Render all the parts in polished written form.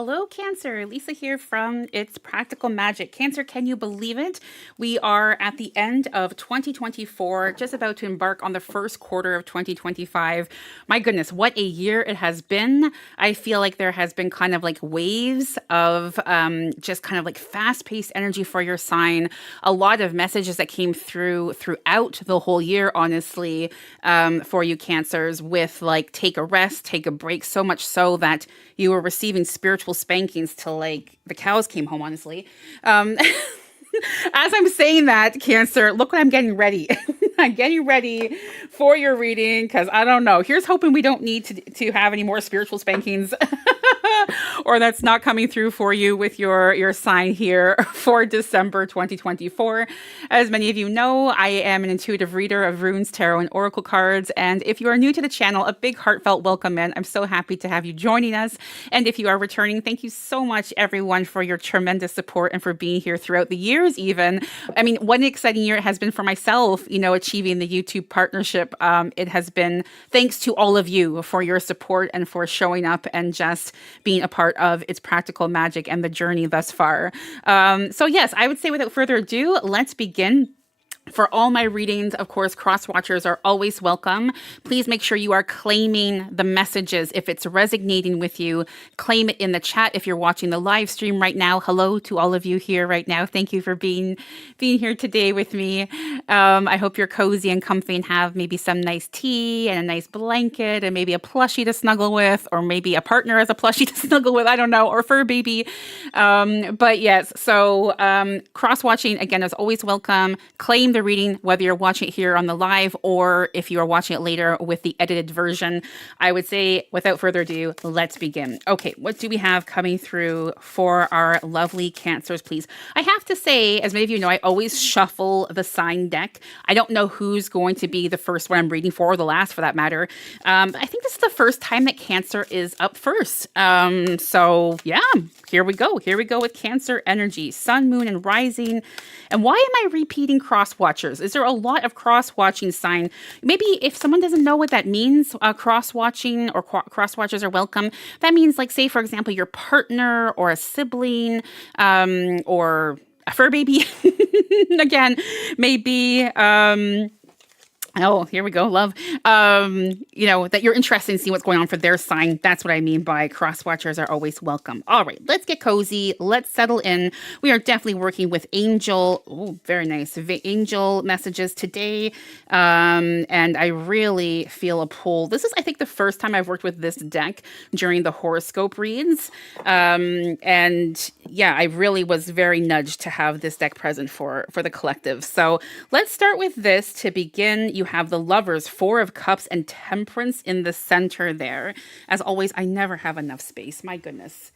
Hello, Cancer. Lisa here from It's Practical Magic. Cancer, can you believe it? We are at the end of 2024, just about to embark on the first quarter of 2025. My goodness, what a year it has been. I feel like there has been kind of like waves of just kind of like fast-paced energy for your sign. A lot of messages that came throughout the whole year, honestly, for you Cancers with like take a rest, take a break, so much so that you were receiving spiritual spankings till like the cows came home, honestly. As I'm saying that, Cancer, look what I'm getting ready. I'm getting ready for your reading because I don't know. Here's hoping we don't need to have any more spiritual spankings or that's not coming through for you with your sign here for December 2024. As many of you know, I am an intuitive reader of runes, tarot, and oracle cards. And if you are new to the channel, a big heartfelt welcome in. I'm so happy to have you joining us. And if you are returning, thank you so much, everyone, for your tremendous support and for being here throughout the years even. I mean, what an exciting year it has been for myself, achieving the YouTube partnership. It has been thanks to all of you for your support and for showing up and just being a part of It's Practical Magic and the journey thus far. So yes, I would say without further ado, let's begin. For all my readings, of course, cross-watchers are always welcome. Please make sure you are claiming the messages. If it's resonating with you, claim it in the chat. If you're watching the live stream right now, hello to all of you here right now. Thank you for being here today with me. I hope you're cozy and comfy and have maybe some nice tea and a nice blanket and maybe a plushie to snuggle with, or maybe a partner as a plushie to snuggle with, I don't know, or fur baby. But yes, so cross-watching, again, is always welcome. Claim the reading, whether you're watching it here on the live or if you are watching it later with the edited version. I would say, without further ado, let's begin. Okay, what do we have coming through for our lovely Cancers, please? I have to say, as many of you know, I always shuffle the sign deck. I don't know who's going to be the first one I'm reading for, or the last for that matter. I think this is the first time that Cancer is up first. So yeah, here we go. Here we go with Cancer energy, sun, moon, and rising. And why am I repeating cross-watchers? Is there a lot of cross-watching sign? Maybe if someone doesn't know what that means, cross-watching or cross-watchers are welcome. That means, like, say, for example, your partner or a sibling or a fur baby. Again, maybe... Oh, here we go, love. That you're interested in seeing what's going on for their sign. That's what I mean by cross-watchers are always welcome. All right, let's get cozy. Let's settle in. We are definitely working with angel. Oh, very nice. Angel messages today. And I really feel a pull. This is, I think, the first time I've worked with this deck during the horoscope reads. And yeah, I really was very nudged to have this deck present for the collective. So let's start with this to begin. You have the Lovers, Four of Cups, and Temperance in the center there. As always, I never have enough space. My goodness.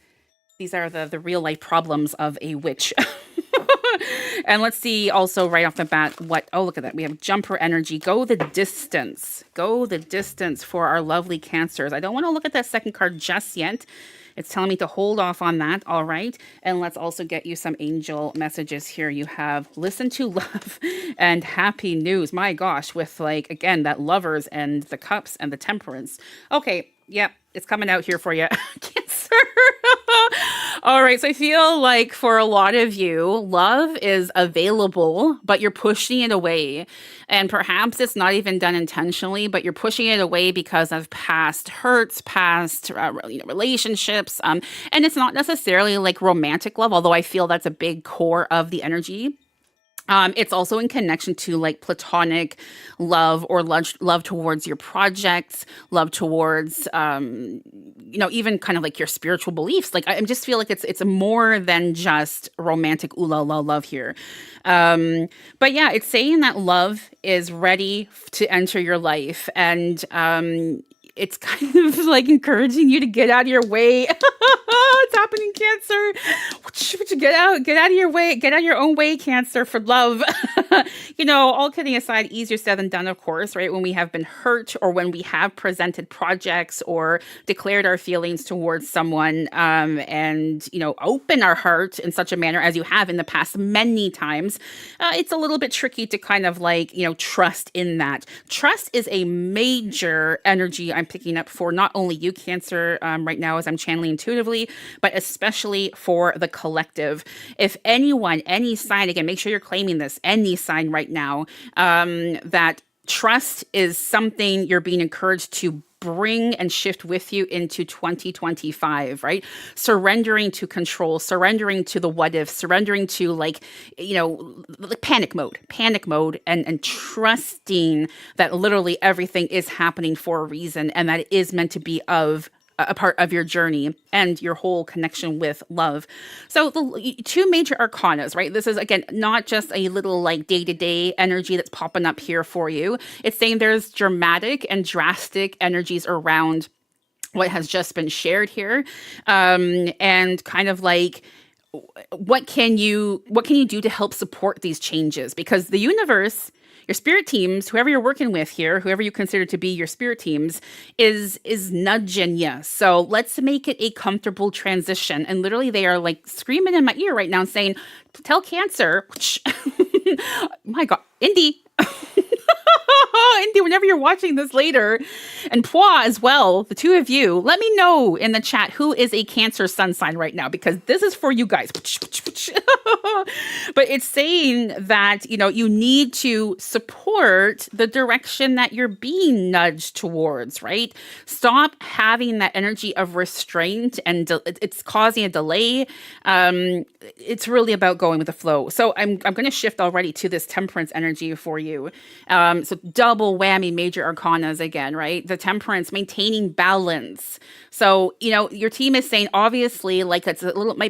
These are the real life problems of a witch. And let's see also right off the bat look at that. We have Jumper energy. Go the distance. Go the distance for our lovely Cancers. I don't want to look at that second card just yet. It's telling me to hold off on that. All right. And let's also get you some angel messages here. You have listen to love and happy news. My gosh, with like, again, that Lovers and the Cups and the Temperance. Okay. Yep. It's coming out here for you. Cancer. All right. So I feel like for a lot of you, love is available, but you're pushing it away. And perhaps it's not even done intentionally, but you're pushing it away because of past hurts, past relationships. And it's not necessarily like romantic love, although I feel that's a big core of the energy. It's also in connection to like platonic love or love towards your projects, love towards, even kind of like your spiritual beliefs. Like I just feel like it's more than just romantic ooh la la love here. But yeah, it's saying that love is ready to enter your life, and it's kind of like encouraging you to get out of your way. It's happening, Cancer. Get out of your way. Get out of your own way, Cancer, for love. All kidding aside, easier said than done, of course, right? When we have been hurt or when we have presented projects or declared our feelings towards someone, and, open our heart in such a manner as you have in the past many times, it's a little bit tricky to kind of trust in that. Trust is a major energy I'm picking up for not only you, Cancer, right now as I'm channeling intuitively, but especially for the collective. If anyone, any sign, again, make sure you're claiming this, any sign right now, that trust is something you're being encouraged to bring and shift with you into 2025, right? Surrendering to control, surrendering to the what if, surrendering to panic mode, and trusting that literally everything is happening for a reason and that it is meant to be a part of your journey and your whole connection with love. So the two major arcanas, right? This is, again, not just a little day-to-day energy that's popping up here for you. It's saying there's dramatic and drastic energies around what has just been shared here. And kind of what can you do to help support these changes? Because the universe, your spirit teams, whoever you're working with here, whoever you consider to be your spirit teams, is nudging you. So let's make it a comfortable transition. And literally they are screaming in my ear right now saying, tell Cancer, my God, Indy, Indy, whenever you're watching this later, and Poi as well, the two of you, let me know in the chat who is a Cancer sun sign right now, because this is for you guys. But it's saying that, you need to support the direction that you're being nudged towards, right? Stop having that energy of restraint and it's causing a delay. It's really about going with the flow. So I'm going to shift already to this temperance energy for you. So double whammy major arcanas again, right? The temperance, maintaining balance. So, your team is saying, obviously, might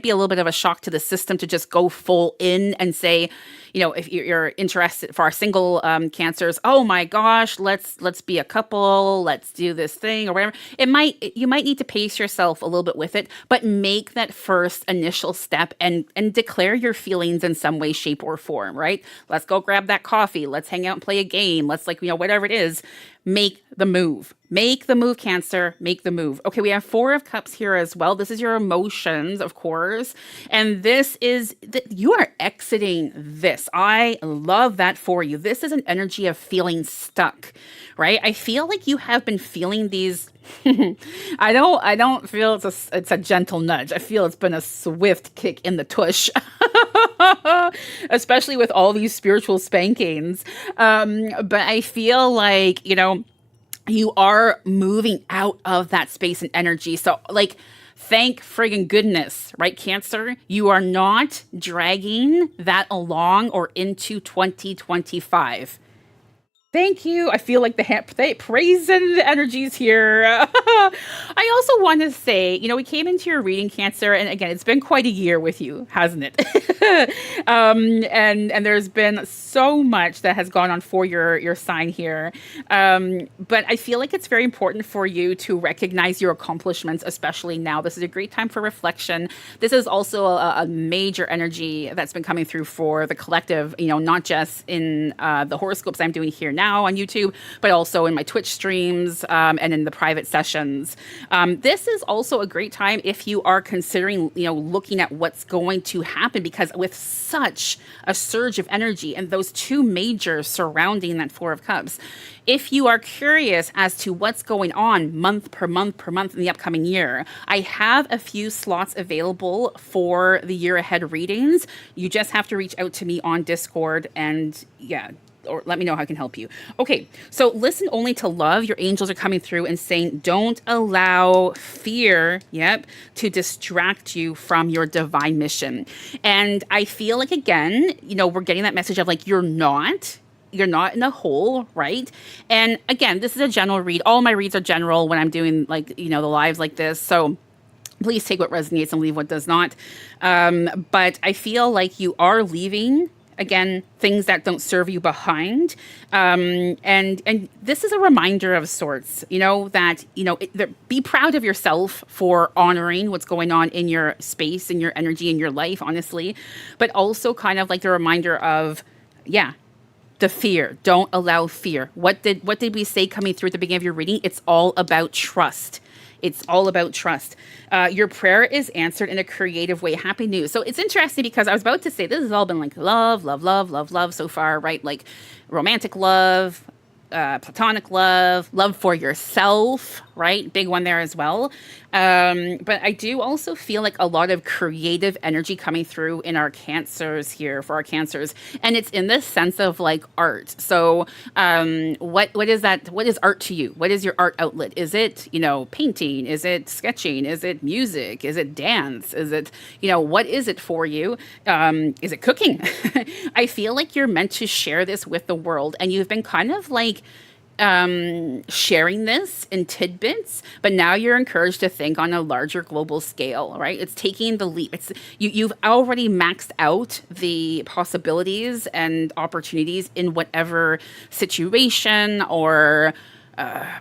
be a little bit of a shock to the system to just go full in and say, if you're interested for our single Cancers, oh my gosh, let's be a couple, let's do this thing or whatever. You might need to pace yourself a little bit with it, but make that first initial step and declare your feelings in some way, shape, or form, right? Let's go grab that coffee. Let's hang out and play a game. Let's whatever it is, make the move. Make the move, Cancer. Make the move. Okay, we have 4 of Cups here as well. This is your emotions, of course. And this is, you are exiting this. I love that for you. This is an energy of feeling stuck, right? I feel like you have been feeling these. I don't feel it's a gentle nudge. I feel it's been a swift kick in the tush. Especially with all these spiritual spankings. But I feel like, you are moving out of that space and energy. So thank friggin' goodness, right, Cancer? You are not dragging that along or into 2025. Thank you. I feel like the praise and the energies here. I also want to say, we came into your reading, Cancer, and again, it's been quite a year with you, hasn't it? And there's been so much that has gone on for your sign here. But I feel like it's very important for you to recognize your accomplishments, especially now. This is a great time for reflection. This is also a major energy that's been coming through for the collective, not just in the horoscopes I'm doing here now on YouTube, but also in my Twitch streams and in the private sessions. This is also a great time if you are considering, looking at what's going to happen, because with such a surge of energy and those 2 majors surrounding that 4 of Cups, if you are curious as to what's going on month per month in the upcoming year, I have a few slots available for the year ahead readings. You just have to reach out to me on Discord and or let me know how I can help you. Okay, so listen only to love. Your angels are coming through and saying, don't allow fear, to distract you from your divine mission. And I feel like, again, we're getting that message of you're not in a hole, right? And again, this is a general read. All my reads are general when I'm doing the lives like this. So please take what resonates and leave what does not. But I feel like you are leaving, again, things that don't serve you behind. And this is a reminder of sorts, that, be proud of yourself for honoring what's going on in your space, in your energy, in your life, honestly. But also kind of the reminder of, the fear. Don't allow fear. What did we say coming through at the beginning of your reading? It's all about trust. It's all about trust. Your prayer is answered in a creative way. Happy news. So it's interesting because I was about to say this has all been like love, love, love, love, love so far, right? Like romantic love, platonic love, love for yourself, right? Big one there as well. But I do also feel like a lot of creative energy coming through in our cancers here for our cancers. And it's in this sense of like art. So what is that? What is art to you? What is your art outlet? Is it, painting? Is it sketching? Is it music? Is it dance? Is it, what is it for you? Is it cooking? I feel like you're meant to share this with the world, and you've been kind of like sharing this in tidbits, but now you're encouraged to think on a larger global scale, right? It's taking the leap. You've already maxed out the possibilities and opportunities in whatever situation or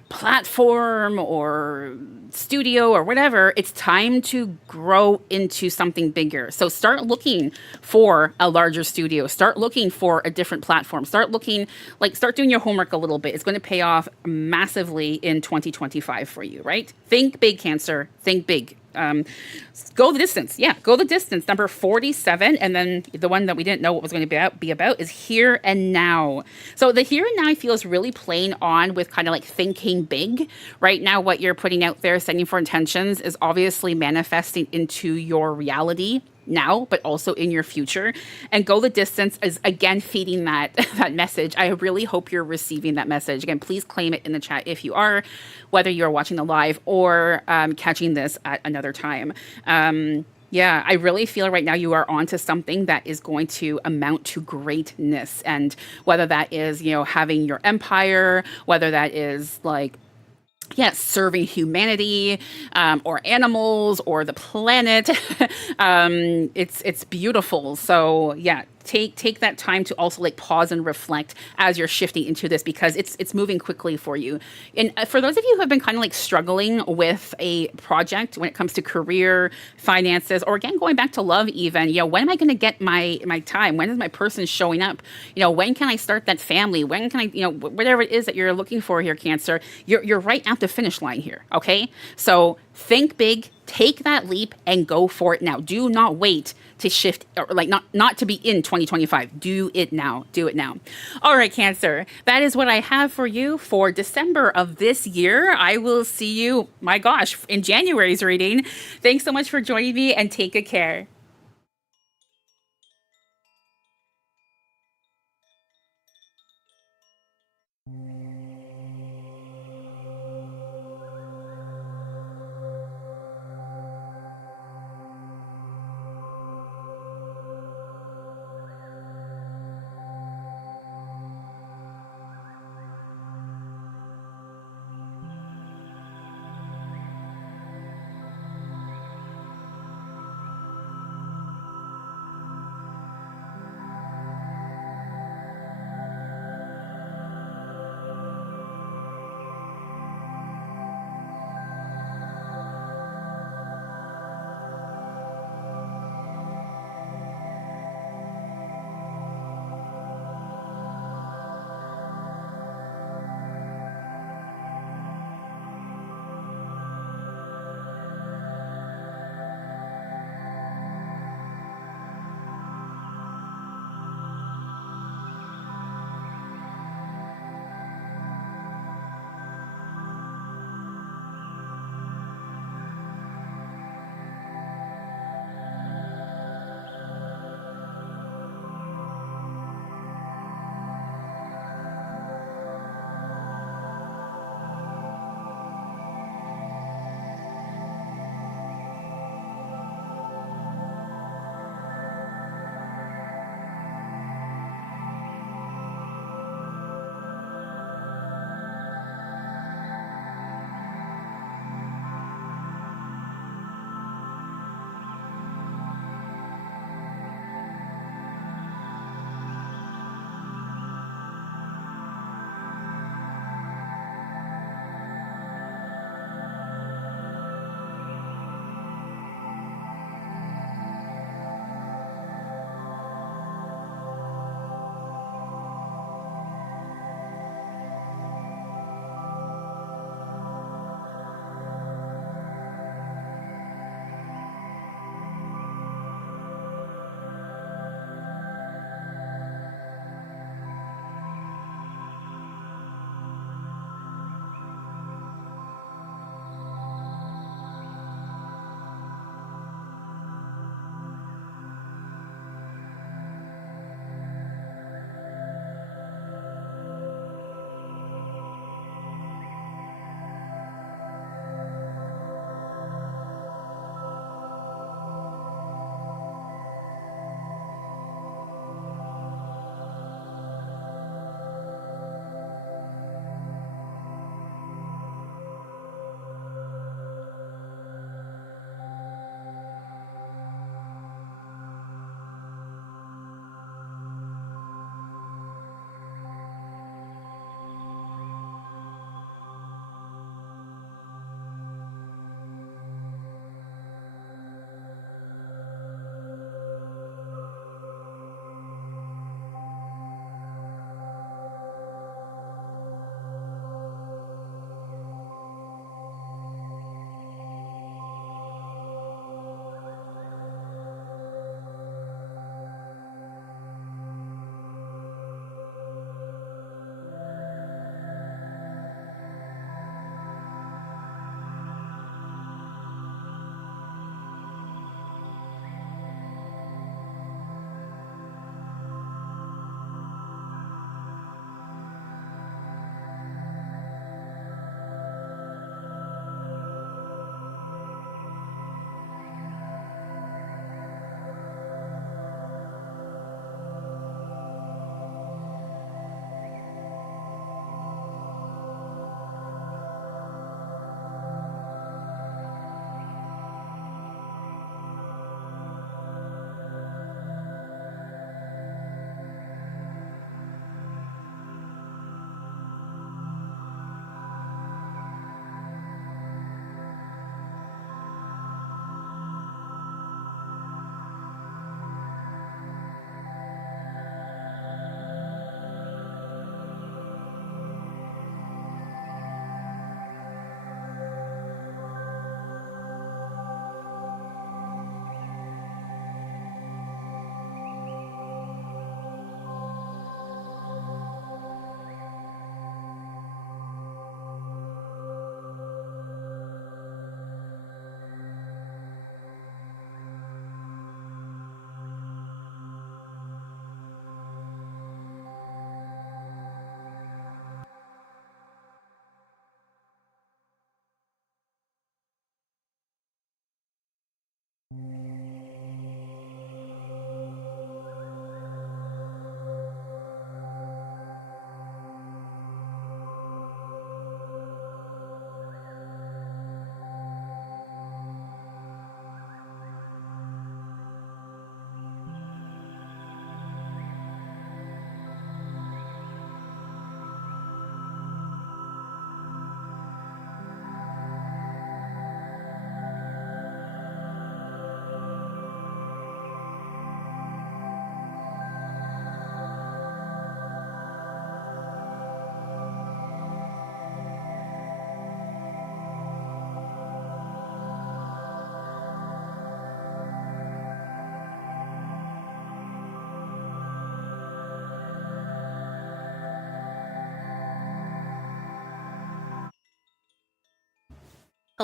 platform or studio or whatever. It's time to grow into something bigger. So start looking for a larger studio. Start looking for a different platform. Start doing your homework a little bit. It's going to pay off massively in 2025 for you, right? Think big, Cancer. Think big. Go the distance. Yeah, go the distance. Number 47. And then the one that we didn't know what was going to be about is here and now. So the here and now I feel is really playing on with kind of like thinking big. Right now, what you're putting out there, setting for intentions, is obviously manifesting into your reality now, but also in your future. And go the distance is again feeding that message. I really hope you're receiving that message. Again, please claim it in the chat if you are, whether you're watching the live or catching this at another time. Yeah, I really feel right now you are onto something that is going to amount to greatness. And whether that is, having your empire, whether that is like, yes, serving humanity, or animals or the planet. It's beautiful. So yeah, take that time to also like pause and reflect as you're shifting into this, because it's moving quickly for you. And for those of you who have been kind of like struggling with a project when it comes to career, finances, or again going back to love, even, when am I going to get my time? When is my person showing up? When can I start that family? When can I, whatever it is that you're looking for here, Cancer, you're right at the finish line here. Okay, so think big, take that leap, and go for it now. Do not wait to shift, or like not to be in 2025. Do it now. Do it now. All right, Cancer, that is what I have for you for December of this year. I will see you, my gosh, in January's reading. Thanks so much for joining me, and take good care.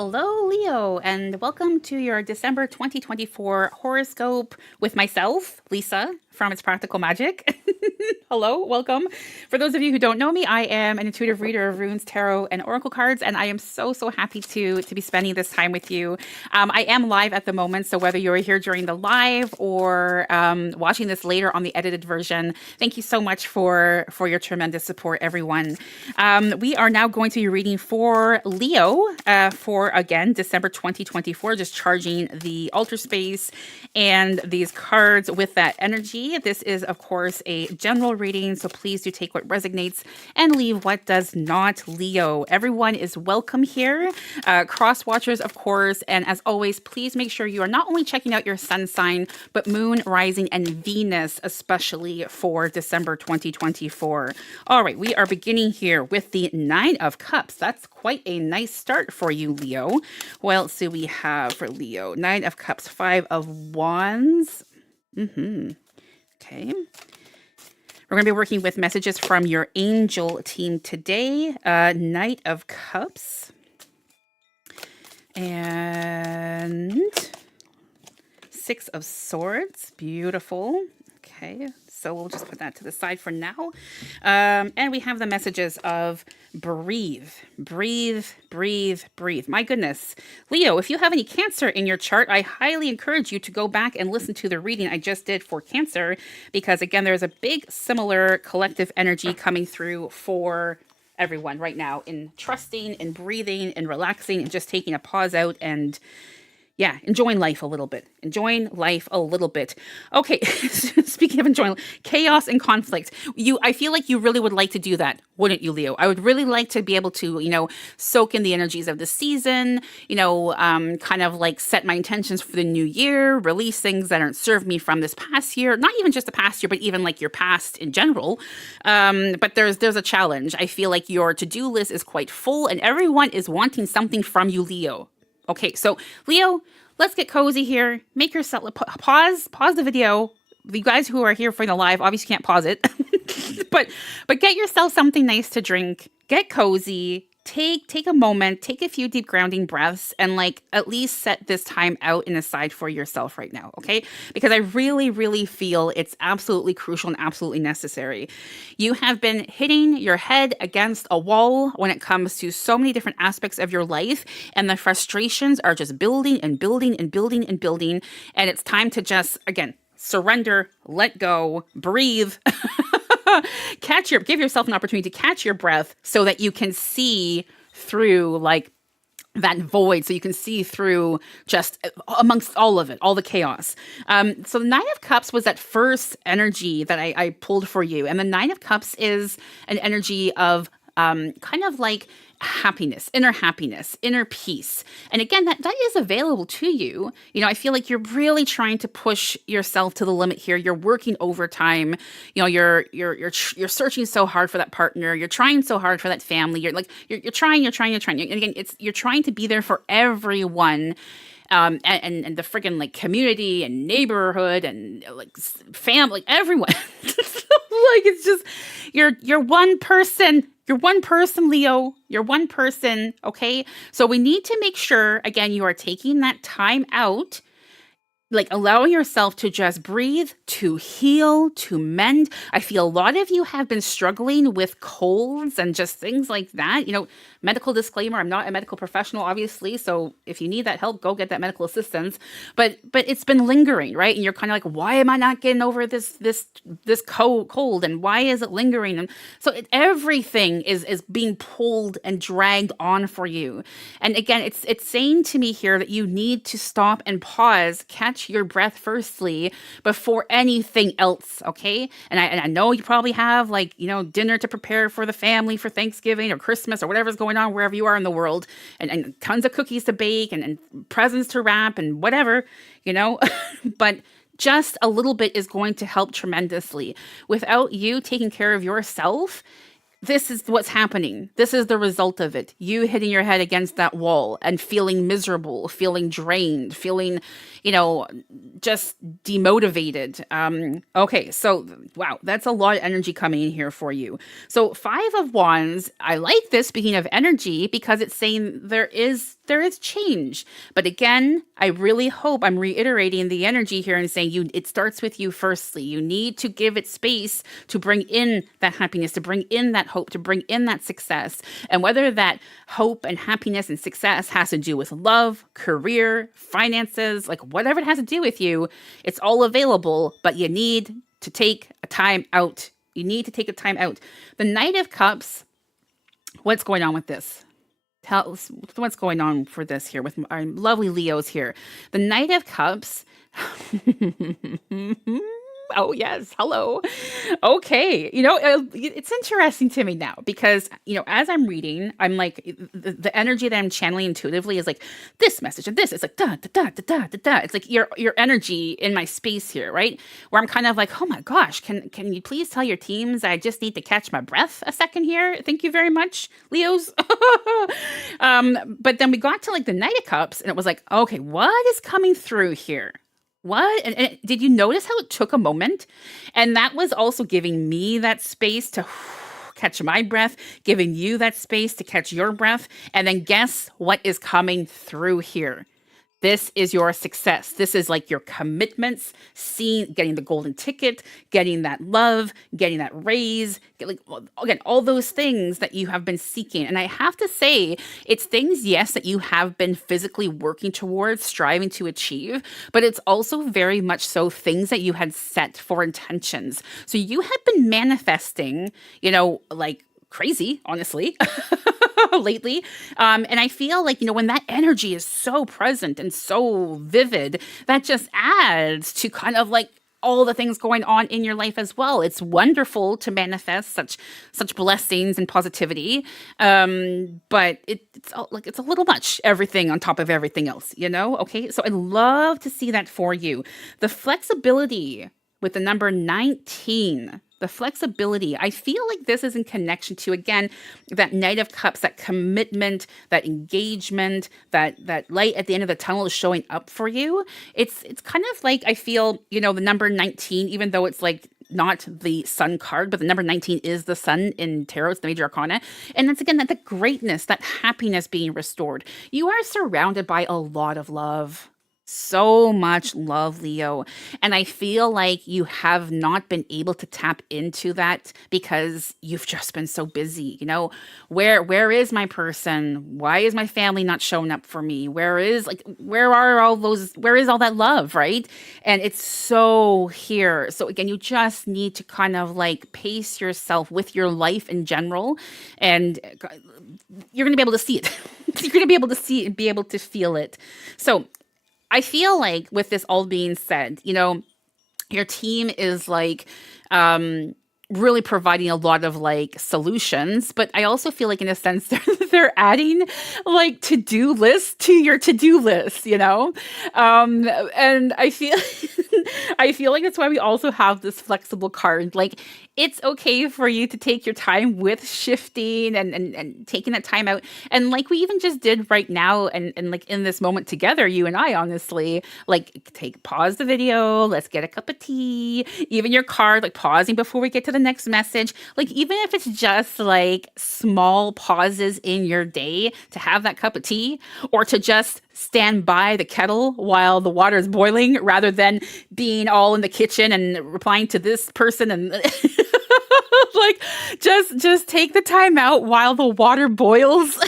Hello, Leo, and welcome to your December 2024 horoscope with myself, Lisa, from ItsPracticalMagic. Hello, welcome. For those of you who don't know me, I am an intuitive reader of runes, tarot, and oracle cards, and I am so happy to be spending this time with you. I am live at the moment, so whether you're here during the live or watching this later on the edited version, thank you so much for your tremendous support, everyone. We are now going to be reading for Leo for, again, December 2024, just charging the altar space and these cards with that energy. This is, of course, a general reading, so please do take what resonates and leave what does not. Leo, everyone is welcome here. Cross watchers, of course, and as always, please make sure you are not only checking out your sun sign, but moon, rising, and Venus, especially for December 2024. All right, we are beginning here with the Nine of Cups. That's quite a nice start for you, Leo. What else do we have for Leo? Nine of Cups, Five of Wands. Okay. We're going to be working with messages from your angel team today. Knight of Cups. And Six of Swords. Beautiful. Okay. So we'll just put that to the side for now. And we have the messages of breathe, breathe, breathe, breathe. My goodness. Leo, if you have any Cancer in your chart, I highly encourage you to go back and listen to the reading I just did for Cancer, because again, there's a big similar collective energy coming through for everyone right now in trusting and breathing and relaxing and just taking a pause out and enjoying life a little bit. Enjoying life a little bit. Okay, speaking of enjoying chaos and conflict, I feel like you really would like to do that, wouldn't you, Leo? I would really like to be able to, soak in the energies of the season, kind of like set my intentions for the new year, release things that aren't served me from this past year, not even just the past year, but even like your past in general. But there's a challenge. I feel like your to-do list is quite full and everyone is wanting something from you, Leo. Okay, so Leo, let's get cozy here. Make yourself pause the video. The guys who are here for the live obviously can't pause it, but get yourself something nice to drink. Get cozy. Take a moment. Take a few deep grounding breaths, and like at least set this time out and aside for yourself right now. Okay, because I really feel it's absolutely crucial and absolutely necessary. You have been hitting your head against a wall when it comes to so many different aspects of your life, and the frustrations are just building and building and building and building. And it's time to just, again, surrender, let go, breathe, give yourself an opportunity to catch your breath so that you can see through like that void, so you can see through just amongst all of it, all the chaos. So the Nine of Cups was that first energy that I pulled for you. And the Nine of Cups is an energy of kind of like happiness, inner peace. And again, that is available to you. I feel like you're really trying to push yourself to the limit here. You're working overtime. You're searching so hard for that partner. You're trying so hard for that family. You're trying. And again, you're trying to be there for everyone. And the friggin' like community and neighborhood and like family, everyone. Like it's just you're one person. You're one person, Leo. You're one person, okay? So we need to make sure, again, you are taking that time out, like allowing yourself to just breathe, to heal, to mend. I feel a lot of you have been struggling with colds and just things like that. Medical disclaimer, I'm not a medical professional, obviously. So if you need that help, go get that medical assistance. But it's been lingering, right? And you're kind of like, why am I not getting over this cold? And why is it lingering? And so everything is being pulled and dragged on for you. And again, it's saying to me here that you need to stop and pause, catch your breath firstly before anything else, okay? And I know you probably have like, dinner to prepare for the family for Thanksgiving or Christmas or whatever's going on wherever you are in the world, and tons of cookies to bake and presents to wrap and whatever, but just a little bit is going to help tremendously. Without you taking care of yourself, this is what's happening. This is the result of it. You hitting your head against that wall and feeling miserable, feeling drained, feeling, just demotivated. Okay, so wow, that's a lot of energy coming in here for you. So Five of Wands, I like this, speaking of energy, because it's saying there is there is change. But again, I really hope I'm reiterating the energy here and saying it starts with you firstly. You need to give it space to bring in that happiness, to bring in that hope, to bring in that success. And whether that hope and happiness and success has to do with love, career, finances, like whatever it has to do with you, it's all available, but you need to take a time out. You need to take a time out. The Knight of Cups, what's going on with this? Tell us what's going on for this here with our lovely Leos here. The Knight of Cups. Oh, yes. Hello. Okay. It's interesting to me now because, as I'm reading, I'm like, the energy that I'm channeling intuitively is like this message and this. It's like, da, da, da, da, da, da, da. It's like your energy in my space here, right? Where I'm kind of like, oh my gosh, can you please tell your teams I just need to catch my breath a second here? Thank you very much, Leos. But then we got to like the Knight of Cups and it was like, okay, what is coming through here? What? And did you notice how it took a moment? And that was also giving me that space to catch my breath, giving you that space to catch your breath. And then guess what is coming through here? This is your success. This is like your commitments, getting the golden ticket, getting that love, getting that raise, again, all those things that you have been seeking. And I have to say, it's things, yes, that you have been physically working towards, striving to achieve, but it's also very much so things that you had set for intentions. So you have been manifesting, like crazy, honestly, lately. And I feel like, when that energy is so present and so vivid, that just adds to kind of like all the things going on in your life as well. It's wonderful to manifest such blessings and positivity. But it's a little much, everything on top of everything else, Okay. So I love to see that for you. The flexibility with the number 19, the flexibility, I feel like this is in connection to, again, that Knight of Cups, that commitment, that engagement, that light at the end of the tunnel is showing up for you. It's kind of like, I feel, the number 19, even though it's like not the sun card, but the number 19 is the sun in tarot, it's the major arcana. And that's, again, that the greatness, that happiness being restored. You are surrounded by a lot of love. So much love, Leo. And I feel like you have not been able to tap into that because you've just been so busy. Where is my person? Why is my family not showing up for me? Where is all that love, right? And it's so here. So again, you just need to kind of like pace yourself with your life in general. And you're going to be able to see it. You're going to be able to see it and be able to feel it. So I feel like with this all being said, your team is like really providing a lot of like solutions, but I also feel like in a sense they're adding like to-do lists to your to-do list, and I feel I feel like that's why we also have this flexible card. Like it's okay for you to take your time with shifting and taking that time out. And like we even just did right now and like in this moment together, you and I, honestly, like pause the video, let's get a cup of tea, even your card, like pausing before we get to the next message. Like even if it's just like small pauses in your day to have that cup of tea or to just stand by the kettle while the water is boiling rather than being all in the kitchen and replying to this person and like just take the time out while the water boils.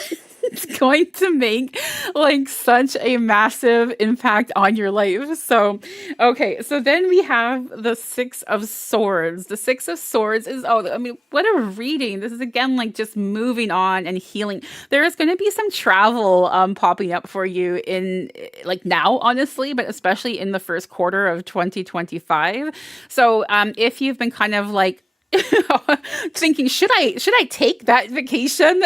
It's going to make like such a massive impact on your life. So, okay. So then we have the Six of Swords. The Six of Swords is, what a reading. This is again, like just moving on and healing. There is going to be some travel popping up for you in like now, honestly, but especially in the first quarter of 2025. So if you've been kind of like, thinking, should I take that vacation?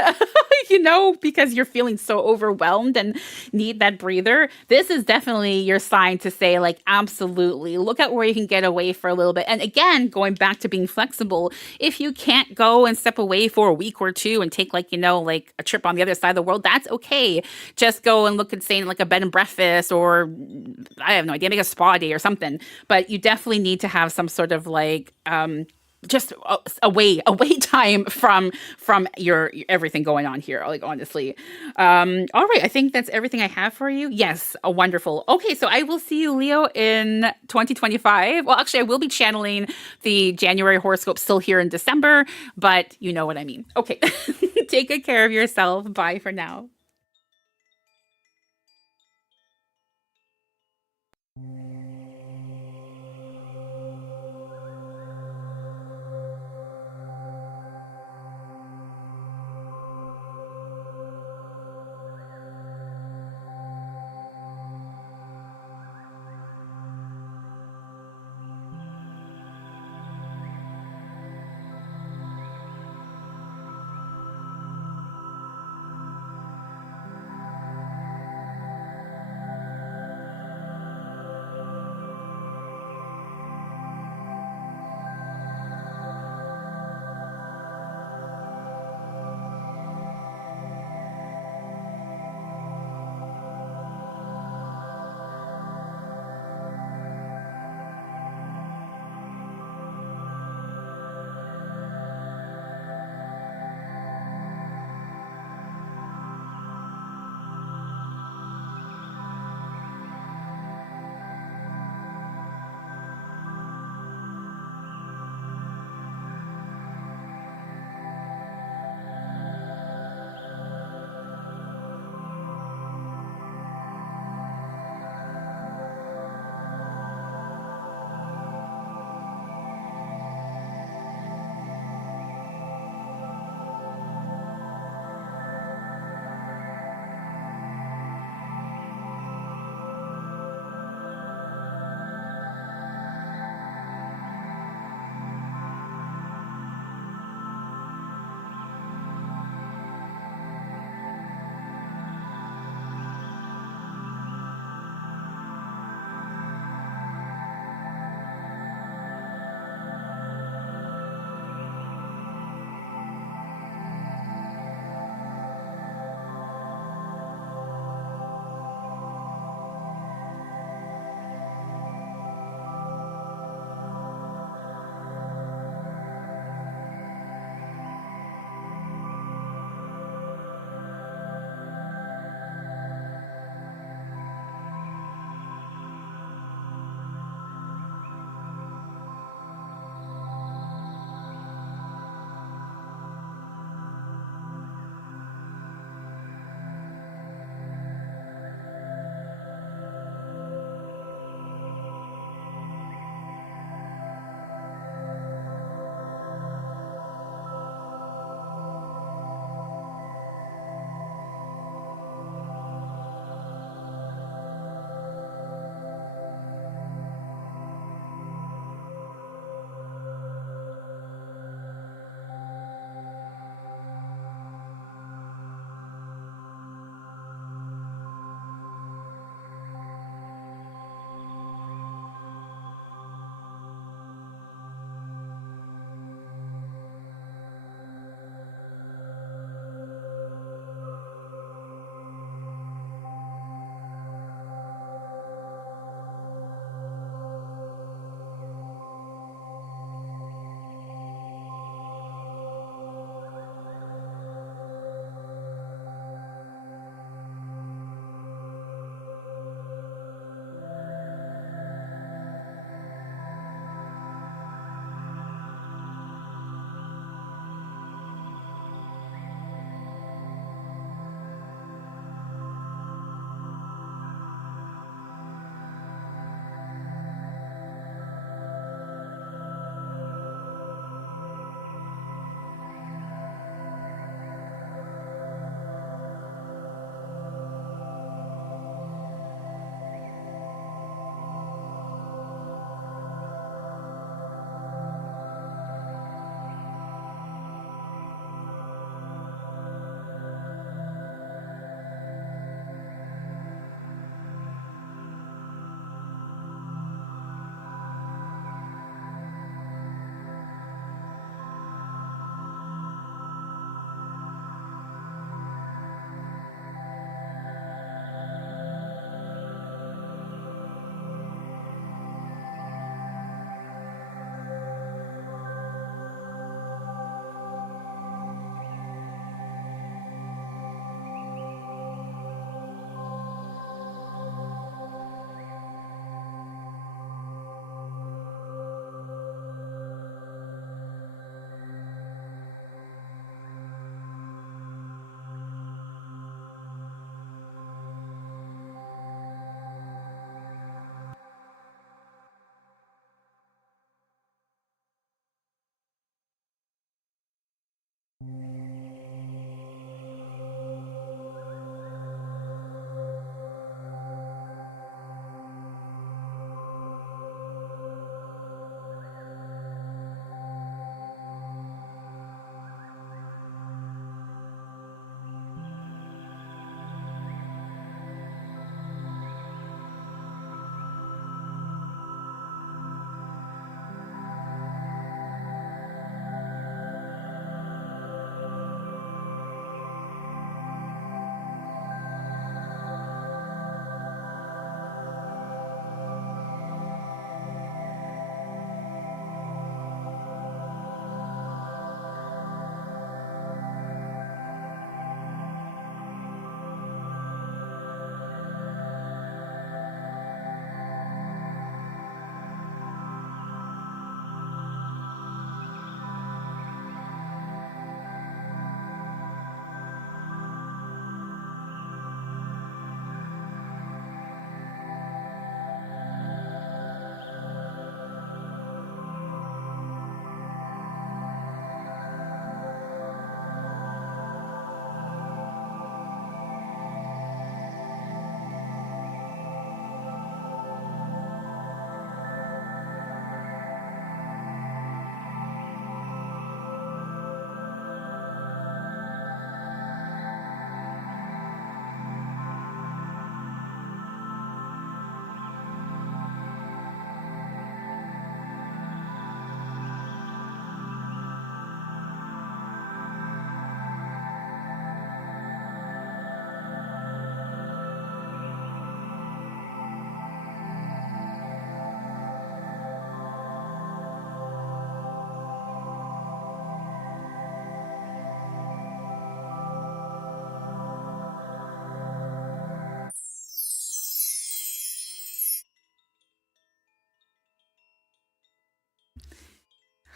Because you're feeling so overwhelmed and need that breather. This is definitely your sign to say, like, absolutely, look at where you can get away for a little bit. And again, going back to being flexible, if you can't go and step away for a week or two and take like a trip on the other side of the world, that's okay. Just go and look at saying like a bed and breakfast or I have no idea, make a spa day or something. But you definitely need to have some sort of like, just away time from your everything going on here, like, honestly. All right, I think that's everything I have for you. Yes, wonderful. Okay, so I will see you, Leo, in 2025. Well, actually, I will be channeling the January horoscope still here in December, but you know what I mean. Okay. Take good care of yourself. Bye for now.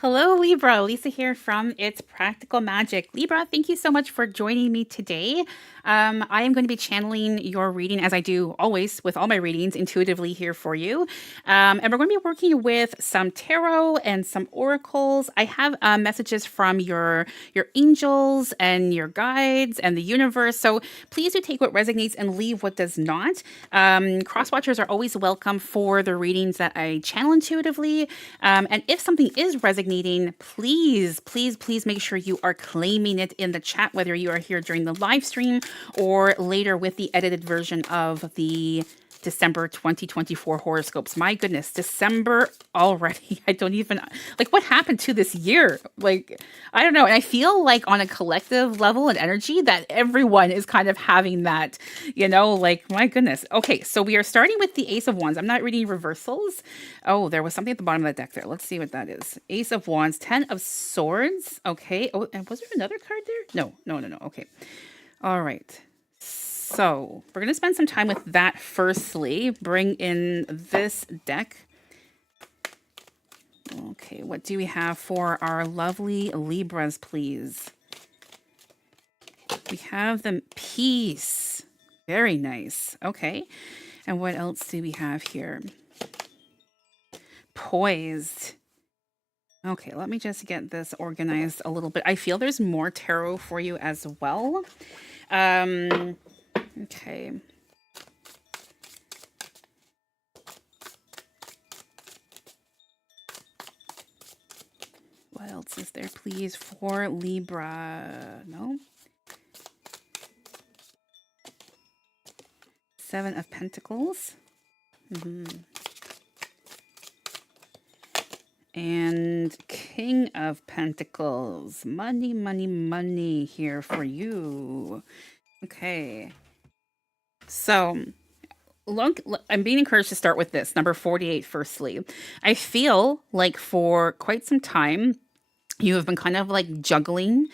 Hello, Libra. Lisa here from It's Practical Magic. Libra, thank you so much for joining me today. I am going to be channeling your reading, as I do always with all my readings, intuitively here for you. And we're going to be working with some tarot and some oracles. I have messages from your angels and your guides and the universe. So please do take what resonates and leave what does not. Cross watchers are always welcome for the readings that I channel intuitively. And if something is resonating, please, please, please make sure you are claiming it in the chat, whether you are here during the live stream or later with the edited version of the December 2024 horoscopes. My goodness, December already. I don't even, like, what happened to this year? Like, I don't know. And I feel like on a collective level and energy that everyone is kind of having that, like, my goodness. Okay, so we are starting with the Ace of Wands. I'm not reading reversals. Oh, there was something at the bottom of the deck there. Let's see what that is. Ace of Wands, 10 of Swords. Okay. Oh, and was there another card there? No. Okay. All right. So we're going to spend some time with that firstly. Bring in this deck. Okay, what do we have for our lovely Libras, please? We have the Peace. Very nice. Okay. And what else do we have here? Poised. Okay, let me just get this organized a little bit. I feel there's more tarot for you as well. Okay. What else is there, please, for Libra? No? 7 of Pentacles. And King of Pentacles. Money, money, money here for you. Okay. So, look, I'm being encouraged to start with this, number 48, firstly. I feel like for quite some time, you have been kind of like juggling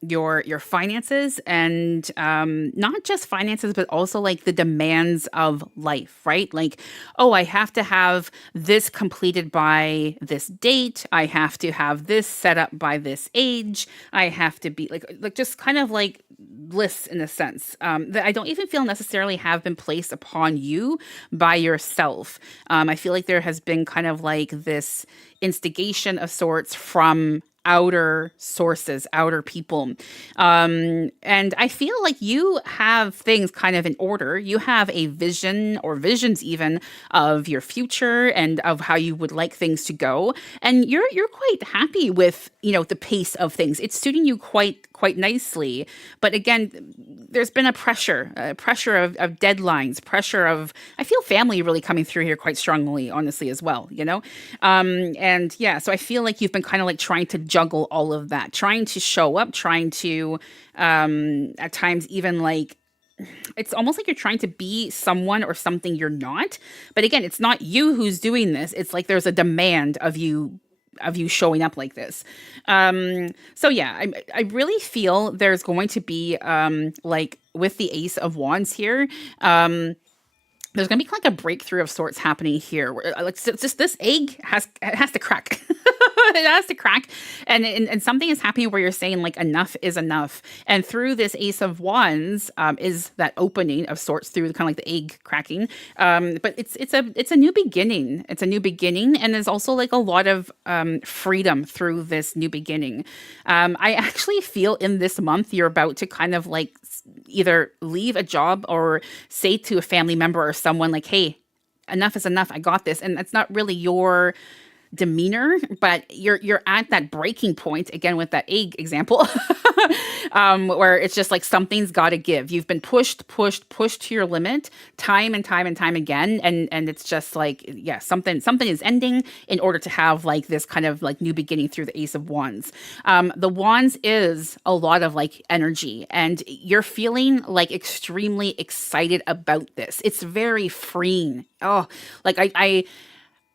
your finances and not just finances, but also like the demands of life, right? Like, oh, I have to have this completed by this date. I have to have this set up by this age. I have to be like just kind of like lists in a sense that I don't even feel necessarily have been placed upon you by yourself. I feel like there has been kind of like this instigation of sorts from outer sources, outer people. And I feel like you have things kind of in order. You have a vision or visions even of your future and of how you would like things to go. And you're quite happy with, the pace of things. It's suiting you quite nicely. But again, there's been a pressure of deadlines, pressure of, I feel family really coming through here quite strongly, honestly, as well, and yeah, so I feel like you've been kind of like trying to juggle all of that, trying to show up, trying to, at times even like, it's almost like you're trying to be someone or something you're not. But again, it's not you who's doing this. It's like there's a demand of you showing up like this. So yeah, I really feel there's going to be like with the Ace of Wands here, there's gonna be like a breakthrough of sorts happening here. Where, like, it's just this egg has to crack. It has to crack, and something is happening where you're saying like enough is enough. And through this Ace of Wands is that opening of sorts through kind of like the egg cracking. But it's a new beginning. It's a new beginning, and there's also like a lot of freedom through this new beginning. I actually feel in this month you're about to kind of like either leave a job or say to a family member or someone like, hey, enough is enough, I got this. And that's not really your demeanor, but you're at that breaking point again with that egg example. Where it's just like something's got to give. You've been pushed to your limit time and time and time again, and it's just like, yeah, something is ending in order to have like this kind of like new beginning through the Ace of Wands. The Wands is a lot of like energy, and you're feeling like extremely excited about this. It's very freeing. Oh, like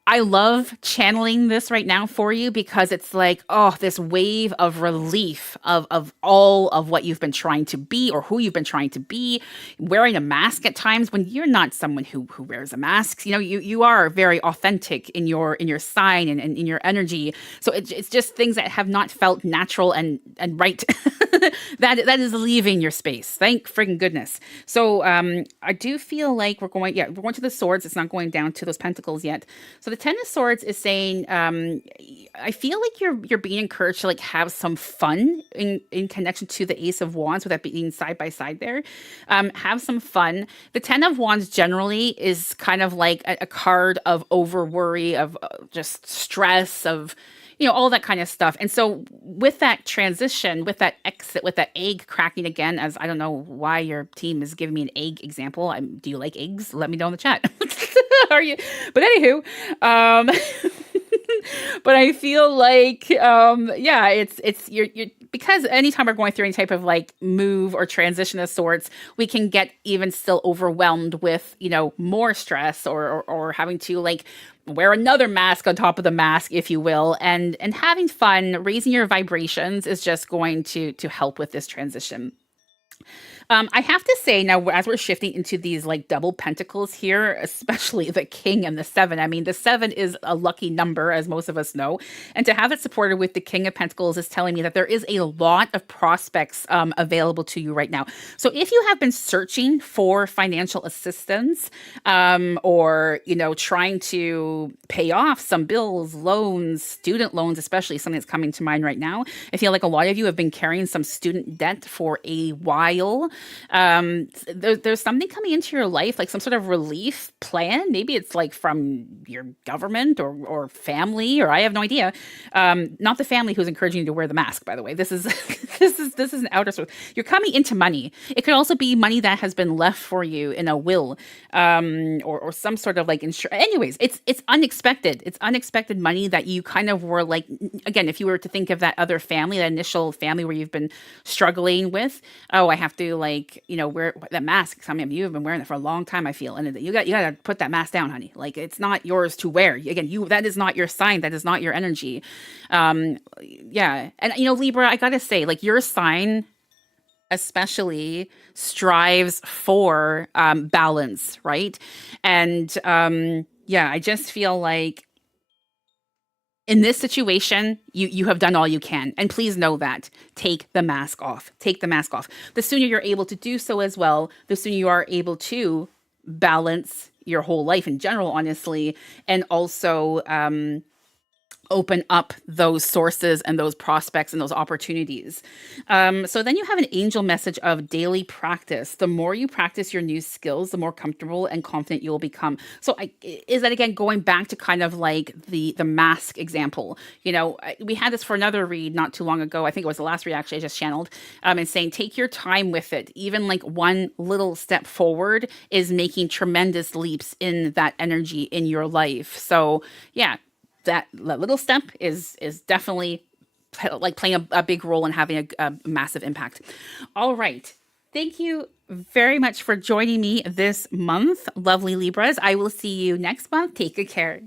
I love channeling this right now for you because it's like, oh, this wave of relief of all of what you've been trying to be or who you've been trying to be, wearing a mask at times when you're not someone who wears a mask. You are very authentic in your sign and in your energy. So it's just things that have not felt natural and right. that is leaving your space. Thank friggin' goodness. So I do feel like we're going to the swords. It's not going down to those pentacles yet. So the Ten of Swords is saying, I feel like you're being encouraged to like have some fun in connection to the Ace of Wands, with that being side by side there. Have some fun. The Ten of Wands generally is kind of like a card of over worry, of just stress, of all that kind of stuff. And so with that transition, with that exit, with that egg cracking again, as I don't know why your team is giving me an egg example. Do you like eggs? Let me know in the chat. Are you? But anywho, but I feel like, yeah, it's you're because anytime we're going through any type of like move or transition of sorts, we can get even still overwhelmed with, more stress or having to like wear another mask on top of the mask, if you will, and having fun, raising your vibrations is just going to help with this transition. I have to say now, as we're shifting into these like double pentacles here, especially the King and the Seven. I mean, the Seven is a lucky number, as most of us know, and to have it supported with the King of Pentacles is telling me that there is a lot of prospects available to you right now. So if you have been searching for financial assistance, or trying to pay off some bills, loans, student loans, especially something that's coming to mind right now, I feel like a lot of you have been carrying some student debt for a while. There's something coming into your life, like some sort of relief plan. Maybe it's like from your government or family, or I have no idea. Not the family who's encouraging you to wear the mask, by the way. This is this is an outer source. You're coming into money. It could also be money that has been left for you in a will, or some sort of like insurance. Anyways, it's unexpected. It's unexpected money that you kind of were like, again, if you were to think of that other family, that initial family where you've been struggling with, oh, I have to like, wear that mask. I mean, you've been wearing it for a long time, I feel. And you got to put that mask down, honey. Like, it's not yours to wear. Again, that is not your sign. That is not your energy. Yeah. And, Libra, I got to say, like, your sign especially strives for balance, right? And yeah, I just feel like in this situation, you have done all you can. And please know that. Take the mask off. Take the mask off. The sooner you're able to do so as well, the sooner you are able to balance your whole life in general, honestly, and also open up those sources and those prospects and those opportunities. So then you have an angel message of daily practice. The more you practice your new skills, the more comfortable and confident you will become. So is that again going back to kind of like the mask example? We had this for another read not too long ago. I think it was the last read actually I just channeled, and saying take your time with it. Even like one little step forward is making tremendous leaps in that energy in your life. So yeah, that little step is definitely like playing a big role in having a massive impact. All right. Thank you very much for joining me this month, lovely Libras. I will see you next month. Take good care.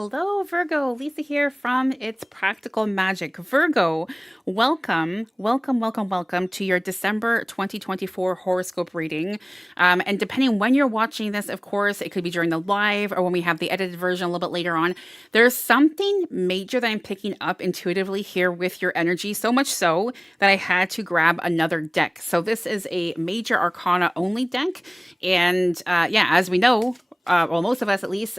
Hello, Virgo. Lisa here from It's Practical Magic. Virgo, welcome to your December 2024 horoscope reading. And depending on when you're watching this, of course, it could be during the live or when we have the edited version a little bit later on. There's something major that I'm picking up intuitively here with your energy, so much so that I had to grab another deck. So this is a major arcana only deck. And as we know, well, most of us at least,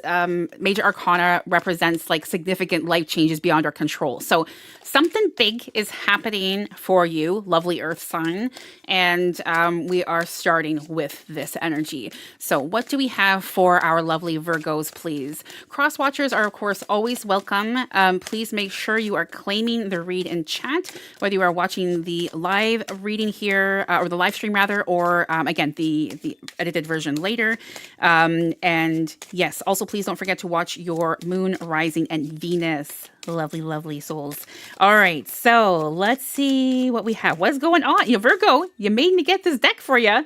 major arcana represents like significant life changes beyond our control. So something big is happening for you, lovely earth sign. And we are starting with this energy. So what do we have for our lovely Virgos, please? Cross watchers are, of course, always welcome. Please make sure you are claiming the read in chat, whether you are watching the live reading here, or the live stream rather, or again, the edited version later. And yes, also please don't forget to watch your moon, rising, and Venus. Lovely, lovely souls. All right, so let's see what we have. What's going on? Virgo, you made me get this deck for you.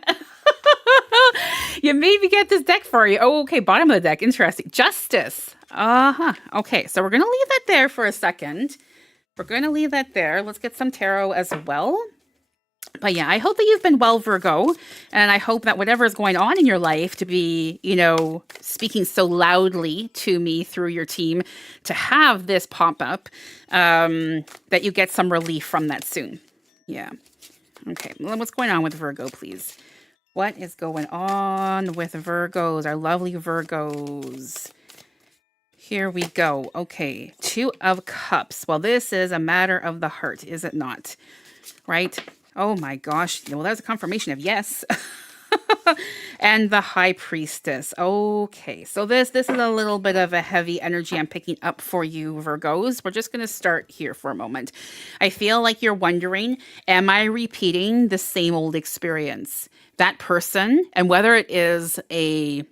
You made me get this deck for you. Oh, okay, bottom of the deck. Interesting. Justice. Okay, so we're going to leave that there for a second. We're going to leave that there. Let's get some tarot as well. But yeah, I hope that you've been well, Virgo, and I hope that whatever is going on in your life to be, speaking so loudly to me through your team, to have this pop up, that you get some relief from that soon. Yeah. Okay. Well, what's going on with Virgo, please? What is going on with Virgos, our lovely Virgos? Here we go. Okay. 2 of Cups. Well, this is a matter of the heart, is it not? Right? Oh my gosh. Well, that's a confirmation of yes. And the High Priestess. Okay. So this is a little bit of a heavy energy I'm picking up for you, Virgos. We're just going to start here for a moment. I feel like you're wondering, am I repeating the same old experience? That person, and whether it is a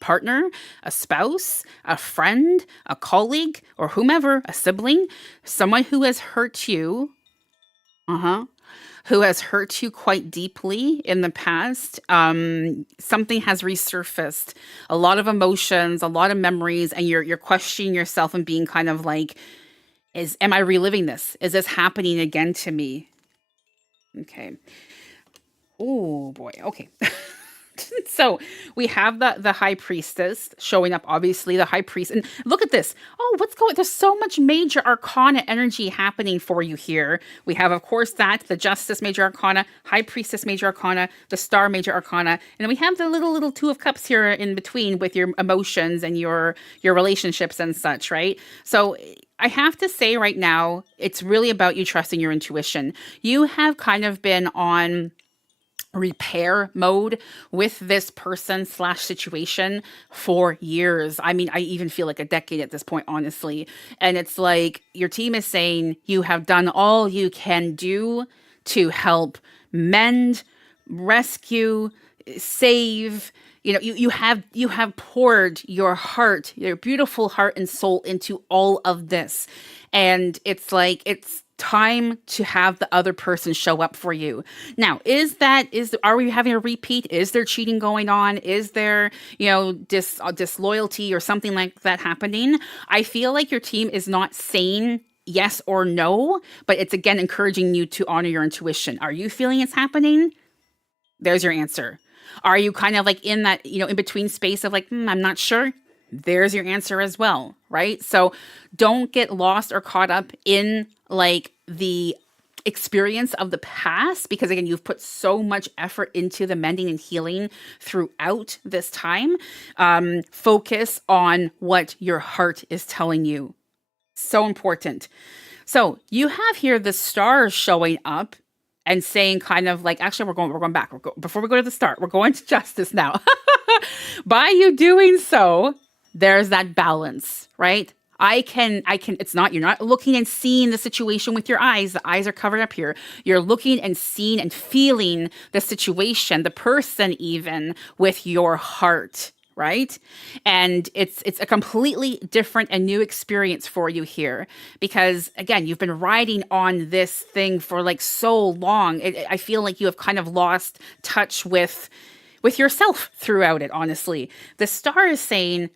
partner, a spouse, a friend, a colleague, or whomever, a sibling, someone who has hurt you, who has hurt you quite deeply in the past. Something has resurfaced, a lot of emotions, a lot of memories, and you're questioning yourself and being kind of like, am I reliving this? Is this happening again to me? Okay. Oh boy. Okay. So we have the High Priestess showing up, obviously the High Priest. And look at this. Oh, what's going on? There's so much major arcana energy happening for you here. We have, of course, the Justice major arcana, High Priestess major arcana, the Star major arcana. And then we have the little 2 of Cups here in between with your emotions and your relationships and such, right? So I have to say right now, it's really about you trusting your intuition. You have kind of been on repair mode with this person / situation for years. I mean, I even feel like a decade at this point, honestly. And it's like your team is saying you have done all you can do to help mend, rescue, save. You have poured your heart, your beautiful heart and soul into all of this. And it's like, it's time to have the other person show up for you. Now, are we having a repeat? Is there cheating going on? Is there, disloyalty or something like that happening? I feel like your team is not saying yes or no, but it's again encouraging you to honor your intuition. Are you feeling it's happening? There's your answer. Are you kind of like in that, in between space of like, I'm not sure? There's your answer as well, right? So don't get lost or caught up in like the experience of the past, because again, you've put so much effort into the mending and healing throughout this time. Focus on what your heart is telling you. So important. So you have here the stars showing up and saying kind of like, actually, we're going back. Before we go to the start, we're going to Justice now. By you doing so, there's that balance, right? You're not looking and seeing the situation with your eyes. The eyes are covered up here. You're looking and seeing and feeling the situation, the person even, with your heart, right? And it's a completely different and new experience for you here, because again, you've been riding on this thing for like so long. I feel like you have kind of lost touch with yourself throughout it, honestly. The star is saying,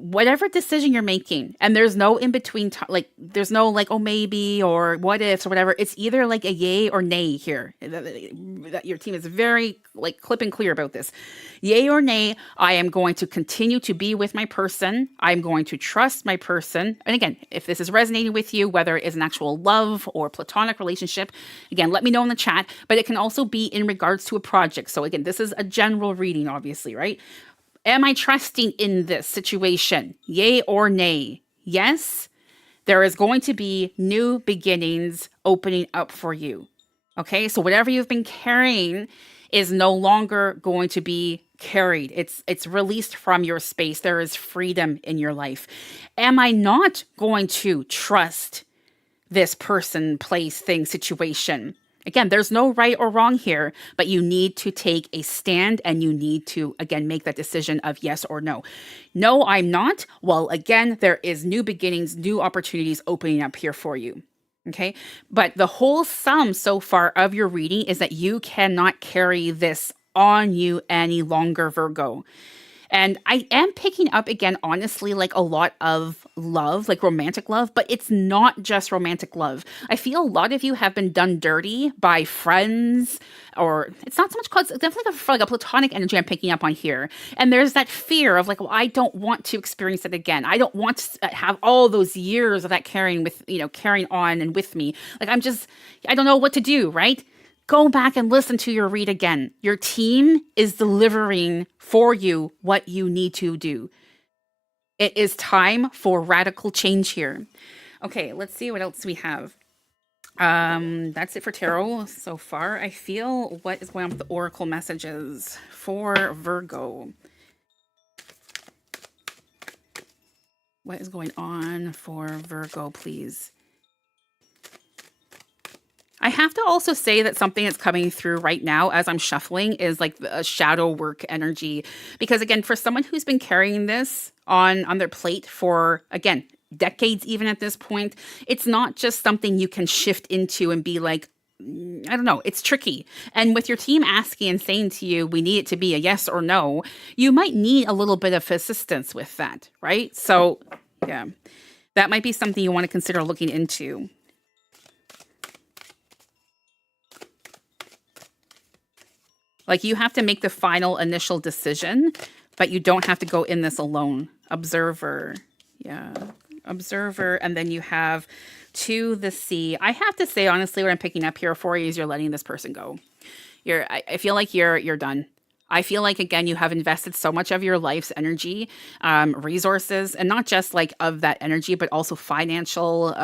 whatever decision you're making, and there's no in between, like there's no like, oh, maybe, or what ifs or whatever. It's either like a yay or nay here. That your team is very like clip and clear about this. Yay or nay, I am going to continue to be with my person. I'm going to trust my person. And again, if this is resonating with you, whether it is an actual love or platonic relationship, again, let me know in the chat, but it can also be in regards to a project. So again, this is a general reading, obviously, right? Am I trusting in this situation? Yay or nay? Yes, there is going to be new beginnings opening up for you. Okay, so whatever you've been carrying is no longer going to be carried. It's released from your space. There is freedom in your life. Am I not going to trust this person, place, thing, situation? Again, there's no right or wrong here, but you need to take a stand and you need to, again, make that decision of yes or no. No, I'm not. Well, again, there is new beginnings, new opportunities opening up here for you. Okay. But the whole sum so far of your reading is that you cannot carry this on you any longer, Virgo. And I am picking up again, honestly, like a lot of love, like romantic love, but it's not just romantic love. I feel a lot of you have been done dirty by friends, or it's not so much called, it's definitely like a platonic energy I'm picking up on here. And there's that fear of like, well, I don't want to experience it again. I don't want to have all those years of that carrying on and with me. Like, I don't know what to do, right? Go back and listen to your read again. Your team is delivering for you what you need to do. It is time for radical change here. Okay, let's see what else we have. That's it for tarot so far. I feel what is going on with the oracle messages for Virgo. What is going on for Virgo, please? I have to also say that something that's coming through right now as I'm shuffling is like a shadow work energy. Because again, for someone who's been carrying this on their plate for, again, decades even at this point, it's not just something you can shift into and be like, I don't know, it's tricky. And with your team asking and saying to you, we need it to be a yes or no, you might need a little bit of assistance with that, right? So yeah, that might be something you want to consider looking into. Like, you have to make the final initial decision, but you don't have to go in this alone. Observer. Yeah. Observer. And then you have to the sea. I have to say, honestly, what I'm picking up here for you is you're letting this person go. I feel like you're done. I feel like, again, you have invested so much of your life's energy, resources, and not just like of that energy, but also financial.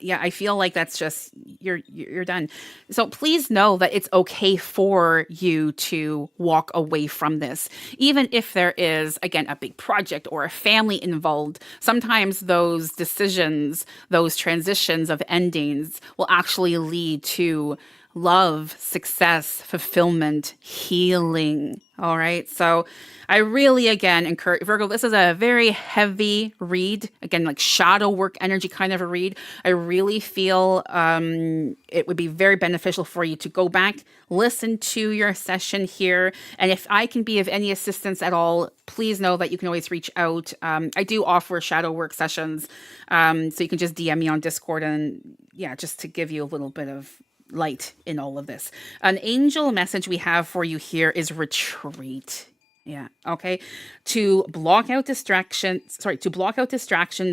Yeah, I feel like that's just, you're done. So please know that it's okay for you to walk away from this. Even if there is, again, a big project or a family involved, sometimes those decisions, those transitions of endings will actually lead to love, success, fulfillment, healing. All right. So I really, again, encourage Virgo. This is a very heavy read. Again, like shadow work energy kind of a read. I really feel it would be very beneficial for you to go back, listen to your session here. And if I can be of any assistance at all, please know that you can always reach out. I do offer shadow work sessions. So you can just DM me on Discord, and yeah, just to give you a little bit of light in all of this. An angel message we have for you here is retreat. Yeah. Okay. To block out distractions,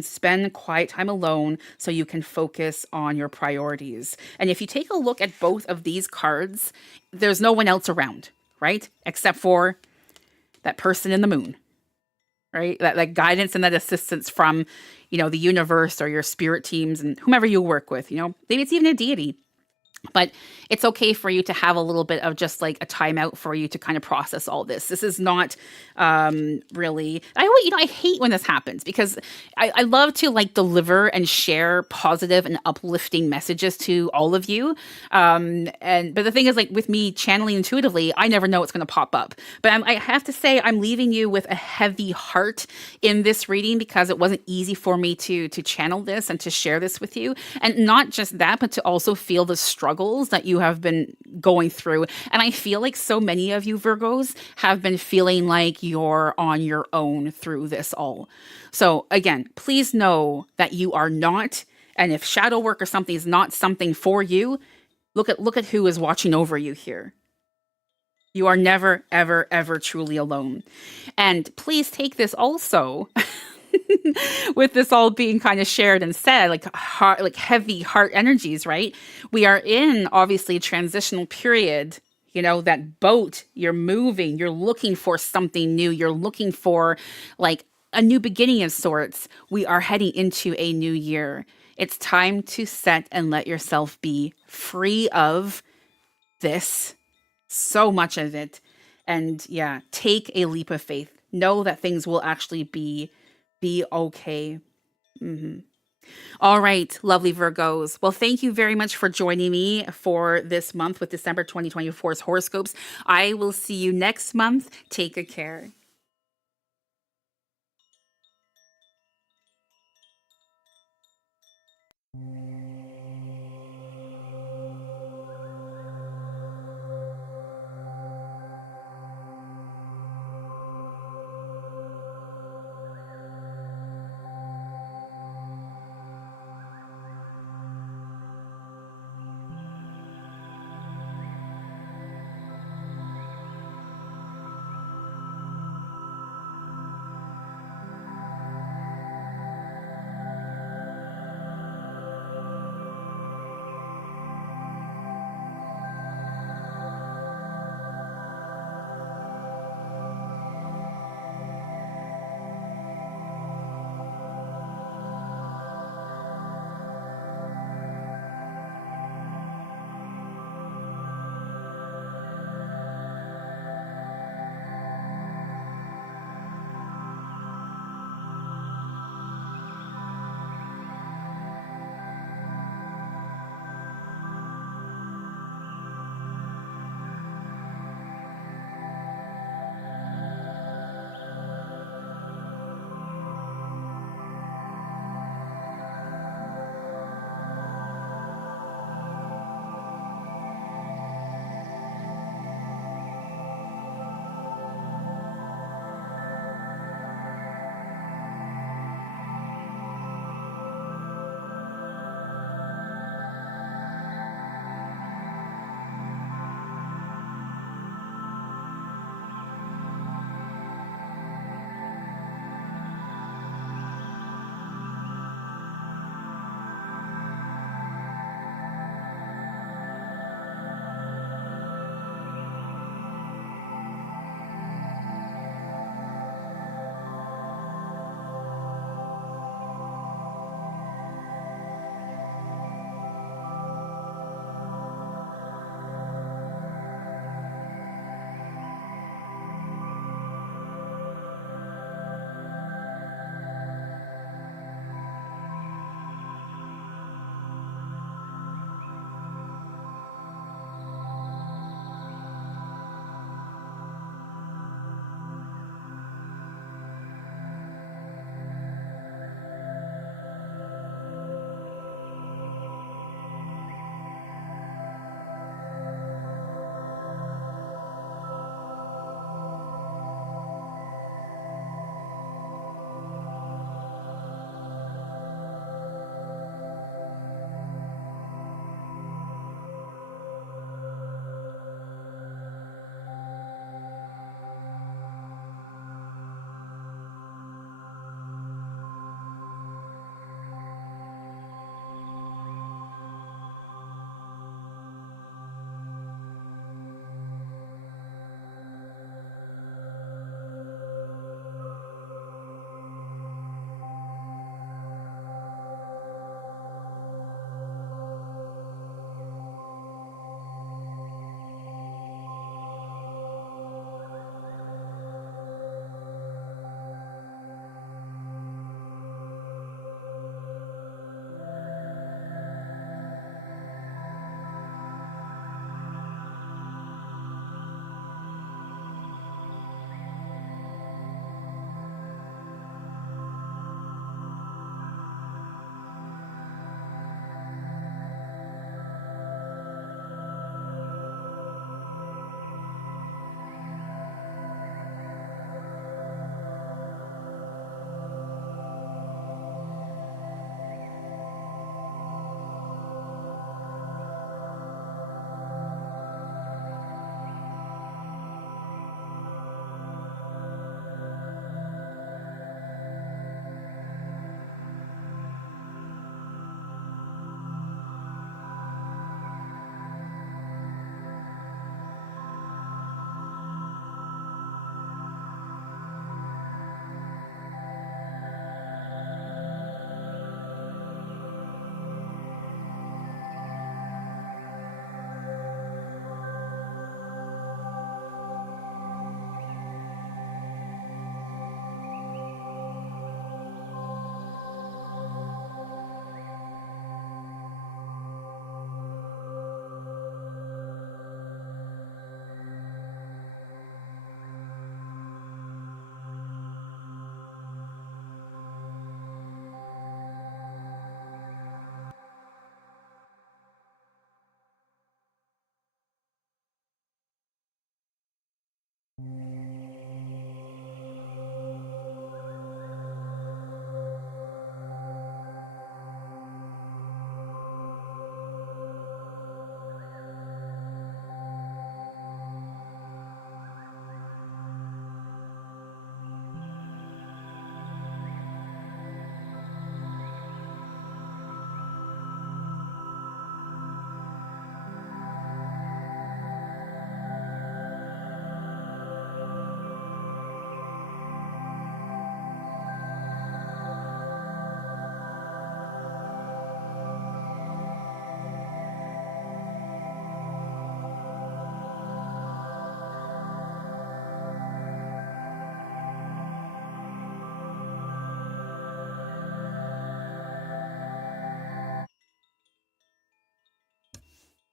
spend quiet time alone so you can focus on your priorities. And if you take a look at both of these cards, there's no one else around, right? Except for that person in the moon, right? That guidance and that assistance from, the universe or your spirit teams and whomever you work with, maybe it's even a deity. But it's okay for you to have a little bit of just like a timeout for you to kind of process all this. This is not really, I hate when this happens, because I love to like deliver and share positive and uplifting messages to all of you. But the thing is, like with me channeling intuitively, I never know what's going to pop up. But I have to say, I'm leaving you with a heavy heart in this reading, because it wasn't easy for me to channel this and to share this with you. And not just that, but to also feel the struggle struggles that you have been going through. And I feel like so many of you Virgos have been feeling like you're on your own through this all. So again, please know that you are not. And if shadow work or something is not something for you, look at who is watching over you here. You are never, ever, ever truly alone. And please take this also with this all being kind of shared and said, like like heavy heart energies, right? We are in obviously a transitional period. You know, that boat, you're moving, you're looking for something new, you're looking for like a new beginning of sorts. We are heading into a new year. It's time to set and let yourself be free of this, so much of it. And yeah, take a leap of faith. Know that things will actually be okay. hmm All right, lovely Virgos. Well, thank you very much for joining me for this month with December 2024's horoscopes. I will see you next month. Take good care.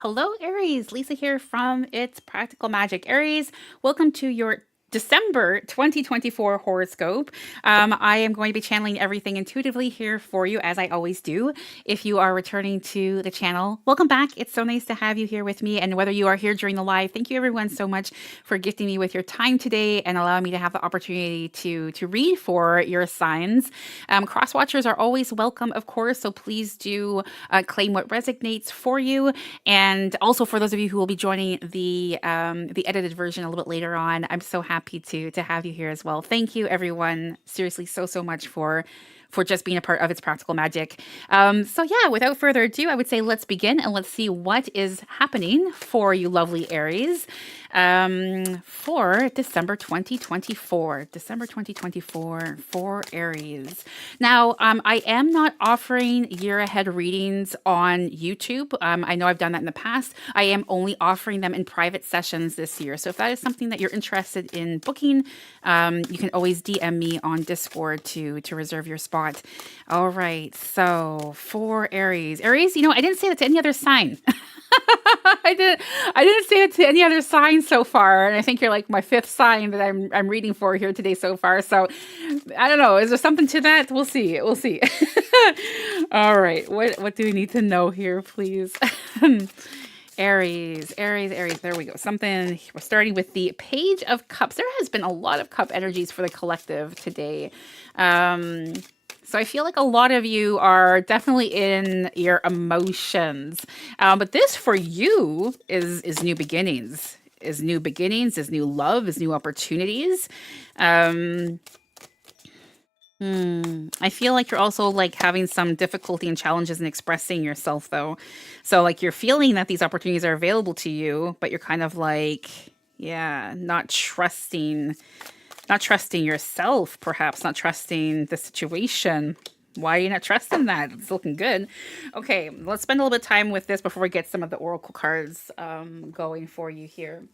Hello, Aries. Lisa here from It's Practical Magic. Aries, welcome to your December 2024 horoscope. I am going to be channeling everything intuitively here for you, as I always do. If you are returning to the channel, welcome back. It's so nice to have you here with me. And whether you are here during the live, thank you everyone so much for gifting me with your time today and allowing me to have the opportunity to read for your signs. Cross watchers are always welcome, of course. So please do claim what resonates for you. And also for those of you who will be joining the edited version a little bit later on, I'm so happy to have you here as well. Thank you, everyone. Seriously, so much for just being a part of It's Practical Magic. So yeah, without further ado, I would say let's begin and let's see what is happening for you lovely Aries for December 2024. December 2024 for Aries. Now, I am not offering year ahead readings on YouTube. I know I've done that in the past. I am only offering them in private sessions this year. So if that is something that you're interested in booking, you can always DM me on Discord to reserve your spot. All right. So for Aries, I didn't say that to any other sign. I didn't say it to any other sign so far, and I think you're like my fifth sign that I'm reading for here today so far. So I don't know. Is there something to that? We'll see. We'll see. All right. What do we need to know here, please? Aries. There we go. Something. We're starting with the Page of Cups. There has been a lot of cup energies for the collective today. So I feel like a lot of you are definitely in your emotions. But this for you is new beginnings. Is new beginnings, is new love, is new opportunities. I feel like you're also like having some difficulty and challenges in expressing yourself though. So like you're feeling that these opportunities are available to you, but you're kind of like, yeah, not trusting yourself, perhaps not trusting the situation. Why are you not trusting that? It's looking good. Okay, let's spend a little bit of time with this before we get some of the oracle cards going for you here.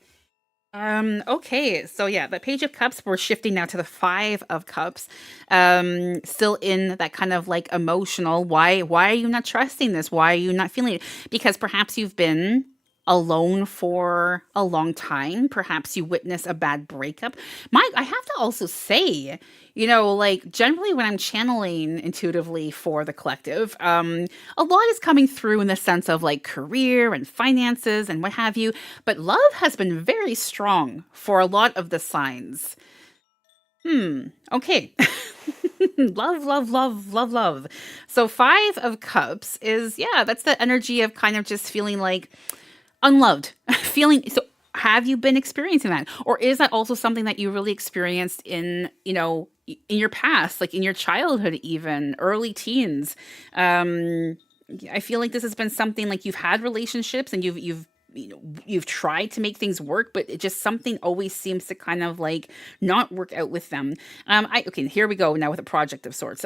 Okay, so yeah, the Page of Cups, we're shifting now to the Five of Cups. Still in that kind of like emotional, why are you not trusting this? Why are you not feeling it? Because perhaps you've been alone for a long time. Perhaps you witness a bad breakup. I have to also say, like generally when I'm channeling intuitively for the collective, a lot is coming through in the sense of like career and finances and what have you. But love has been very strong for a lot of the signs. Okay. Love. So Five of Cups is, yeah, that's the energy of kind of just feeling like unloved. Feeling so. Have you been experiencing that, or is that also something that you really experienced in in your past, like in your childhood, even early teens? I feel like this has been something like you've had relationships and you've tried to make things work, but it just something always seems to kind of like not work out with them. Okay, here we go now with a project of sorts.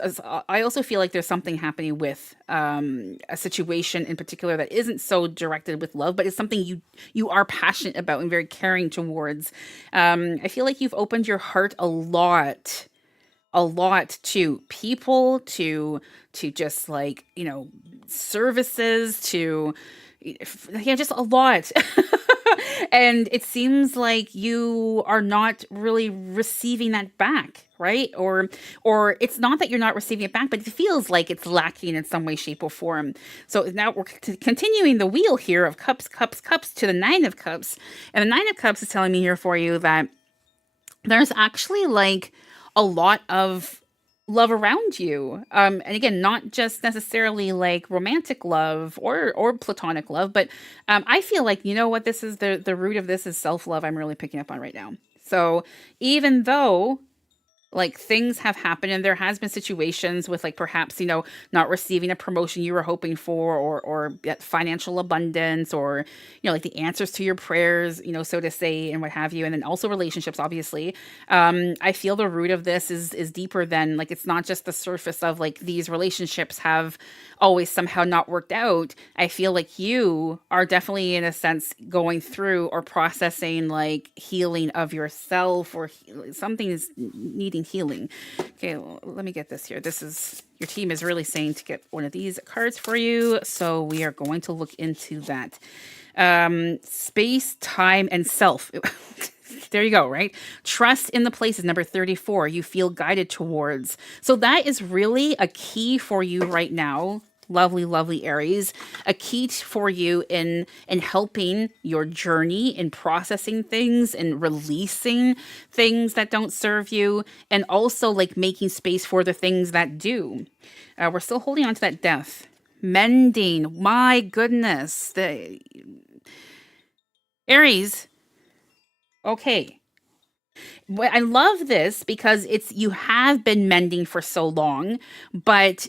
I also feel like there's something happening with a situation in particular that isn't so directed with love, but it's something you are passionate about and very caring towards. I feel like you've opened your heart a lot to people, to just like services, to yeah, just a lot. And it seems like you are not really receiving that back, right? Or it's not that you're not receiving it back, but it feels like it's lacking in some way, shape, or form. So now we're continuing the wheel here of cups to the Nine of Cups. And the Nine of Cups is telling me here for you that there's actually like a lot of love around you. And again, not just necessarily like romantic love or platonic love, but I feel like, what this is, the root of this is self-love. I'm really picking up on right now. So even though like things have happened and there has been situations with like perhaps not receiving a promotion you were hoping for, or financial abundance, or like the answers to your prayers, so to say, and what have you, and then also relationships obviously. I feel the root of this is deeper than like, it's not just the surface of like these relationships have always somehow not worked out. I feel like you are definitely in a sense going through or processing like healing of yourself, or something is needing healing. Okay, well, let me get this here. This is, your team is really saying to get one of these cards for you, so we are going to look into that. Space, time, and self. There you go, right? Trust in the places, number 34, you feel guided towards. So that is really a key for you right now. Lovely, lovely Aries. A key for you in helping your journey, in processing things, in releasing things that don't serve you, and also like making space for the things that do. We're still holding on to that death. Mending. My goodness. The Aries. Okay. Well, I love this because it's you have been mending for so long, but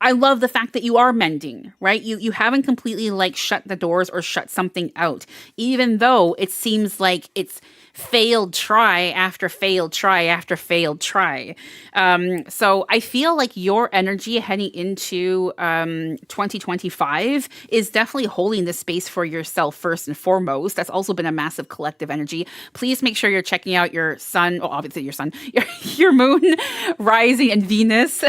I love the fact that you are mending, right? You haven't completely like shut the doors or shut something out, even though it seems like it's failed try after failed try after failed try. So I feel like your energy heading into 2025 is definitely holding the space for yourself first and foremost. That's also been a massive collective energy. Please make sure you're checking out your sun, oh, obviously your sun, your moon, rising, and Venus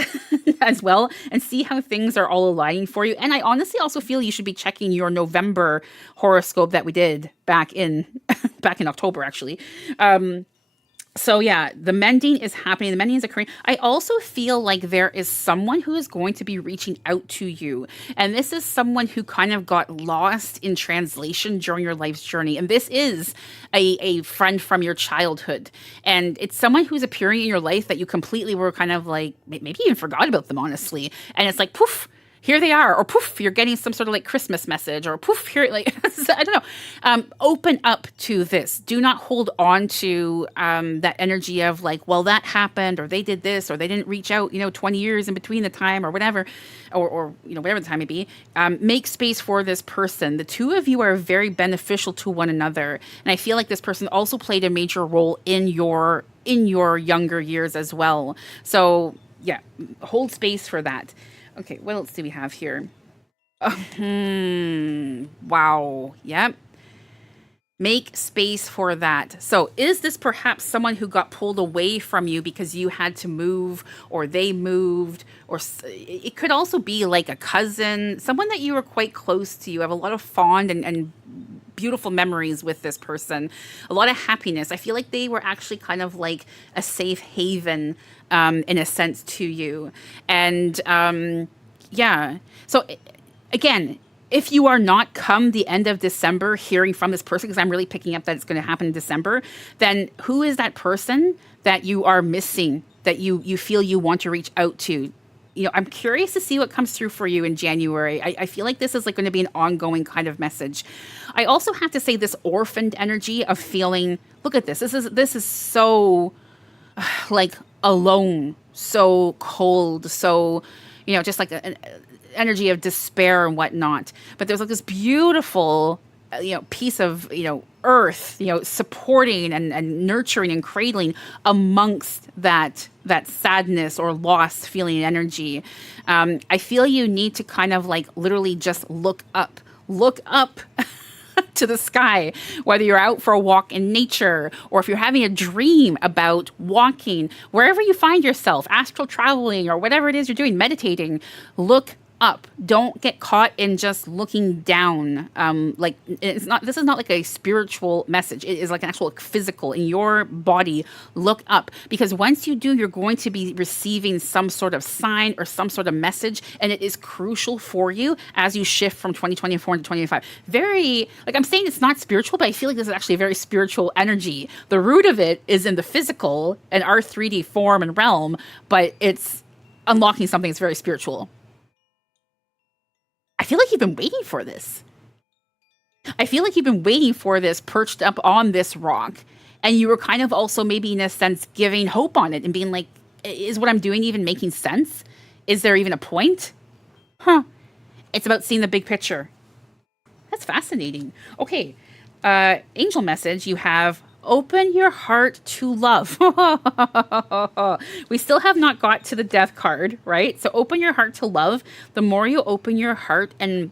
as well, and see how things are all aligning for you. And I honestly also feel you should be checking your November horoscope that we did back in back in October, actually. So yeah, the mending is happening. The mending is occurring. I also feel like there is someone who is going to be reaching out to you. And this is someone who kind of got lost in translation during your life's journey. And this is a friend from your childhood. And it's someone who's appearing in your life that you completely were kind of like, maybe even forgot about them, honestly. And it's like, poof, here they are, or poof, you're getting some sort of like Christmas message, or poof, here, like, I don't know. Open up to this. Do not hold on to that energy of like, well, that happened, or they did this, or they didn't reach out, 20 years in between the time, or whatever, or whatever the time may be. Make space for this person. The two of you are very beneficial to one another. And I feel like this person also played a major role in your younger years as well. So yeah, hold space for that. Okay, what else do we have here? Wow. Yep. Make space for that. So is this perhaps someone who got pulled away from you because you had to move, or they moved, or it could also be like a cousin, someone that you were quite close to. You have a lot of fond and beautiful memories with this person, a lot of happiness. I feel like they were actually kind of like a safe haven in a sense to you. And yeah, so again, if you are not come the end of December hearing from this person, because I'm really picking up that it's going to happen in December, then who is that person that you are missing, that you feel you want to reach out to? I'm curious to see what comes through for you in January. I feel like this is like going to be an ongoing kind of message. I also have to say this orphaned energy of feeling, look at this. This is so like alone, so cold, so, just like an energy of despair and whatnot. But there's like this beautiful, piece of, earth, supporting and nurturing and cradling amongst that sadness or lost feeling energy. I feel you need to kind of like literally just look up to the sky, whether you're out for a walk in nature, or if you're having a dream about walking, wherever you find yourself, astral traveling, or whatever it is you're doing, meditating, look up. Don't get caught in just looking down. Like this is not like a spiritual message. It is like an actual physical in your body. Look up, because once you do, you're going to be receiving some sort of sign or some sort of message, and it is crucial for you as you shift from 2024 to 2025. Very, like I'm saying, it's not spiritual, but I feel like this is actually a very spiritual energy. The root of it is in the physical and our 3D form and realm, but it's unlocking something that's very spiritual. I feel like you've been waiting for this. I feel like you've been waiting for this perched up on this rock. And you were kind of also maybe in a sense giving hope on it and being like, is what I'm doing even making sense? Is there even a point? It's about seeing the big picture. That's fascinating. Okay. Angel message, you have open your heart to love. We still have not got to the death card, right? So open your heart to love. The more you open your heart and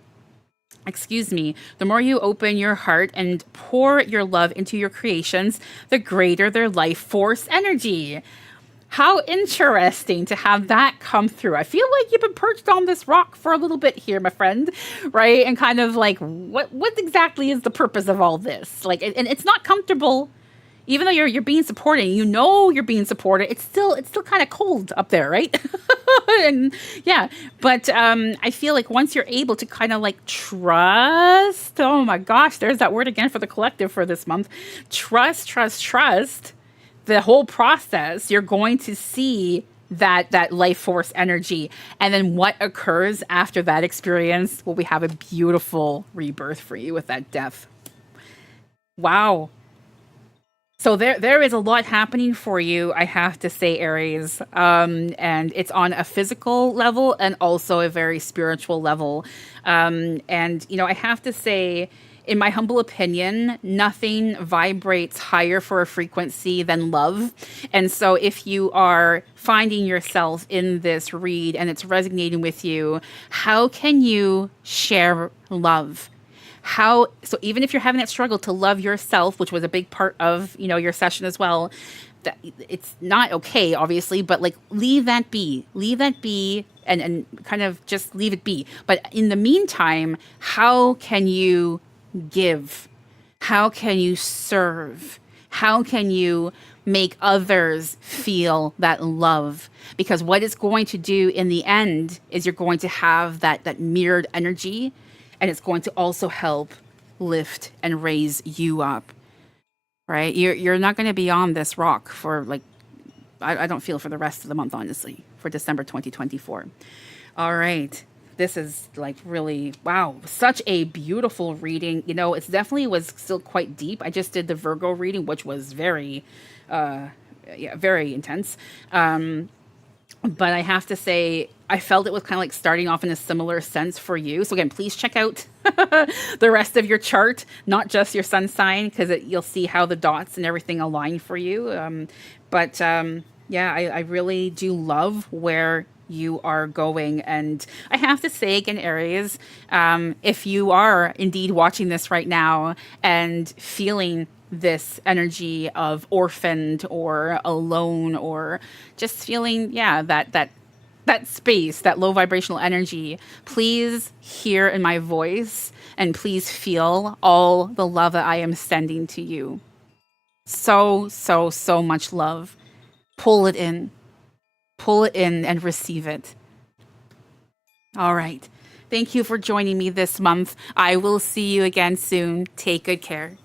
the more you open your heart and pour your love into your creations, the greater their life force energy. How interesting to have that come through. I feel like you've been perched on this rock for a little bit here, my friend, right? And kind of like, what exactly is the purpose of all this? Like, and it's not comfortable, even though you're being supported. You know you're being supported. It's still kind of cold up there, right? And yeah, but I feel like once you're able to kind of like trust. Oh my gosh, there's that word again for the collective for this month. Trust the whole process, you're going to see that life force energy. And then what occurs after that experience? Well, we have a beautiful rebirth for you with that death. Wow. So there is a lot happening for you, I have to say, Aries. And it's on a physical level and also a very spiritual level. And I have to say, in my humble opinion, nothing vibrates higher for a frequency than love. And so if you are finding yourself in this read and it's resonating with you, how can you share love? How so even if you're having that struggle to love yourself, which was a big part of your session as well, that it's not okay, obviously, but like leave that be and kind of just leave it be. But in the meantime, how can you give? How can you serve? How can you make others feel that love? Because what it's going to do in the end is you're going to have that mirrored energy, and it's going to also help lift and raise you up, right? You're not going to be on this rock for like, I don't feel, for the rest of the month, honestly, for December 2024. All right. This is like really, wow, such a beautiful reading. It's definitely was still quite deep. I just did the Virgo reading, which was very, very intense. But I have to say, I felt it was kind of like starting off in a similar sense for you. So again, please check out the rest of your chart, not just your sun sign, because you'll see how the dots and everything align for you. Yeah, I really do love where you are going. And I have to say again, Aries, if you are indeed watching this right now and feeling this energy of orphaned or alone, or just feeling, yeah, that space, that low vibrational energy, please hear in my voice and please feel all the love that I am sending to you. So, so, so much love. Pull it in. Pull it in and receive it. All right. Thank you for joining me this month. I will see you again soon. Take good care.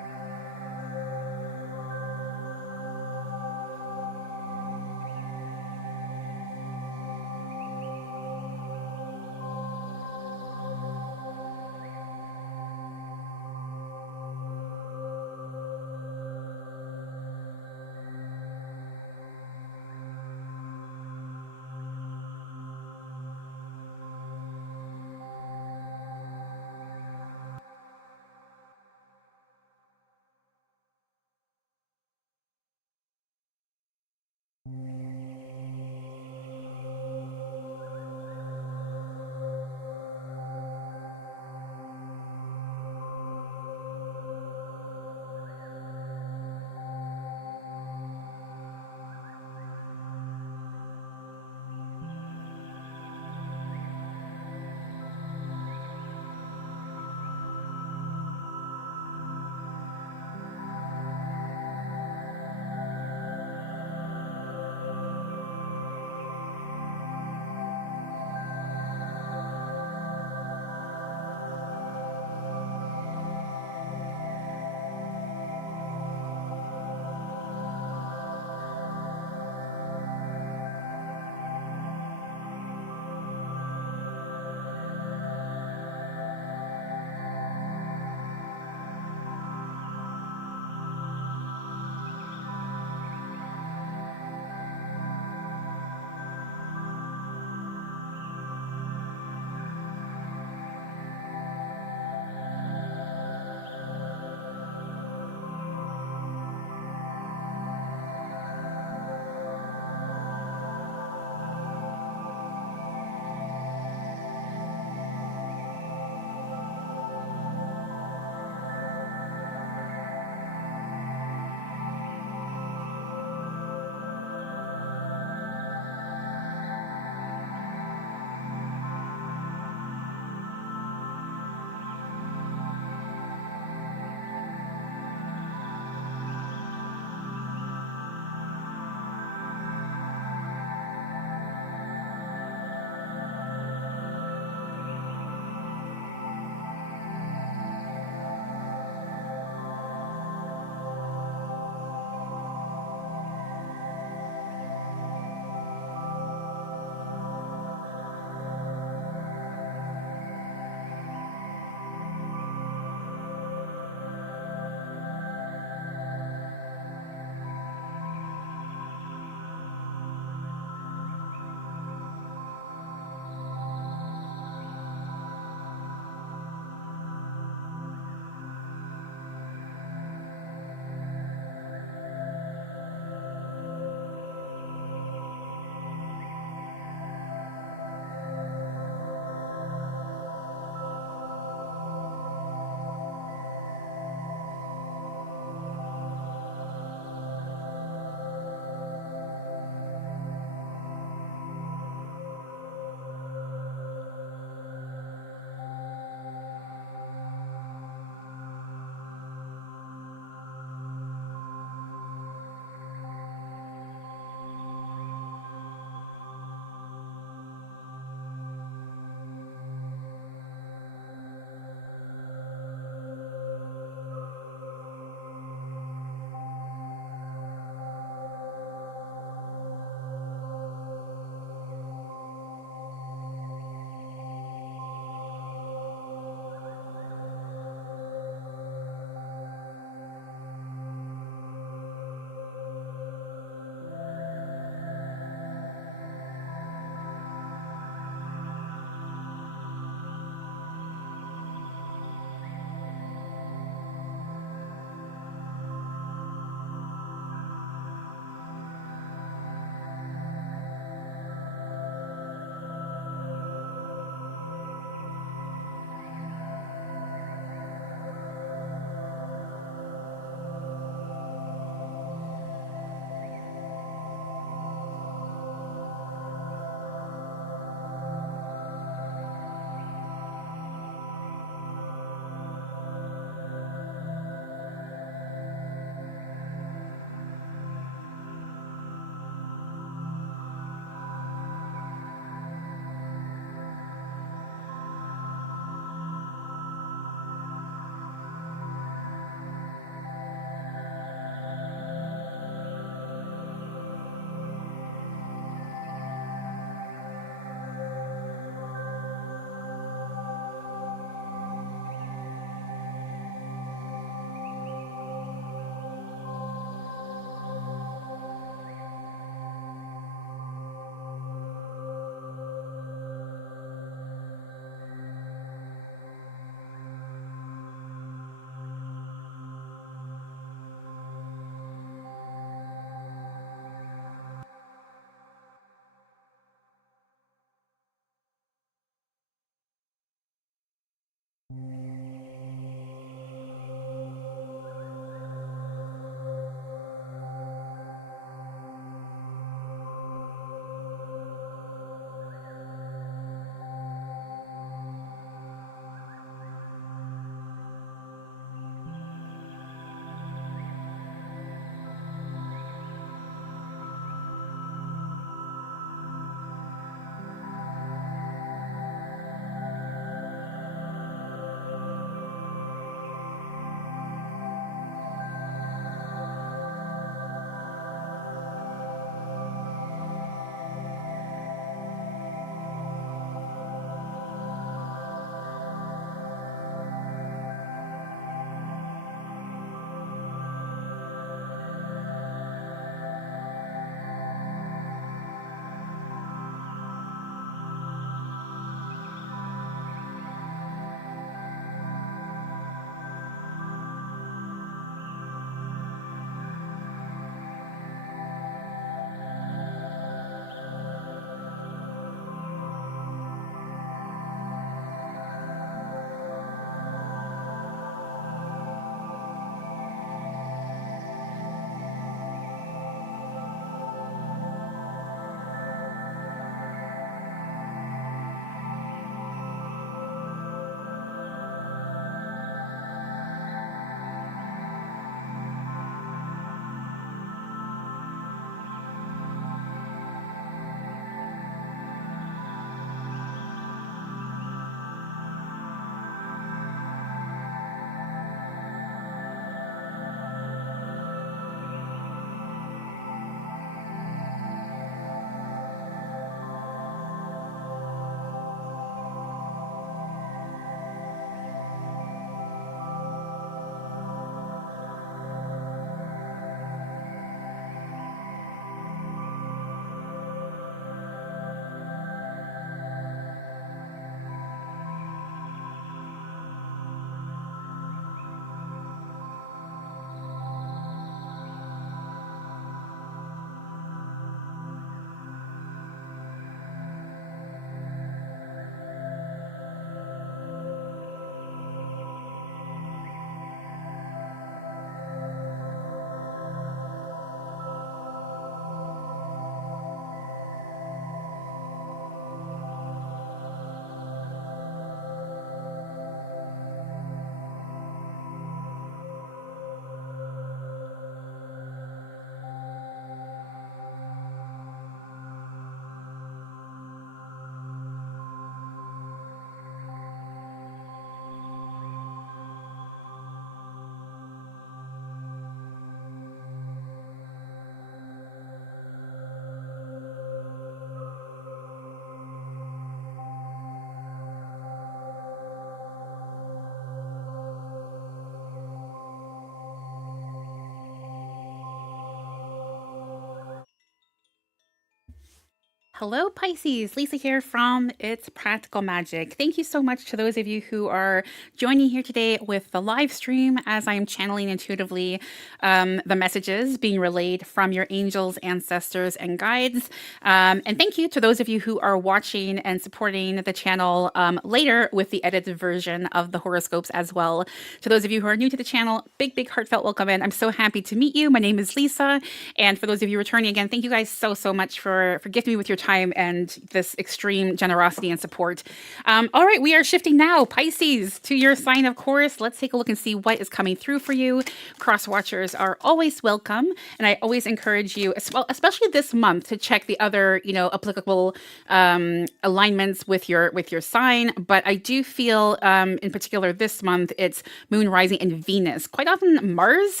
Hello, Pisces. Lisa here from It's Practical Magic. Thank you so much to those of you who are joining here today with the live stream as I am channeling intuitively the messages being relayed from your angels, ancestors, and guides. And thank you to those of you who are watching and supporting the channel later with the edited version of the horoscopes as well. To those of you who are new to the channel, big heartfelt welcome in. I'm so happy to meet you. My name is Lisa. And for those of you returning again, thank you guys so much for gifting me with your time and this extreme generosity and support. All right, we are shifting now, Pisces, to your sign, of course. Let's take a look and see what is coming through for you. Cross watchers are always welcome, and I always encourage you, well, especially this month, to check the other, applicable alignments with your sign. But I do feel, in particular, this month, it's Moon rising in Venus. Quite often, Mars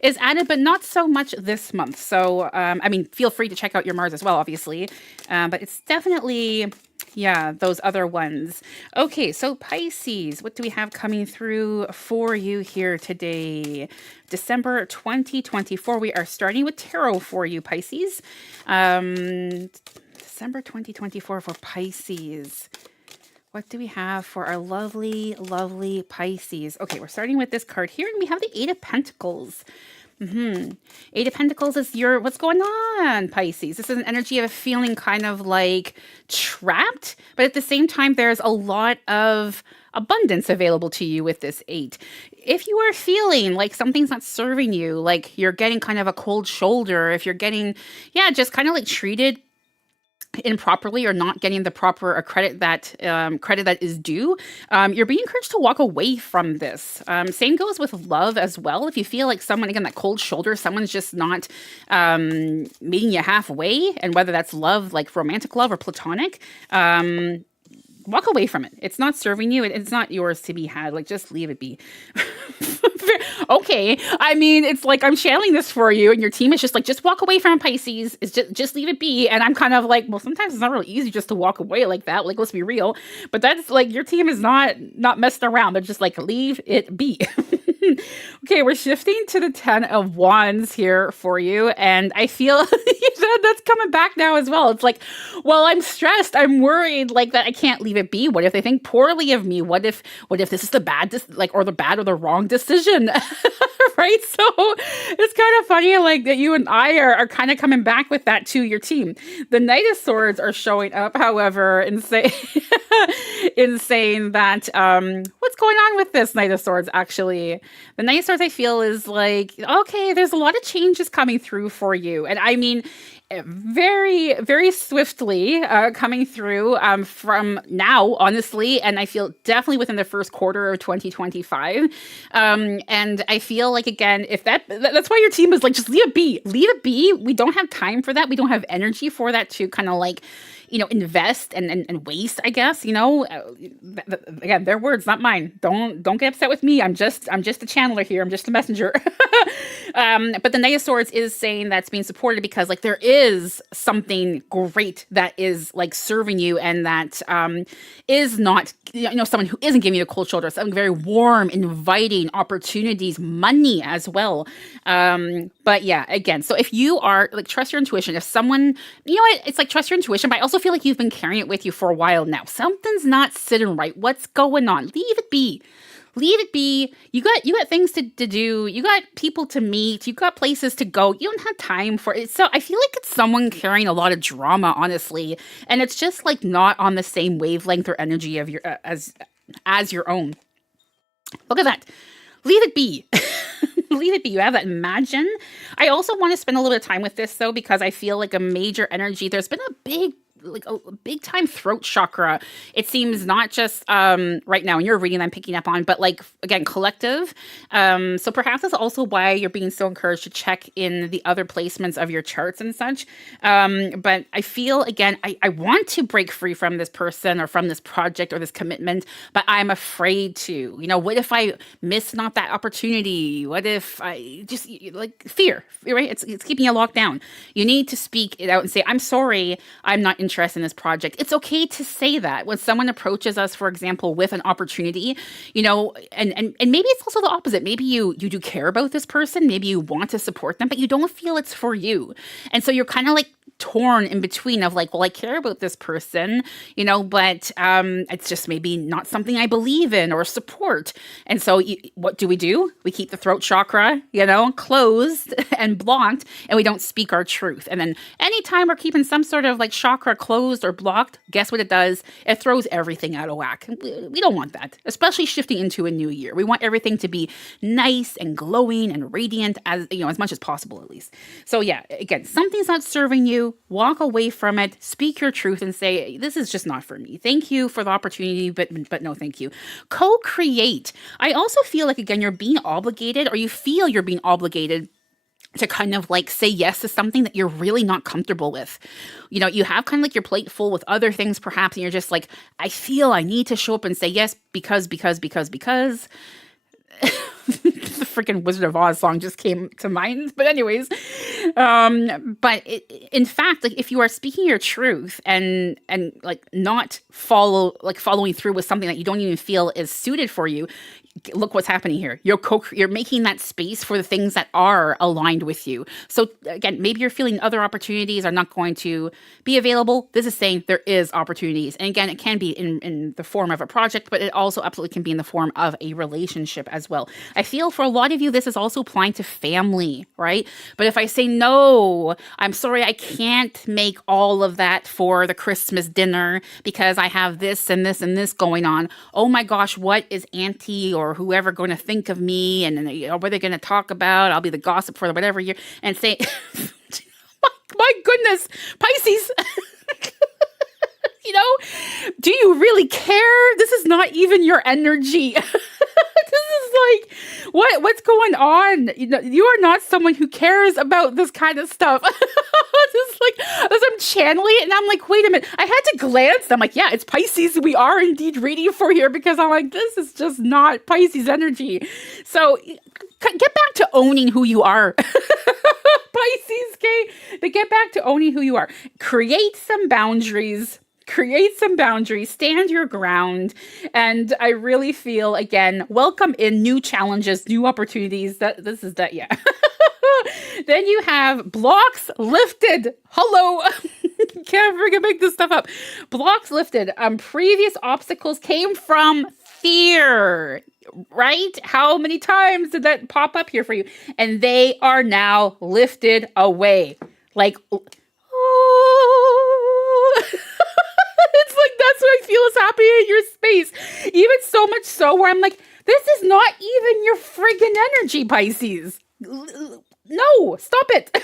is added, but not so much this month. So, feel free to check out your Mars as well, obviously. But it's definitely, those other ones. Okay, so Pisces, what do we have coming through for you here today? December 2024. We are starting with tarot for you, Pisces. December 2024 for Pisces. What do we have for our lovely Pisces? Okay, we're starting with this card here, and we have the Eight of Pentacles. Eight of Pentacles is what's going on, Pisces? This is an energy of feeling kind of like trapped, but at the same time, there's a lot of abundance available to you with this eight. If you are feeling like something's not serving you, like you're getting kind of a cold shoulder, if you're getting, just kind of like treated improperly or not getting the proper credit that is due, you're being encouraged to walk away from this. Same goes with love as well. If you feel like someone, again, that cold shoulder, someone's just not meeting you halfway, and whether that's love, like romantic love or platonic, walk away from it. It's not serving you. It's not yours to be had. Like, just leave it be. Okay. It's like I'm channeling this for you, and your team is just like, just walk away from Pisces. It's just leave it be. And I'm kind of like, well, sometimes it's not really easy just to walk away like that. Like, let's be real. But that's like, your team is not messing around. They're just like, leave it be. Okay, we're shifting to the 10 of Wands here for you. And I feel that's coming back now as well. It's like, well, I'm stressed. I'm worried like that I can't leave it be. What if they think poorly of me? What if this is the bad, or the wrong decision? Right? So it's kind of funny like that you and I are kind of coming back with that to your team. The Knight of Swords are showing up, however, in saying that what's going on with this Knight of Swords, actually. The Knight of Swords, I feel, is like, okay, there's a lot of changes coming through for you. And I mean, very swiftly coming through from now, honestly, and I feel definitely within the first quarter of 2025. And I feel like, again, if that's why your team is like, just leave it be. Leave it be. We don't have time for that. We don't have energy for that to kind of like, invest and waste, I guess, again, their words, not mine. Don't get upset with me. I'm just a channeler here. I'm just a messenger. But the Knight of Swords is saying that's being supported because like there is something great that is like serving you, and that is not, someone who isn't giving you a cold shoulder, something very warm, inviting, opportunities, money as well. But yeah, again, so if you are like, trust your intuition. If someone, it's like trust your intuition, but I also feel like you've been carrying it with you for a while now. Something's not sitting right. What's going on? Leave it be. Leave it be. You got things to do. You got people to meet. You got places to go. You don't have time for it. So I feel like it's someone carrying a lot of drama, honestly, and it's just like not on the same wavelength or energy of your as your own. Look at that. Leave it be. Leave it be. You have that imagine. I also want to spend a little bit of time with this though, because I feel like a major energy. There's been a big time throat chakra. It seems not just right now in your reading I'm picking up on, but like, again, collective. So perhaps that's also why you're being so encouraged to check in the other placements of your charts and such. But I feel, again, I want to break free from this person or from this project or this commitment, but I'm afraid to. What if I miss not that opportunity? What if I just, like, fear, right? It's keeping you locked down. You need to speak it out and say, I'm sorry, I'm not interested in this project. It's okay to say that when someone approaches us, for example, with an opportunity, and maybe it's also the opposite. Maybe you do care about this person. Maybe you want to support them, but you don't feel it's for you. And so you're kind of like torn in between of like, well, I care about this person, but it's just maybe not something I believe in or support. And so what do? We keep the throat chakra, closed and blocked, and we don't speak our truth. And then anytime we're keeping some sort of like chakra closed or blocked, guess what it does? It throws everything out of whack. We don't want that, especially shifting into a new year. We want everything to be nice and glowing and radiant as much as possible, at least. So yeah, again, something's not serving you, walk away from it, speak your truth and say, this is just not for me. Thank you for the opportunity, but no, thank you. Co-create. I also feel like, again, you're being obligated, or you feel you're being obligated to kind of like say yes to something that you're really not comfortable with. You have kind of like your plate full with other things perhaps, and you're just like, I feel I need to show up and say yes because. The freaking Wizard of Oz song just came to mind. But anyways, in fact, like if you are speaking your truth and like not following through with something that you don't even feel is suited for you, look what's happening here. You're making that space for the things that are aligned with you. So again, maybe you're feeling other opportunities are not going to be available. This is saying there is opportunities. And again, it can be in the form of a project, but it also absolutely can be in the form of a relationship as well. I feel for a lot of you, this is also applying to family, right? But if I say, no, I'm sorry, I can't make all of that for the Christmas dinner because I have this and this and this going on. Oh my gosh, what is Auntie or whoever going to think of me, and what are they going to talk about? I'll be the gossip for whatever year, and say, my goodness, Pisces, do you really care? This is not even your energy. This is like, what's going on? You are not someone who cares about this kind of stuff. Just like, as I'm channeling it, and I'm like, wait a minute. I had to glance. I'm like, yeah, it's Pisces. We are indeed reading for here, because I'm like, this is just not Pisces energy. So get back to owning who you are. Pisces, okay? But get back to owning who you are. Create some boundaries. Stand your ground. And I really feel, again, welcome in new challenges, new opportunities. Yeah. Then you have blocks lifted. Hello. Can't freaking make this stuff up. Blocks lifted. Previous obstacles came from fear, right? How many times did that pop up here for you? And they are now lifted away. Like, oh. It's like, that's what I feel is happening in your space. Even so much so where I'm like, this is not even your friggin' energy, Pisces. No, stop it.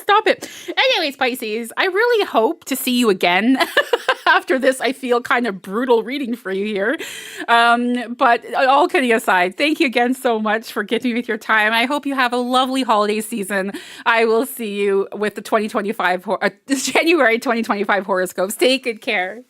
Stop it. Anyways, Pisces, I really hope to see you again after this, I feel kind of brutal reading for you here. But all kidding aside, thank you again so much for giving me with your time. I hope you have a lovely holiday season. I will see you with the January 2025 horoscopes. Take good care.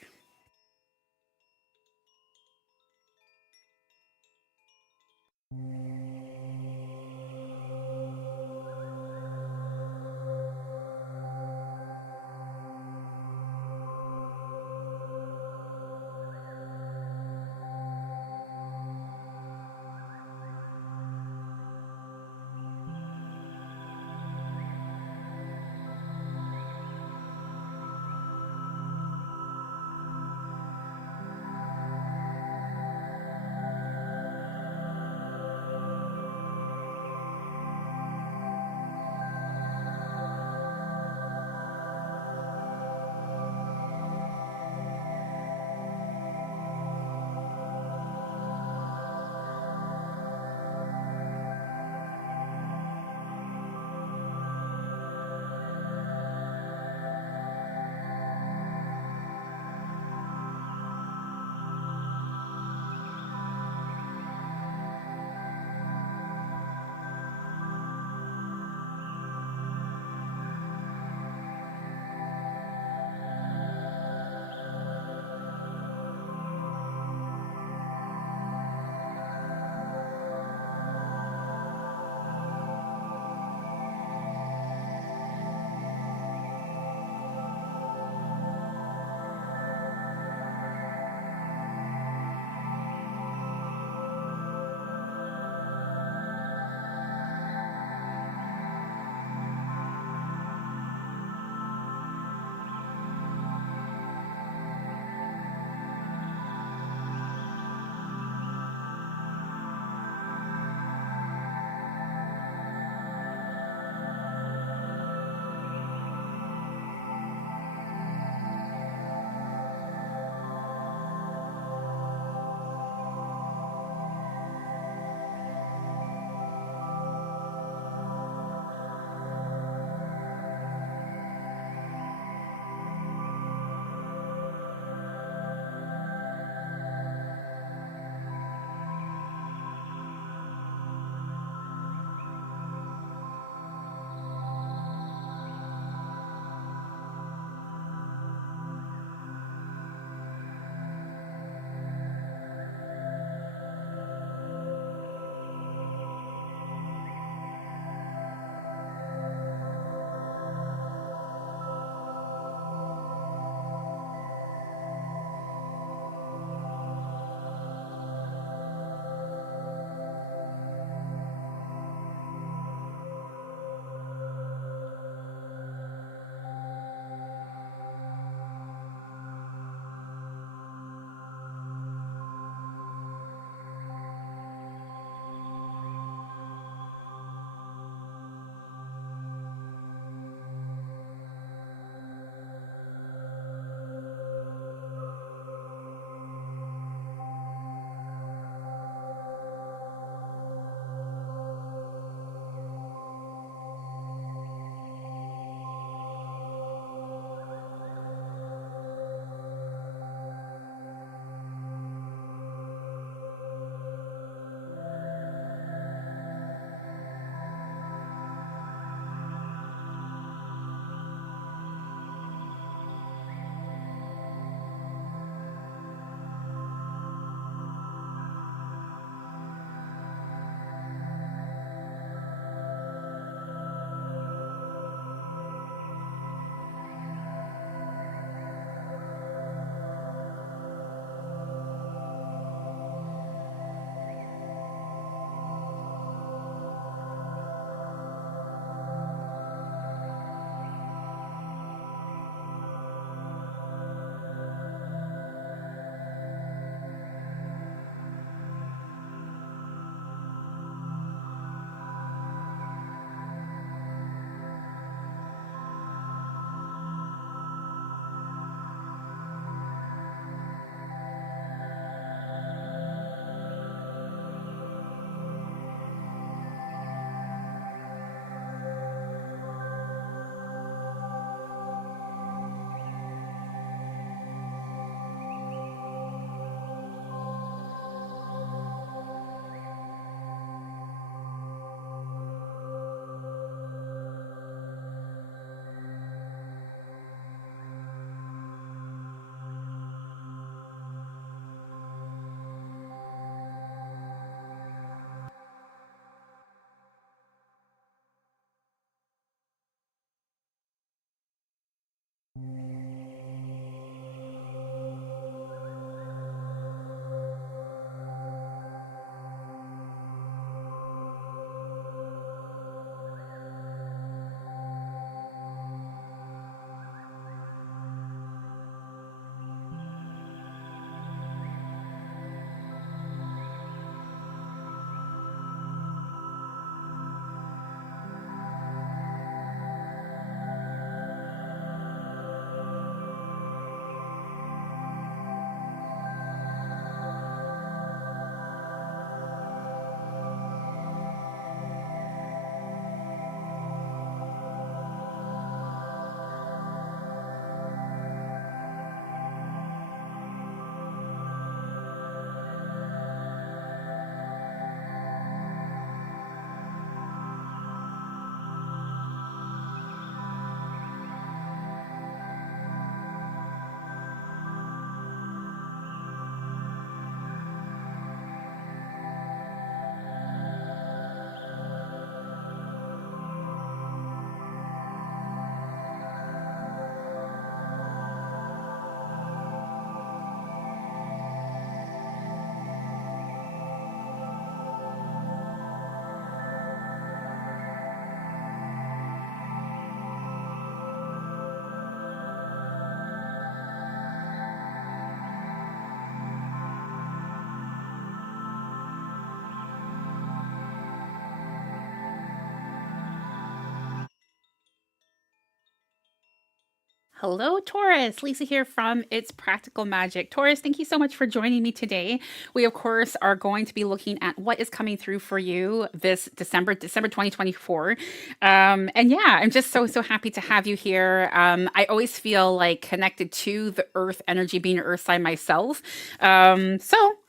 Hello, Taurus. Lisa here from It's Practical Magic. Taurus, thank you so much for joining me today. We, of course, are going to be looking at what is coming through for you this December 2024. And yeah, I'm just so happy to have you here. I always feel like connected to the earth energy, being an earth sign myself. So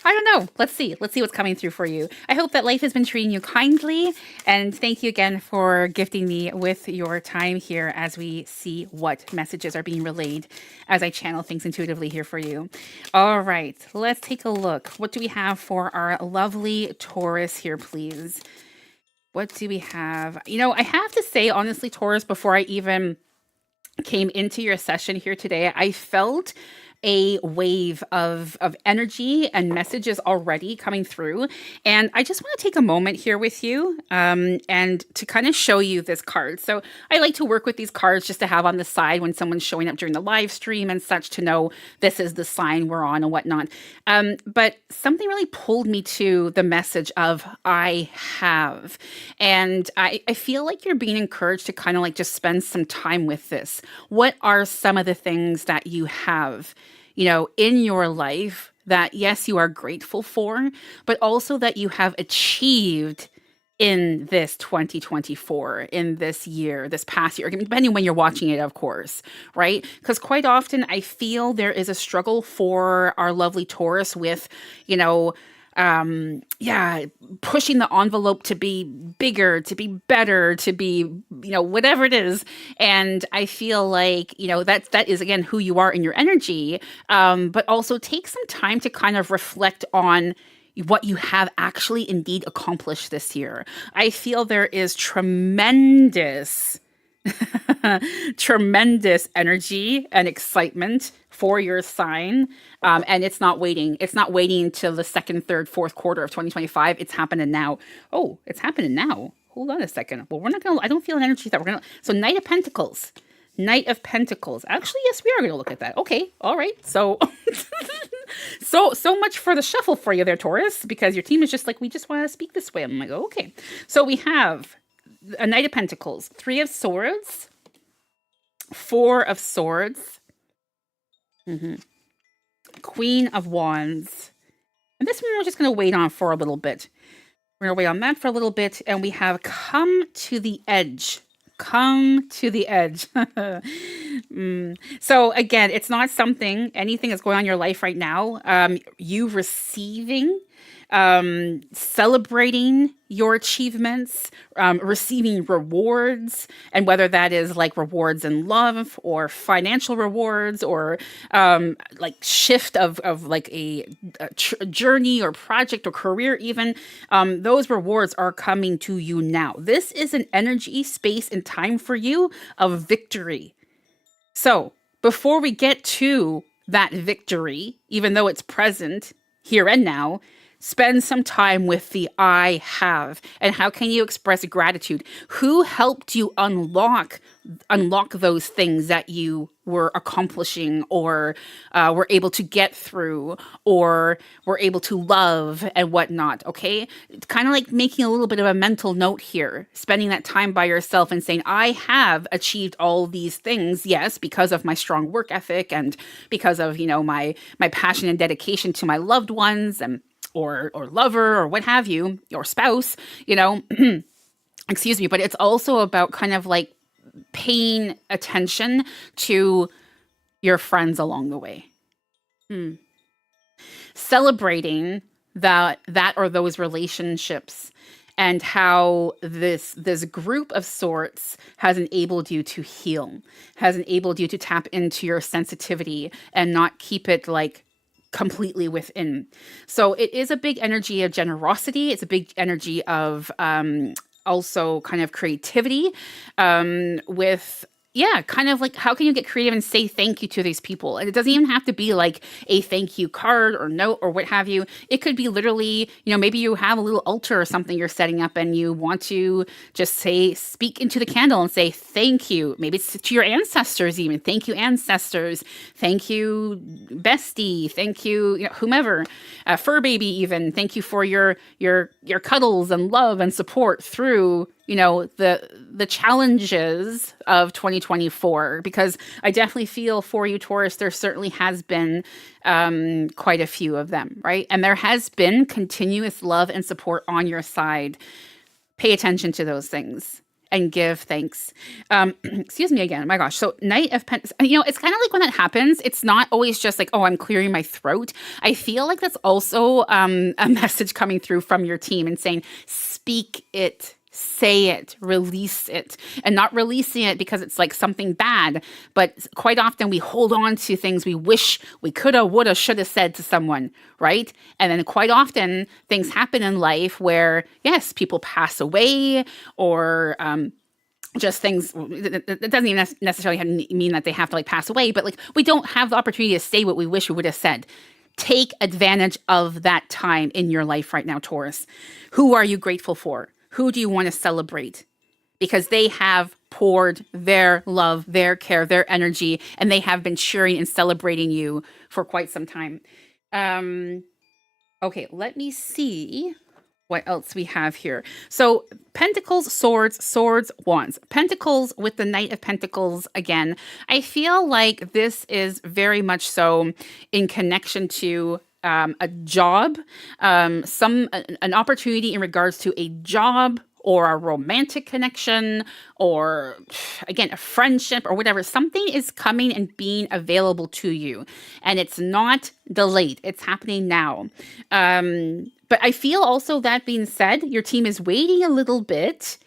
I don't know. Let's see what's coming through for you. I hope that life has been treating you kindly. And thank you again for gifting me with your time here as we see what messages are being relayed as I channel things intuitively here for you. All right, let's take a look. What do we have for our lovely Taurus here, please? What do we have? You know, I have to say, honestly, Taurus, before I even came into your session here today, I felt a wave of energy and messages already coming through. And I just want to take a moment here with you and to kind of show you this card. So I like to work with these cards just to have on the side when someone's showing up during the live stream and such to know this is the sign we're on and whatnot. But something really pulled me to the message of I have. And I feel like you're being encouraged to kind of like just spend some time with this. What are some of the things that you have, you know, in your life that, yes, you are grateful for, but also that you have achieved in this 2024, in this year, this past year, depending when you're watching it, of course, right? Because quite often I feel there is a struggle for our lovely Taurus with, you know, pushing the envelope to be bigger, to be better, to be, you know, whatever it is. And I feel like, you know, that is again who you are in your energy. But also take some time to kind of reflect on what you have actually indeed accomplished this year. I feel there is tremendous tremendous energy and excitement for your sign. And it's not waiting. It's not waiting till the second, third, fourth quarter of 2025. It's happening now. Oh, it's happening now. Hold on a second. Well, we're not going to, I don't feel an energy that we're going to, so Knight of Pentacles. Knight of Pentacles. Actually, yes, we are going to look at that. Okay. All right. So, so much for the shuffle for you there, Taurus, because your team is just like, we just want to speak this way. I'm like, oh, okay. So we have a Knight of Pentacles, Three of Swords, Four of Swords, Queen of Wands. And this one we're just going to wait on for a little bit. We're going to wait on that for a little bit. And we have Come to the Edge. Come to the edge. So again, it's not anything that's going on in your life right now. You receiving, celebrating your achievements, receiving rewards, and whether that is like rewards in love or financial rewards or like shift of like a journey or project or career even, those rewards are coming to you now. This is an energy, space, and time for you of victory. So before we get to that victory, even though it's present here and now, spend some time with the I have. And how can you express gratitude? Who helped you unlock those things that you were accomplishing or were able to get through or were able to love and whatnot, okay? It's kind of like making a little bit of a mental note here, spending that time by yourself and saying, I have achieved all these things, yes, because of my strong work ethic and because of, you know, my passion and dedication to my loved ones and or lover or what have you, or spouse, you know, excuse me, but it's also about kind of like paying attention to your friends along the way. Celebrating that or those relationships and how this group of sorts has enabled you to heal, has enabled you to tap into your sensitivity and not keep it like completely within. So it is a big energy of generosity. It's a big energy of also kind of creativity with kind of like how can you get creative and say thank you to these people? And it doesn't even have to be like a thank you card or note or what have you. It could be literally, you know, maybe you have a little altar or something you're setting up and you want to just speak into the candle and say thank you. Maybe it's to your ancestors even. Thank you, ancestors. Thank you, bestie. Thank you, whomever. Fur baby even. Thank you for your cuddles and love and support through the challenges of 2024, because I definitely feel for you, Taurus, there certainly has been quite a few of them, right? And there has been continuous love and support on your side. Pay attention to those things and give thanks. Excuse me again. My gosh. So Knight of Pentacles, it's kind of like when that happens, it's not always just like, oh, I'm clearing my throat. I feel like that's also a message coming through from your team and saying, speak it, say it, release it, and not releasing it because it's like something bad. But quite often we hold on to things we wish we coulda, woulda, shoulda said to someone, right? And then quite often things happen in life where, yes, people pass away, or just things. It doesn't even necessarily mean that they have to like pass away, but like we don't have the opportunity to say what we wish we would have said. Take advantage of that time in your life right now, Taurus. Who are you grateful for? Who do you want to celebrate? Because they have poured their love, their care, their energy, and they have been cheering and celebrating you for quite some time. Okay, let me see what else we have here. So Pentacles, Swords, Wands. Pentacles with the Knight of Pentacles again. I feel like this is very much so in connection to a job, an opportunity in regards to a job or a romantic connection, or again, a friendship or whatever. Something is coming and being available to you, and it's not delayed. It's happening now. But I feel also, that being said, your team is waiting a little bit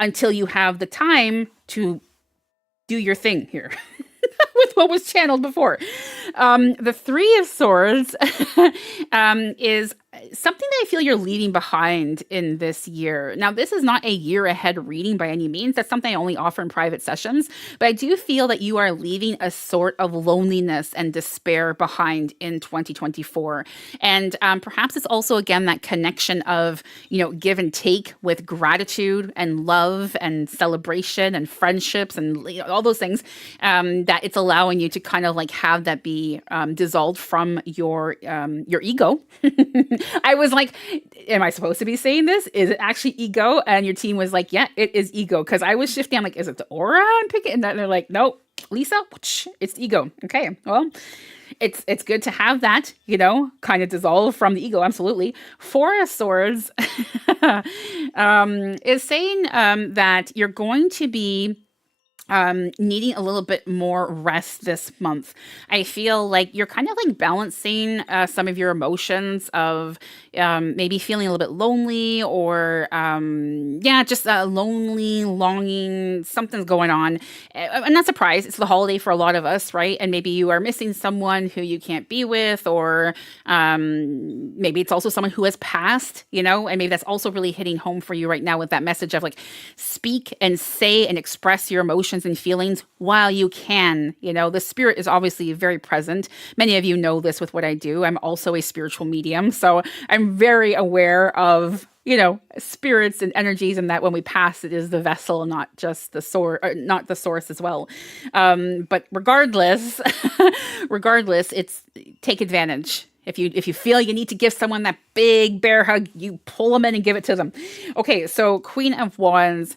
until you have the time to do your thing here. With what was channeled before. The Three of Swords is something that I feel you're leaving behind in this year. Now, this is not a year ahead reading by any means. That's something I only offer in private sessions. But I do feel that you are leaving a sort of loneliness and despair behind in 2024. And perhaps it's also, again, that connection of, give and take with gratitude and love and celebration and friendships and all those things, that it's allowing you to kind of like have that be dissolved from your ego. I was like, am I supposed to be saying this? Is it actually ego? And your team was like, yeah, it is ego. Because I was shifting. I'm like, is it the aura I'm picking? And they're like, nope, Lisa, it's ego. Okay, well, it's good to have that, kind of dissolve from the ego. Absolutely. Four of Swords is saying that you're going to be needing a little bit more rest this month. I feel like you're kind of like balancing some of your emotions of maybe feeling a little bit lonely, or just lonely, longing, something's going on. I'm not surprised. It's the holiday for a lot of us, right? And maybe you are missing someone who you can't be with, or maybe it's also someone who has passed, and maybe that's also really hitting home for you right now with that message of like, speak and say and express your emotions and feelings while you can. The spirit is obviously very present. Many of you know this with what I do. I'm also a spiritual medium, so I'm very aware of spirits and energies, and that when we pass, it is the vessel, not just the source, not the source as well. But regardless, it's take advantage. If you feel you need to give someone that big bear hug, you pull them in and give it to them. Okay, so Queen of Wands.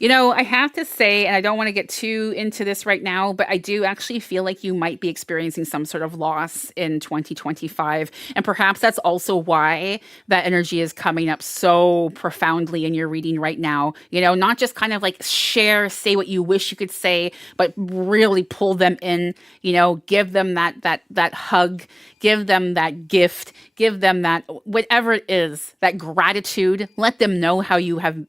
I have to say, and I don't want to get too into this right now, but I do actually feel like you might be experiencing some sort of loss in 2025. And perhaps that's also why that energy is coming up so profoundly in your reading right now. Not just kind of like say what you wish you could say, but really pull them in, give them that hug, give them that gift, give them that, whatever it is, that gratitude. Let them know how you have,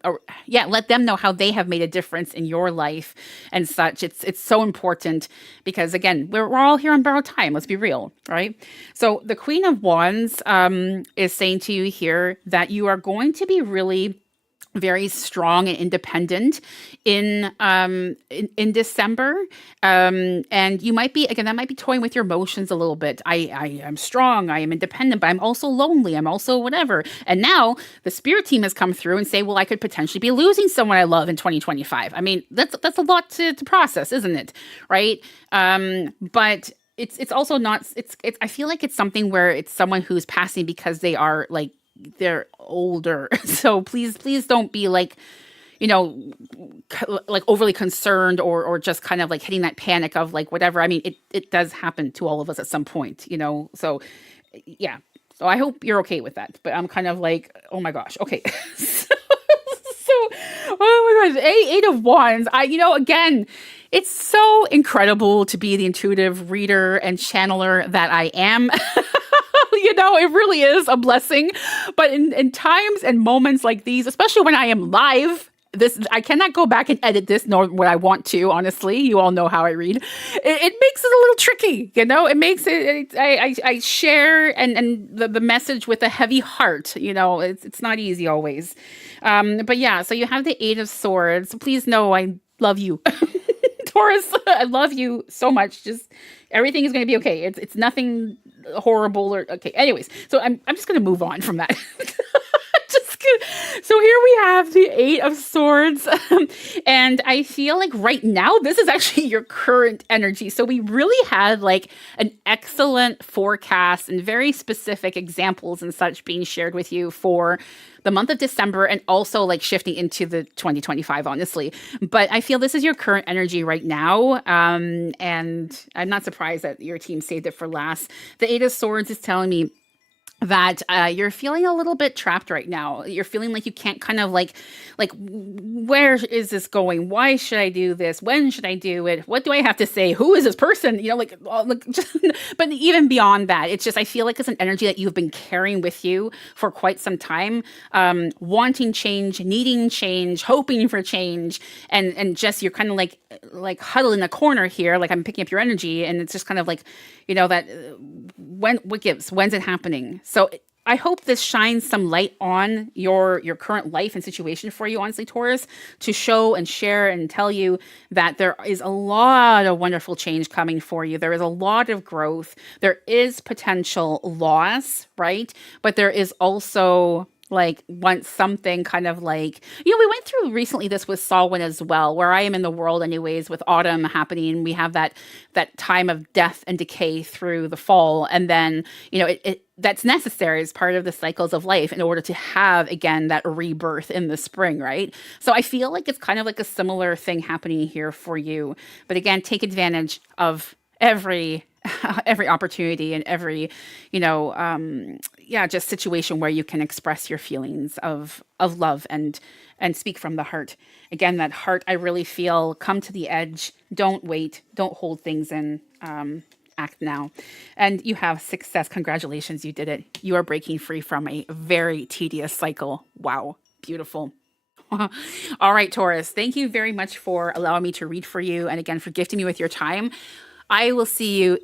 let them know how they have made a difference in your life and such. It's so important because, again, we're all here on borrowed time. Let's be real, right? So the Queen of Wands is saying to you here that you are going to be really very strong and independent in December, and you might be, again, that might be toying with your emotions a little bit. I am strong, I am independent, but I'm also lonely, I'm also whatever. And now the spirit team has come through and say, well, I could potentially be losing someone I love in 2025. I mean, that's a lot to process, isn't it? Right? But it's also not. It's I feel like it's something where it's someone who's passing because they are like, they're older. So please don't be like, you know, like overly concerned or just kind of like hitting that panic of like whatever. I mean, it does happen to all of us at some point, you know. So yeah. So I hope you're okay with that. But I'm kind of like, oh my gosh. Okay. So, oh my gosh, eight of wands. Again, it's so incredible to be the intuitive reader and channeler that I am. It really is a blessing. But in times and moments like these, especially when I am live, I cannot go back and edit this nor what I want to, honestly. You all know how I read. It makes it a little tricky, it makes I share and the message with a heavy heart. It's not easy always. But yeah, so you have the Eight of Swords. Please know I love you. Taurus, I love you so much. Just everything is going to be okay. It's nothing horrible or okay. Anyways, so I'm just going to move on from that. So here we have the Eight of Swords. And I feel like right now, this is actually your current energy. So we really had like an excellent forecast and very specific examples and such being shared with you for the month of December and also like shifting into the 2025, honestly. But I feel this is your current energy right now. And I'm not surprised that your team saved it for last. The Eight of Swords is telling me that you're feeling a little bit trapped right now. You're feeling like you can't kind of like where is this going? Why should I do this? When should I do it? What do I have to say? Who is this person? But even beyond that, it's just, I feel like it's an energy that you've been carrying with you for quite some time, wanting change, needing change, hoping for change. And just, you're kind of like huddled in a corner here. Like I'm picking up your energy and it's just kind of like, that when's it happening? So I hope this shines some light on your current life and situation for you, honestly, Taurus, to show and share and tell you that there is a lot of wonderful change coming for you. There is a lot of growth. There is potential loss, right? But there is also like once something kind of like, we went through recently this with Samhain as well, where I am in the world anyways, with autumn happening. We have that time of death and decay through the fall. And then, that's necessary as part of the cycles of life in order to have, again, that rebirth in the spring, right? So I feel like it's kind of like a similar thing happening here for you. But again, take advantage of every opportunity and every, just situation where you can express your feelings of love and speak from the heart. Again, that heart, I really feel, come to the edge. Don't wait. Don't hold things in. Act now. And you have success. Congratulations. You did it. You are breaking free from a very tedious cycle. Wow. Beautiful. All right, Taurus. Thank you very much for allowing me to read for you. And again, for gifting me with your time. I will see you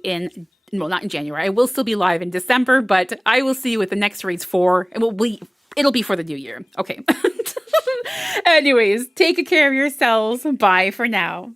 not in January. I will still be live in December, but I will see you with the next reads it'll be for the new year. Okay. Anyways, take good care of yourselves. Bye for now.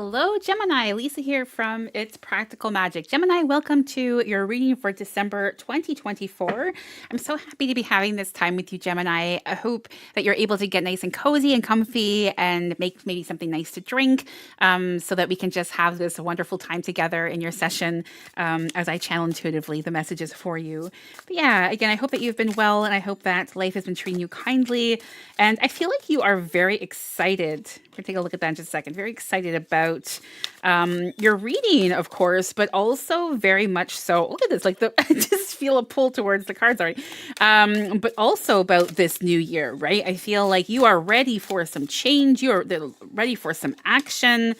Hello, Gemini. Lisa here from It's Practical Magic. Gemini, welcome to your reading for December 2024. I'm so happy to be having this time with you, Gemini. I hope that you're able to get nice and cozy and comfy and make maybe something nice to drink so that we can just have this wonderful time together in your session as I channel intuitively the messages for you. But yeah, again, I hope that you've been well and I hope that life has been treating you kindly. And I feel like you are very excited. We're going to take a look at that in just a second. Very excited about your reading, of course, but also very much so. Look at this, like I just feel a pull towards the cards already. But also about this new year, right? I feel like you are ready for some change. You're ready for some action.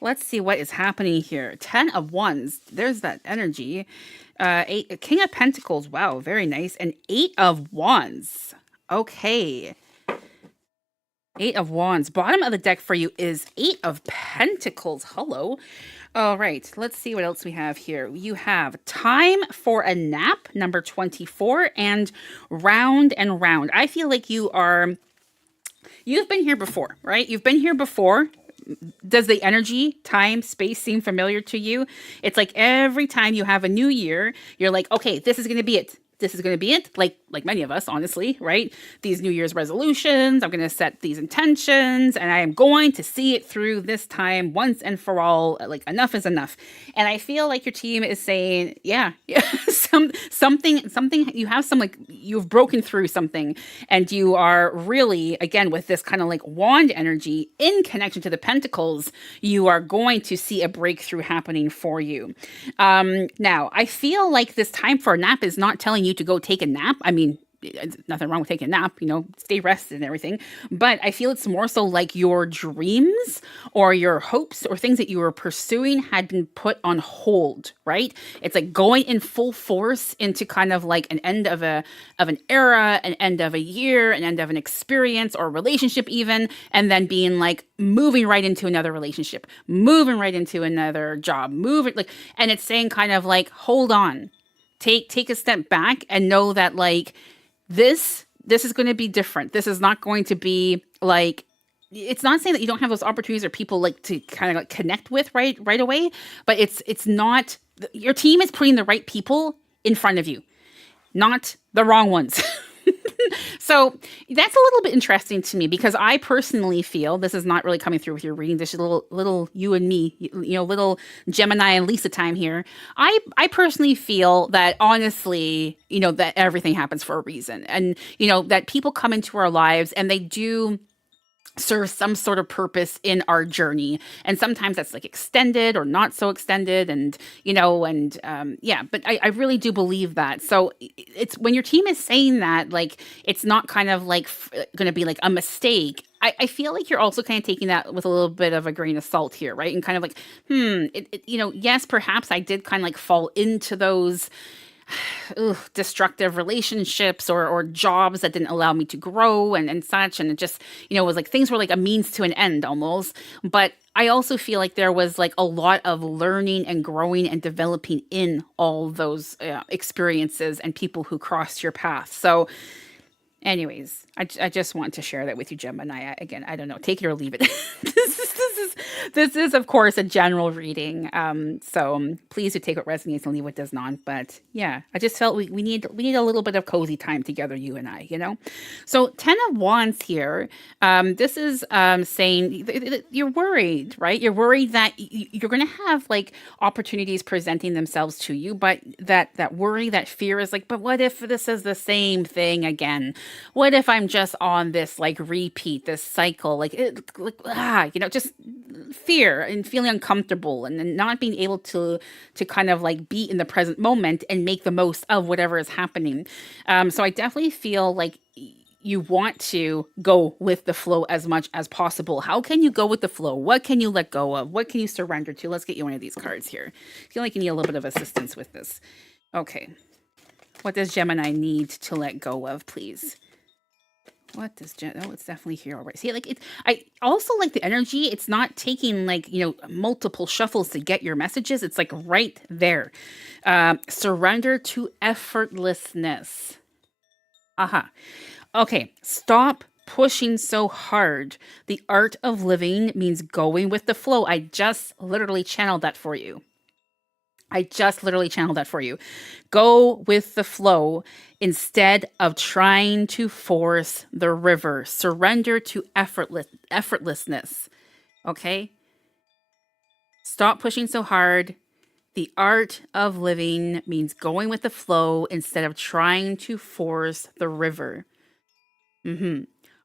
Let's see what is happening here. 10 of Wands. There's that energy. King of Pentacles. Wow, very nice. And 8 of Wands. Okay. 8 of Wands. Bottom of the deck for you is 8 of Pentacles. Hello. All right. Let's see what else we have here. You have Time for a Nap, number 24, and Round and Round. I feel like you've been here before, right? You've been here before. Does the energy, time, space seem familiar to you? It's like every time you have a new year, you're like, okay, this is going to be it. This is going to be it, like many of us, honestly, right? These New Year's resolutions, I'm going to set these intentions, and I am going to see it through this time once and for all. Like, enough is enough. And I feel like your team is saying, yeah, something. You have some, like, you've broken through something, and you are really, again, with this kind of like wand energy in connection to the Pentacles, you are going to see a breakthrough happening for you. Now, I feel like this time for a nap is not telling you to go take a nap. I mean, nothing wrong with taking a nap, stay rested and everything. But I feel it's more so like your dreams or your hopes or things that you were pursuing had been put on hold, right? It's like going in full force into kind of like an end of an era, an end of a year, an end of an experience or relationship even, and then being like moving right into another relationship, moving right into another job, and it's saying kind of like, hold on. Take a step back and know that like this is going to be different. This is not going to be like, it's not saying that you don't have those opportunities or people like to kind of like connect with right away, but it's not, your team is putting the right people in front of you, not the wrong ones. So that's a little bit interesting to me because I personally feel, this is not really coming through with your reading, this is little you and me, little Gemini and Lisa time here. I personally feel that honestly, that everything happens for a reason, and that people come into our lives and they do serve some sort of purpose in our journey. And sometimes that's like extended or not so extended. And, but I really do believe that. So it's when your team is saying that, like, it's not kind of like going to be like a mistake. I feel like you're also kind of taking that with a little bit of a grain of salt here, right? And kind of like, yes, perhaps I did kind of like fall into those destructive relationships or jobs that didn't allow me to grow and such. And it just, it was like things were like a means to an end almost. But I also feel like there was like a lot of learning and growing and developing in all those experiences and people who crossed your path. So anyways, I just want to share that with you, Gemini. Again, I don't know, take it or leave it. This is, of course, a general reading. So please do take what resonates and leave what does not. But yeah, I just felt we need a little bit of cozy time together, you and I, So 10 of Wands here. This is saying you're worried, right? You're worried that you're going to have like opportunities presenting themselves to you, but that worry, that fear is like, but what if this is the same thing again? What if I'm just on this like repeat, this cycle, just fear and feeling uncomfortable and not being able to kind of like be in the present moment and make the most of whatever is happening. So I definitely feel like you want to go with the flow as much as possible. How can you go with the flow? What can you let go of? What can you surrender to? Let's get you one of these cards here. I feel like you need a little bit of assistance with this. Okay. What does Gemini need to let go of, please? What does it's definitely here already. See, like I also like the energy. It's not taking like, multiple shuffles to get your messages. It's like right there. Surrender to effortlessness. Okay. Stop pushing so hard. The art of living means going with the flow. I just literally channeled that for you. Go with the flow instead of trying to force the river. Surrender to effortlessness. Okay? Stop pushing so hard. The art of living means going with the flow instead of trying to force the river.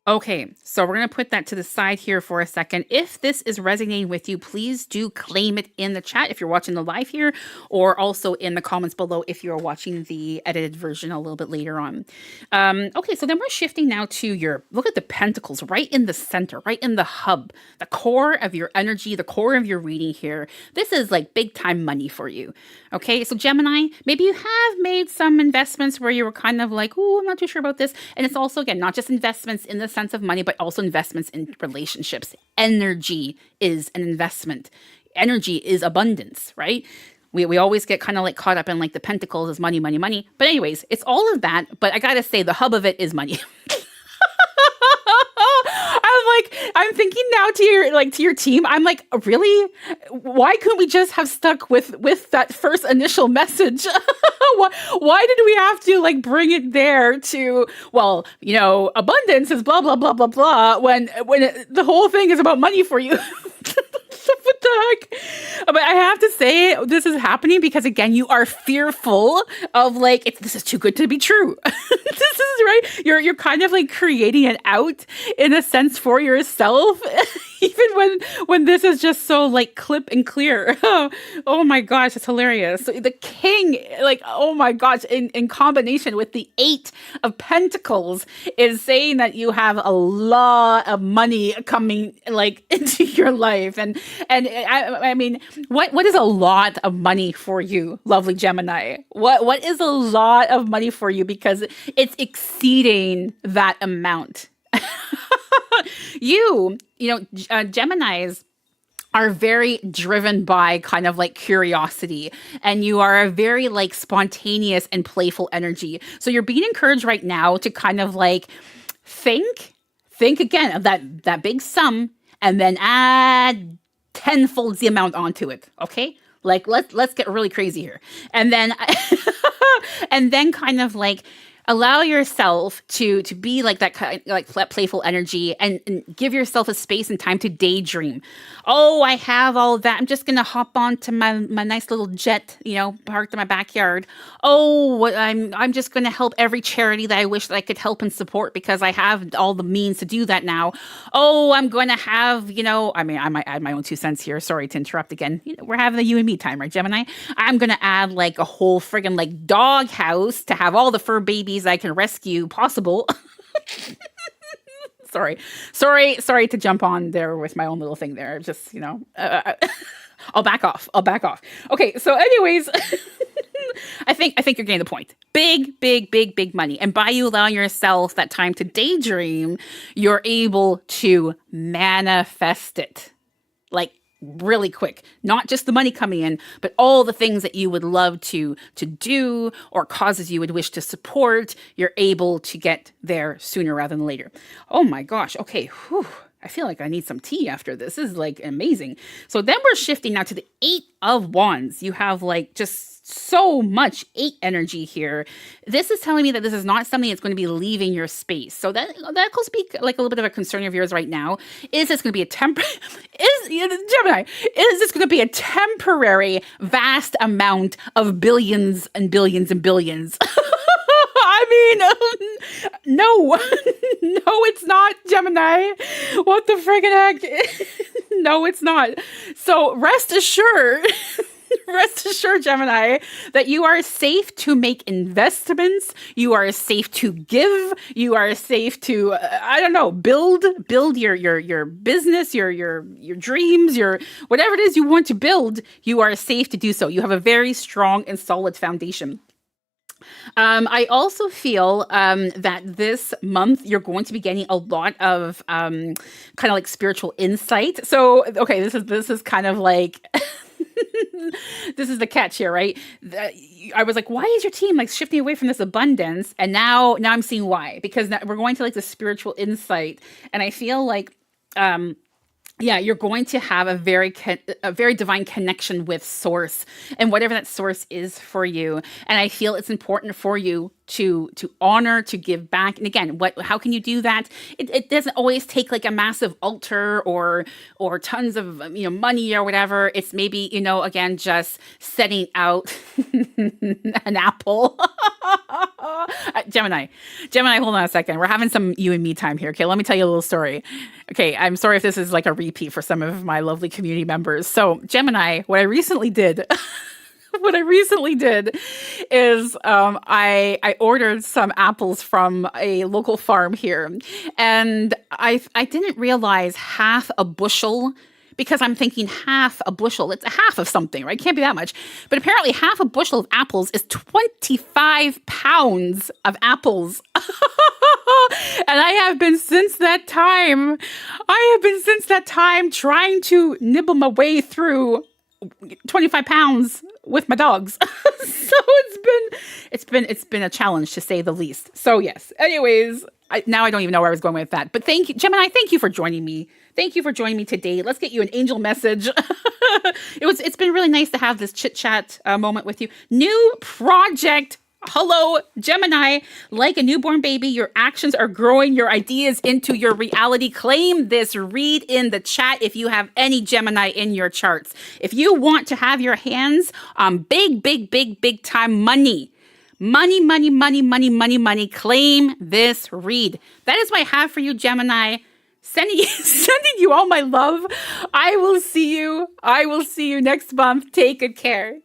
Okay, so we're going to put that to the side here for a second. If this is resonating with you, please do claim it in the chat if you're watching the live here, or also in the comments below if you're watching the edited version a little bit later on. Okay, so then we're shifting now to look at the pentacles right in the center, right in the hub, the core of your energy, the core of your reading here. This is like big time money for you. Okay, so Gemini, maybe you have made some investments where you were kind of like, oh, I'm not too sure about this. And it's also, again, not just investments in the sense of money, but also investments in relationships. Energy is an investment. Energy is abundance, right? We always get kind of like caught up in like the pentacles as money, money, money. But anyways, it's all of that. But I got to say the hub of it is money. I'm thinking now to your team. I'm like, really? Why couldn't we just have stuck with that first initial message? Why did we have to like bring it there to, well, abundance is blah, blah, blah, blah, blah, when the whole thing is about money for you? What the heck? But I have to say, this is happening because, again, you are fearful of like, this is too good to be true. This is right. You're kind of like creating an out in a sense for yourself, even when this is just so like clip and clear. Oh my gosh, it's hilarious. So the king, like, oh my gosh, in combination with the 8 of Pentacles is saying that you have a lot of money coming like into your life. And I mean, what is a lot of money for you, lovely Gemini? What is a lot of money for you? Because it's exceeding that amount. Geminis are very driven by kind of like curiosity, and you are a very like spontaneous and playful energy. So you're being encouraged right now to kind of like think again of that big sum, and then add tenfold the amount onto it. Okay, like let's get really crazy here, and then and then kind of like allow yourself to be like that kind like playful energy, and give yourself a space and time to daydream. Oh, I have all of that. I'm just gonna hop on to my nice little jet, parked in my backyard. Oh, I'm just gonna help every charity that I wish that I could help and support because I have all the means to do that now. Oh, I'm gonna have, I might add my own 2 cents here. Sorry to interrupt again. We're having a you and me time, right, Gemini? I'm gonna add like a whole friggin' like dog house to have all the fur babies I can rescue possible. Sorry to jump on there with my own little thing there. Just, I'll back off. Okay, so anyways, I think you're getting the point. Big money. And by you allowing yourself that time to daydream, you're able to manifest it. Like really quick. Not just the money coming in, but all the things that you would love to do or causes you would wish to support, you're able to get there sooner rather than later. Oh my gosh. Okay. Whew. I feel like I need some tea after this. This is like amazing. So then we're shifting now to the 8 of Wands. You have like just so much 8 energy here. This is telling me that this is not something that's going to be leaving your space. So that could be like a little bit of a concern of yours right now. Is this going to be Gemini, is this going to be a temporary vast amount of billions and billions and billions? I mean, no, it's not, Gemini. What the friggin' heck? No, it's not. So rest assured, Gemini, that you are safe to make investments. You are safe to give. You are safe to, build your business, your dreams, your whatever it is you want to build. You are safe to do so. You have a very strong and solid foundation. I also feel that this month you're going to be getting a lot of kind of like spiritual insight. So, okay, this is kind of like This is the catch here, right? I was like, why is your team like shifting away from this abundance? And now I'm seeing why, because now we're going to like the spiritual insight, and I feel like um yeah, you're going to have a very divine connection with source, and whatever that source is for you. And I feel it's important for you to honor, to give back. And again, how can you do that? It doesn't always take like a massive altar or tons of money or whatever. It's maybe, again, just setting out an apple. Gemini, hold on a second. We're having some you and me time here. Okay, let me tell you a little story. Okay, I'm sorry if this is like a repeat for some of my lovely community members. So, Gemini, what I recently did, is I ordered some apples from a local farm here, and I didn't realize half a bushel. Because I'm thinking half a bushel, it's a half of something, right? Can't be that much. But apparently half a bushel of apples is 25 pounds of apples. And I have been since that time trying to nibble my way through 25 pounds with my dogs. So it's been a challenge, to say the least. So yes. Anyways, now I don't even know where I was going with that. But thank you, Gemini. Thank you for joining me. Thank you for joining me today. Let's get you an angel message. It's been really nice to have this chit chat moment with you. New project. Hello, Gemini. Like a newborn baby, your actions are growing your ideas into your reality. Claim this. Read in the chat if you have any Gemini in your charts. If you want to have your hands on big time money, money, claim this read. That is what I have for you, Gemini. Sending you all my love. I will see you next month. Take good care.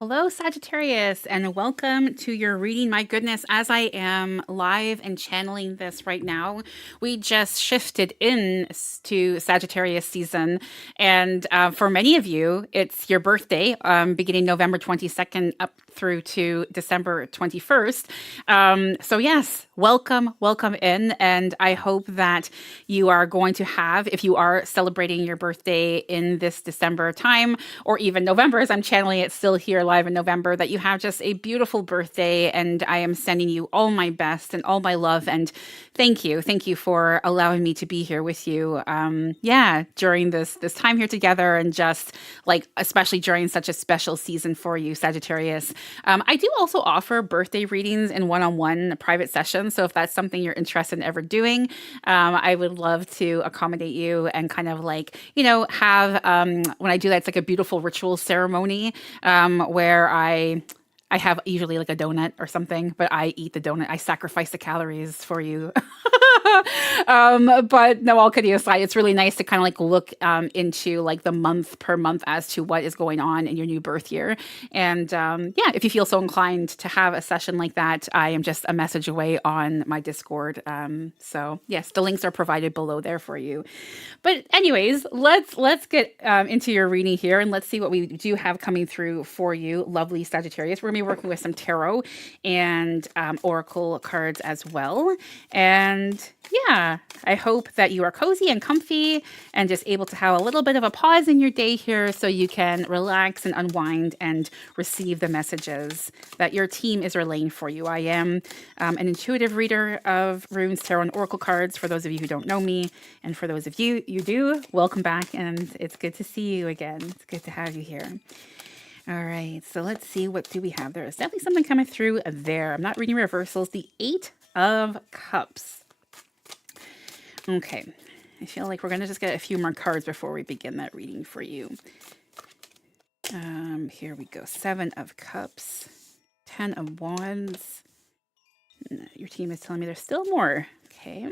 Hello, Sagittarius, and welcome to your reading. My goodness, as I am live and channeling this right now, we just shifted in to Sagittarius season. And for many of you, it's your birthday, beginning November 22nd up through to December 21st. So yes, welcome in. And I hope that you are going to have, if you are celebrating your birthday in this December time, or even November, as I'm channeling it still here live in November, that you have just a beautiful birthday. And I am sending you all my best and all my love. And thank you. Thank you for allowing me to be here with you. During this time here together, and just like, especially during such a special season for you, Sagittarius. I do also offer birthday readings in one-on-one private sessions. So if that's something you're interested in ever doing, I would love to accommodate you and kind of like, have, when I do that, it's like a beautiful ritual ceremony where I have usually like a donut or something, but I eat the donut. I sacrifice the calories for you. But no, all kidding aside, it's really nice to kind of like look into like the month per month as to what is going on in your new birth year. And if you feel so inclined to have a session like that, I am just a message away on my Discord. So yes, the links are provided below there for you. But anyways, let's get into your reading here, and let's see what we do have coming through for you, lovely Sagittarius. We're going to be working with some tarot and oracle cards as well. And yeah, I hope that you are cozy and comfy and just able to have a little bit of a pause in your day here so you can relax and unwind and receive the messages that your team is relaying for you. I am an intuitive reader of runes, tarot, and oracle cards for those of you who don't know me. And for those of you do, welcome back. And it's good to see you again. It's good to have you here. All right, so let's see, what do we have? There is definitely something coming through there. I'm not reading reversals. The 8 of Cups. Okay, I feel like we're going to just get a few more cards before we begin that reading for you. Here we go. 7 of Cups, 10 of Wands. Your team is telling me there's still more. Okay.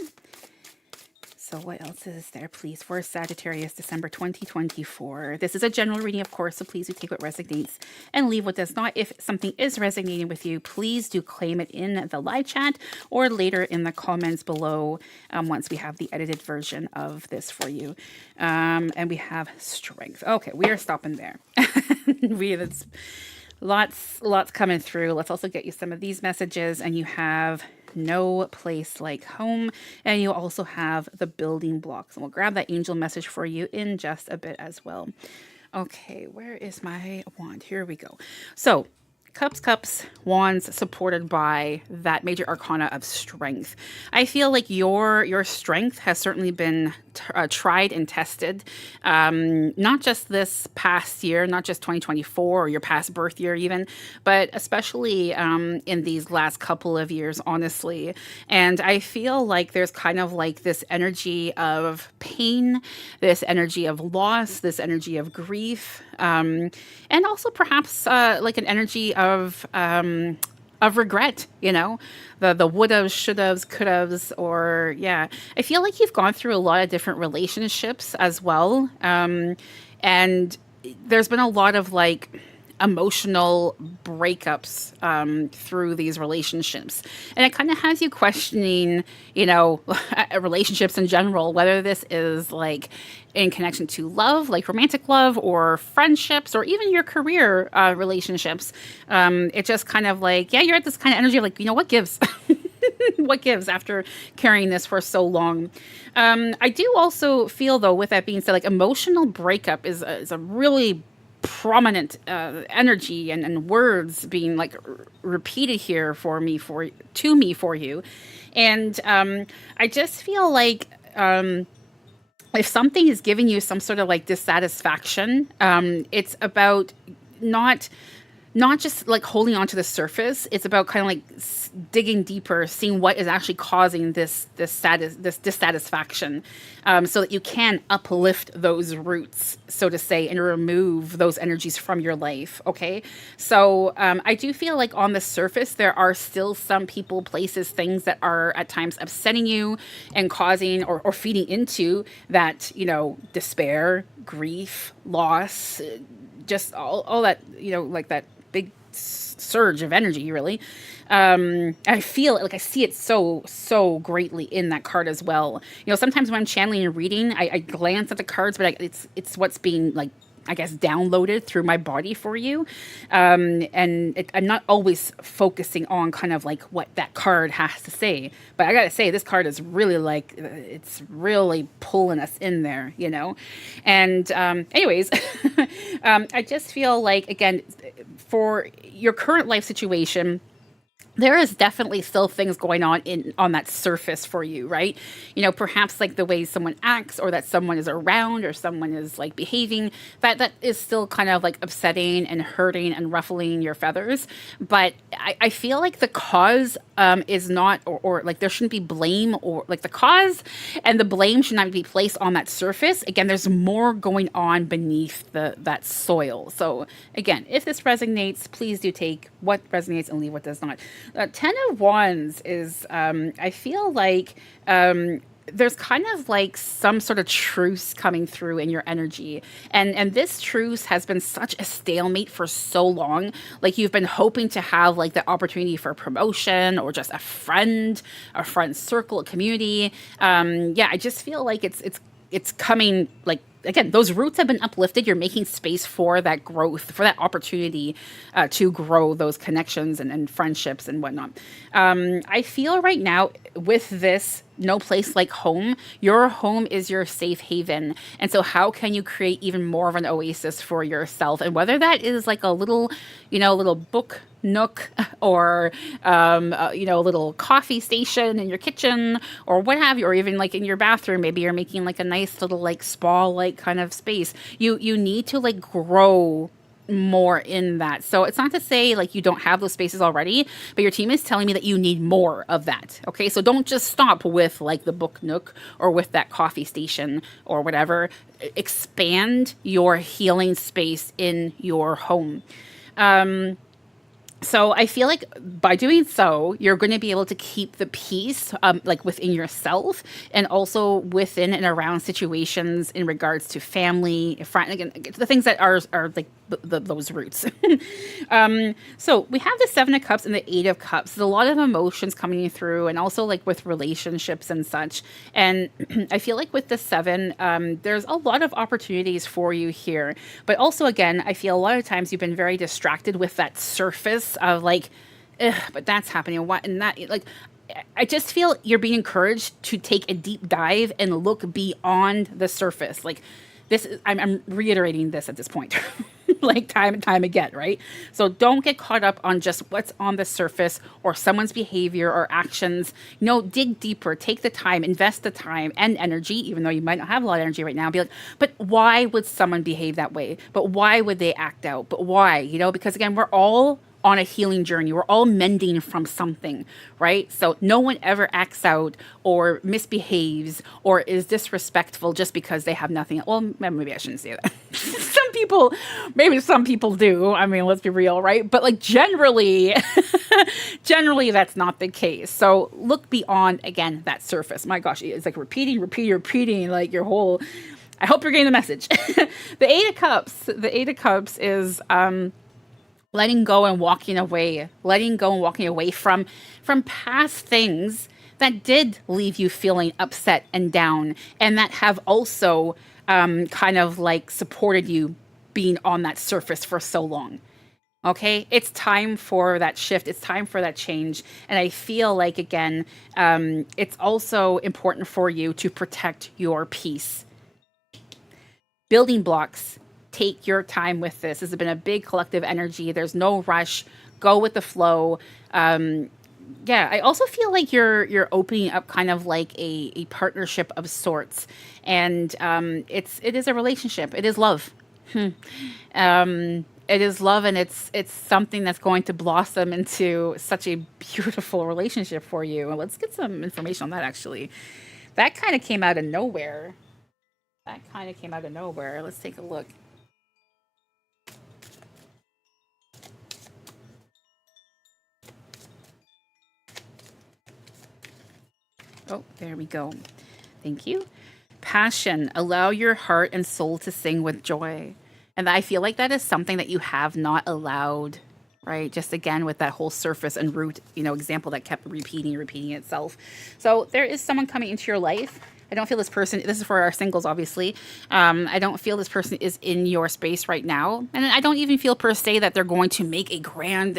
So what else is there, please, for Sagittarius, December 2024? This is a general reading, of course, so please do take what resonates and leave what does not. If something is resonating with you, please do claim it in the live chat or later in the comments below once we have the edited version of this for you. And we have strength. Okay, we are stopping there. That's lots coming through. Let's also get you some of these messages, and you have no place like home, and you also have the building blocks, and we'll grab that angel message for you in just a bit as well. Okay, where is my wand? Here we go. So cups, wands, supported by that major arcana of strength. I feel like your strength has certainly been tried and tested, not just this past year, not just 2024 or your past birth year even, but especially in these last couple of years, honestly. And I feel like there's kind of like this energy of pain, this energy of loss, this energy of grief, and also perhaps like an energy of regret, you know, the would-haves, should-haves, could-haves, or yeah. I feel like you've gone through a lot of different relationships as well. And there's been a lot of like emotional breakups through these relationships. And it kind of has you questioning, you know, relationships in general, whether this is like in connection to love, like romantic love, or friendships, or even your career relationships. It just kind of like, yeah, you're at this kind of energy of like, you know, what gives? What gives after carrying this for so long? I do also feel, though, with that being said, like emotional breakup is a really prominent energy and words being like repeated here for you. And I just feel like if something is giving you some sort of like dissatisfaction, it's about not just like holding on to the surface. It's about kind of like digging deeper, seeing what is actually causing this dissatisfaction, so that you can uplift those roots, so to say, and remove those energies from your life. Okay, so I do feel like on the surface there are still some people, places, things that are at times upsetting you and causing or feeding into that, you know, despair, grief, loss, just all that, you know, like that big surge of energy, really. I feel like I see it so greatly in that card as well. You know, sometimes when I'm channeling and reading, I glance at the cards, but it's what's being like, I guess, downloaded through my body for you. And I'm not always focusing on kind of like what that card has to say. But I got to say, this card is really like, it's really pulling us in there, you know. And anyways, I just feel like, again, for your current life situation, there is definitely still things going on that surface for you, right? You know, perhaps like the way someone acts, or that someone is around, or someone is like behaving, that is still kind of like upsetting and hurting and ruffling your feathers. But I feel like the cause is not, or like there shouldn't be blame, or like the cause and the blame should not be placed on that surface. Again, there's more going on beneath that soil. So again, if this resonates, please do take what resonates and leave what does not. 10 of Wands is, I feel like there's kind of like some sort of truce coming through in your energy. And this truce has been such a stalemate for so long. Like you've been hoping to have like the opportunity for promotion, or just a friend circle, a community. Yeah, I just feel like it's coming, like, again, those roots have been uplifted. You're making space for that growth, for that opportunity to grow those connections and friendships and whatnot. I feel right now with this no place like home, your home is your safe haven. And so how can you create even more of an oasis for yourself? And whether that is like a little, you know, little book nook, or you know, a little coffee station in your kitchen, or what have you, or even like in your bathroom, maybe you're making like a nice little like spa like kind of space. You need to like grow more in that. So it's not to say like you don't have those spaces already, but your team is telling me that you need more of that. Okay, so don't just stop with like the book nook or with that coffee station or whatever. Expand your healing space in your home. So I feel like by doing so, you're going to be able to keep the peace, like within yourself, and also within and around situations in regards to family, friend, again, the things that are like those roots. So we have the Seven of Cups and the Eight of Cups. There's a lot of emotions coming through, and also like with relationships and such. And I feel like with the Seven, there's a lot of opportunities for you here. But also, again, I feel a lot of times you've been very distracted with that surface of like, ugh, but that's happening. What and that like. I just feel you're being encouraged to take a deep dive and look beyond the surface. Like this, I'm reiterating this at this point. Like time and time again, right? So don't get caught up on just what's on the surface or someone's behavior or actions. No, dig deeper, take the time, invest the time and energy, even though you might not have a lot of energy right now. Be like, but why would someone behave that way? But why would they act out? But why? You know, because again, we're all on a healing journey. We're all mending from something, right? So no one ever acts out or misbehaves or is disrespectful just because they have nothing. Well, maybe I shouldn't say that. Maybe some people do. I mean, let's be real, right? But like generally, generally that's not the case. So look beyond, again, that surface. My gosh, it's like repeating like your whole, I hope you're getting the message. The Eight of Cups is, letting go and walking away, from past things that did leave you feeling upset and down, and that have also kind of like supported you being on that surface for so long. Okay, it's time for that shift. It's time for that change. And I feel like, again, it's also important for you to protect your peace. Building blocks, take your time with this. This has been a big collective energy. There's no rush. Go with the flow. Yeah, I also feel like you're opening up kind of like a partnership of sorts, and it is a relationship. It is love. It is love, and it's something that's going to blossom into such a beautiful relationship for you. And let's get some information on that. Actually, that kind of came out of nowhere. Let's take a look. Oh, there we go. Thank you. Passion. Allow your heart and soul to sing with joy. And I feel like that is something that you have not allowed, right? Just again with that whole surface and root, example that kept repeating itself. So there is someone coming into your life. I don't feel this person, this is for our singles, obviously. I don't feel this person is in your space right now. And I don't even feel per se that they're going to make a grand,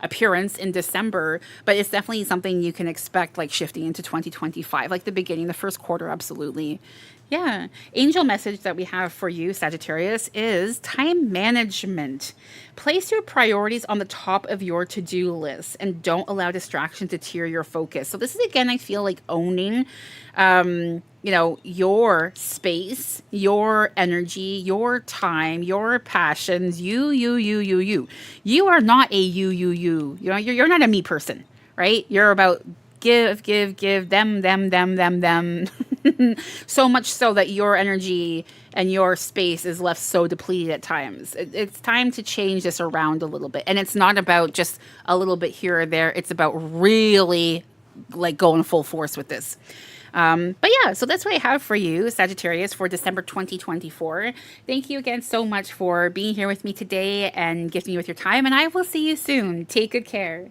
appearance in December, but it's definitely something you can expect, like shifting into 2025, like the beginning, the first quarter, absolutely. Yeah. Angel message that we have for you, Sagittarius, is time management. Place your priorities on the top of your to-do list and don't allow distraction to tear your focus. So this is, again, I feel like owning your space, your energy, your time, your passions, you. You are not a you. You're not a me person, right? You're about give, them. So much so that your energy and your space is left so depleted at times. It's time to change this around a little bit. And it's not about just a little bit here or there. It's about really like going full force with this. But yeah, so that's what I have for you, Sagittarius, for December 2024. Thank you again so much for being here with me today and gifting me with your time. And I will see you soon. Take good care.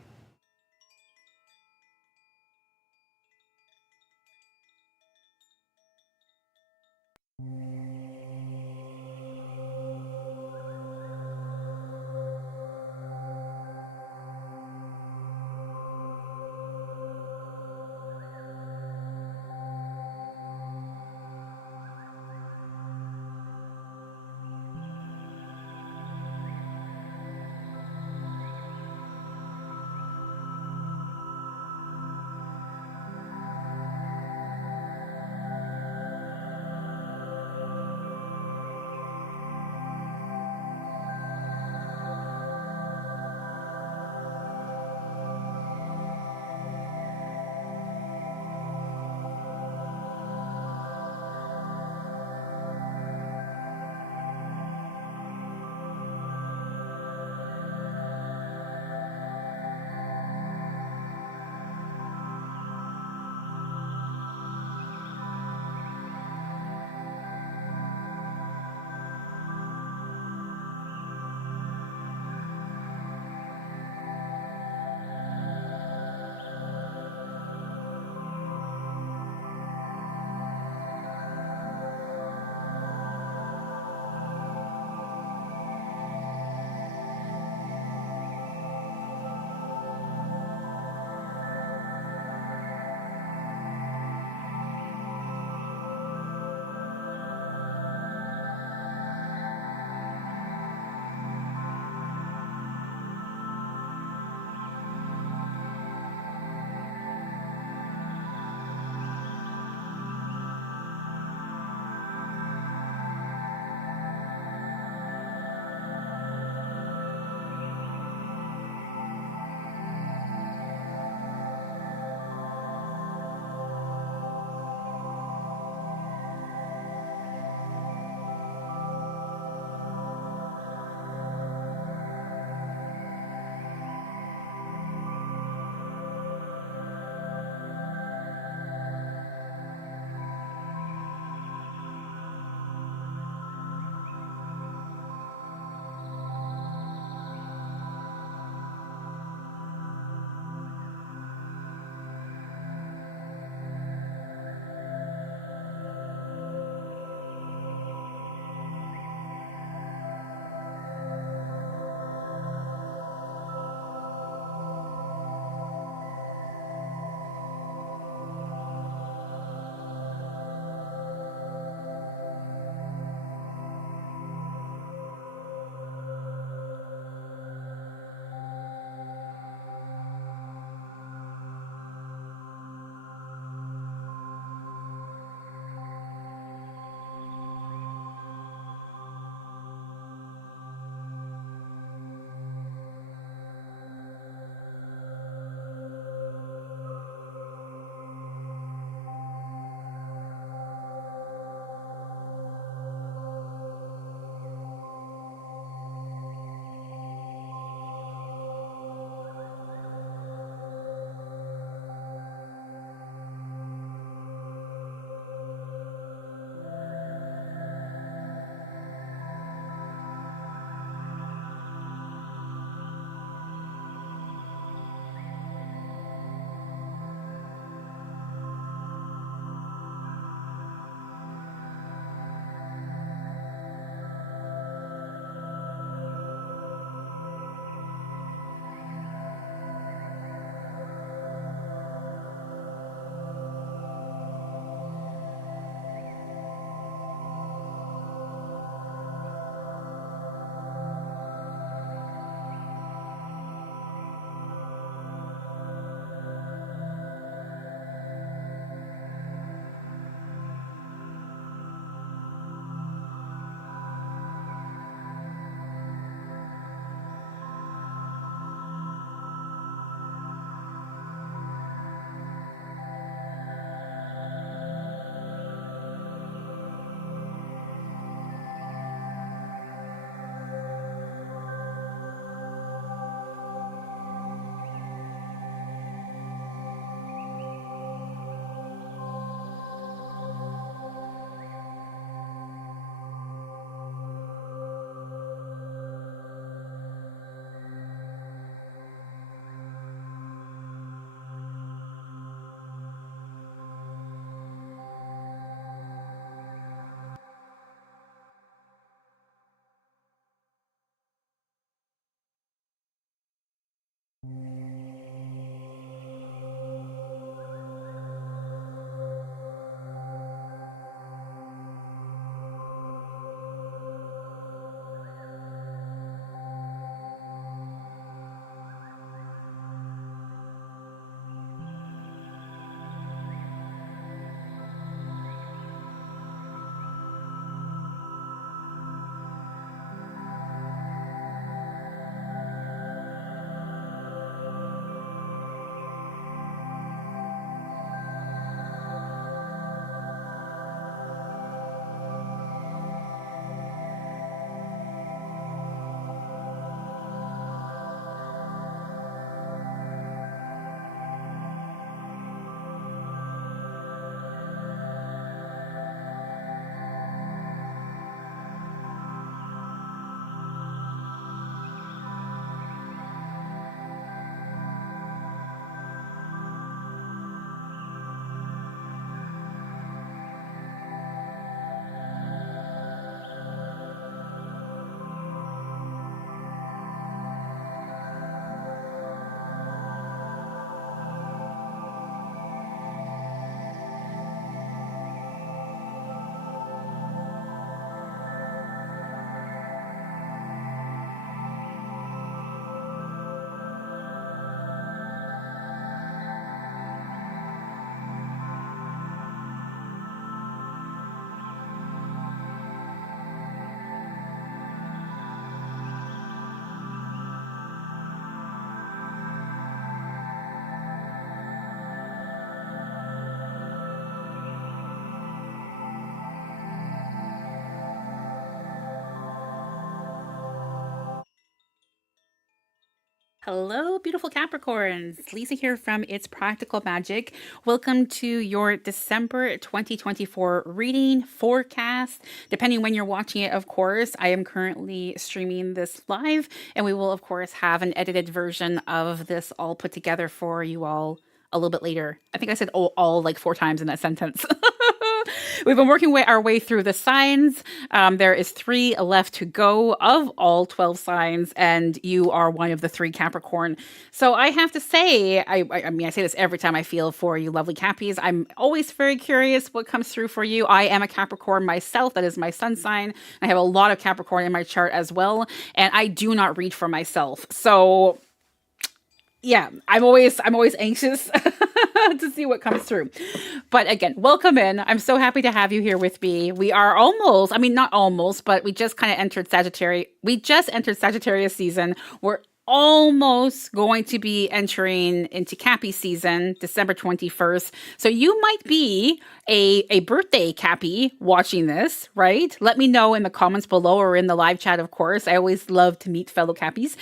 Hello, beautiful Capricorns. Lisa here from It's Practical Magic. Welcome to your December 2024 reading forecast. Depending when you're watching it, of course, I am currently streaming this live, and we will, of course, have an edited version of this all put together for you all a little bit later. I think I said all like 4 times in that sentence. We've been working our way through the signs. There is 3 left to go of all 12 signs, and you are one of the 3 Capricorn. So I have to say, I mean, I say this every time I feel for you lovely Cappies. I'm always very curious what comes through for you. I am a Capricorn myself. That is my sun sign. I have a lot of Capricorn in my chart as well, and I do not read for myself. So yeah, I'm always anxious to see what comes through. But again, welcome in. I'm so happy to have you here with me. We are almost, I mean, not almost, but we just kind of entered Sagittarius. We just entered Sagittarius season. We're almost going to be entering into Cappy season, December 21st. So you might be a birthday Cappy watching this, right? Let me know in the comments below or in the live chat, of course. I always love to meet fellow Cappies.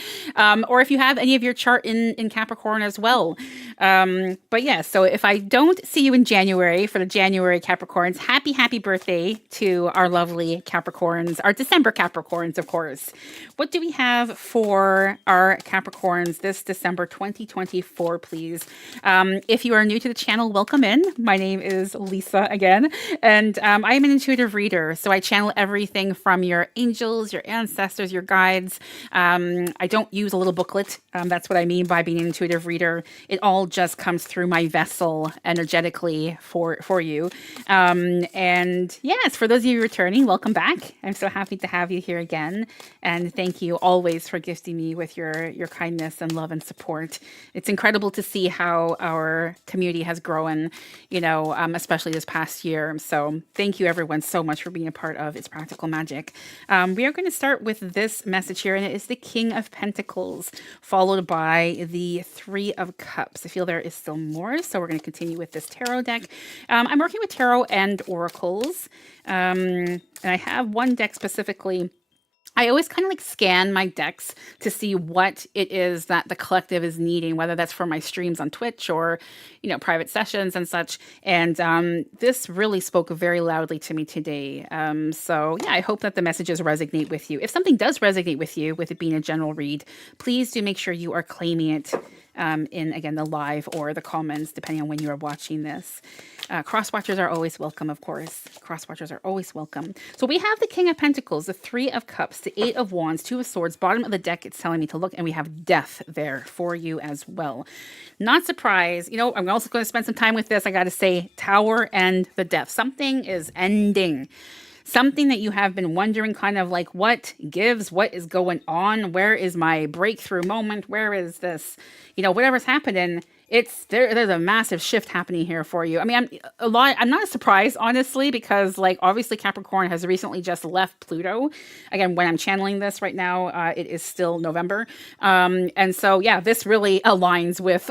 Or if you have any of your chart in Capricorn as well. But yeah, so if I don't see you in January for the January Capricorns, happy birthday to our lovely Capricorns, our December Capricorns, of course. What do we have for our Capricorns this December 2024, please? If you are new to the channel, welcome in. My name is Lisa again, and I am an intuitive reader, so I channel everything from your angels, your ancestors, your guides. I don't use a little booklet. That's what I mean by being an intuitive reader. It all just comes through my vessel energetically for you. And yes, for those of you returning, welcome back. I'm so happy to have you here again, and thank you always for gifting me with your kindness and love and support. It's incredible to see how our community has grown, especially this past year. So thank you everyone so much for being a part of It's Practical Magic. We are going to start with this message here, and it is the King of Pentacles, followed by the 3 of Cups. I feel there is still more, so we're going to continue with this tarot deck. I'm working with tarot and oracles, and I have one deck specifically. I always kind of like scan my decks to see what it is that the collective is needing, whether that's for my streams on Twitch or, private sessions and such. And this really spoke very loudly to me today. So yeah, I hope that the messages resonate with you. If something does resonate with you, with it being a general read, please do make sure you are claiming it in, again, the live or the comments, depending on when you are watching this. Cross-watchers are always welcome, of course. Cross-watchers are always welcome. So we have the King of Pentacles, the 3 of Cups, the 8 of Wands, 2 of Swords. Bottom of the deck, it's telling me to look, and we have Death there for you as well. Not surprised. I'm also going to spend some time with this. I got to say, Tower and the Death. Something is ending. Something that you have been wondering, kind of like, what gives, what is going on, where is my breakthrough moment, where is this, whatever's happening, there's a massive shift happening here for you. I mean, I'm not surprised, honestly, because obviously Capricorn has recently just left Pluto. Again, when I'm channeling this right now, it is still November. And so, yeah, this really aligns with,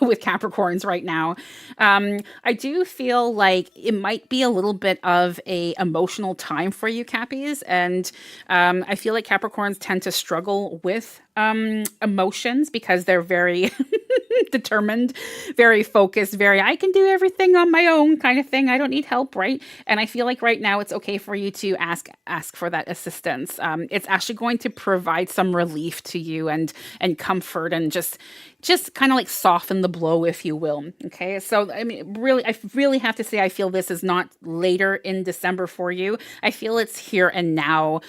with Capricorns right now. I do feel like it might be a little bit of a emotional time for you, Cappies. And I feel like Capricorns tend to struggle with emotions because they're very determined, very focused, very I can do everything on my own kind of thing. I don't need help, right? And I feel like right now it's okay for you to ask for that assistance. It's actually going to provide some relief to you and comfort and just kind of like soften the blow, if you will. Okay, so I mean, I really have to say I feel this is not later in December for you. I feel it's here and now.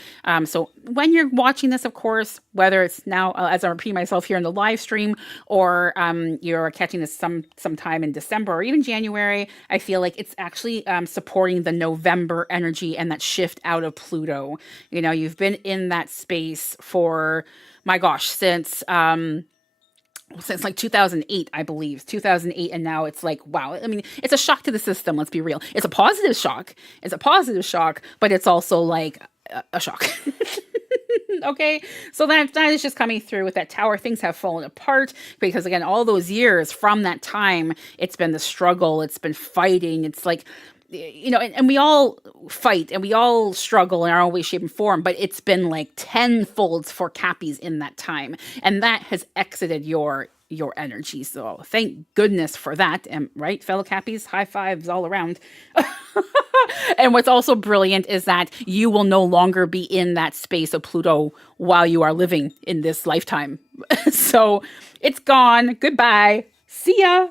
So when you're watching this, of course, whether it's now, as I'm repeating myself here in the live stream, or you're catching this sometime in December or even January, I feel like it's actually supporting the November energy and that shift out of Pluto. You've been in that space for, my gosh, since like 2008, I believe, 2008. And now it's like, wow. I mean, it's a shock to the system. Let's be real. It's a positive shock. But it's also like a shock. Okay, so that is just coming through with that Tower. Things have fallen apart because, again, all those years from that time, it's been the struggle, it's been fighting. It's like, and we all fight and we all struggle in our own way, shape, and form, but it's been like tenfolds for Cappies in that time. And that has exited your energy. So thank goodness for that. And right, fellow Cappies, high fives all around. And what's also brilliant is that you will no longer be in that space of Pluto while you are living in this lifetime. So it's gone. Goodbye. See ya.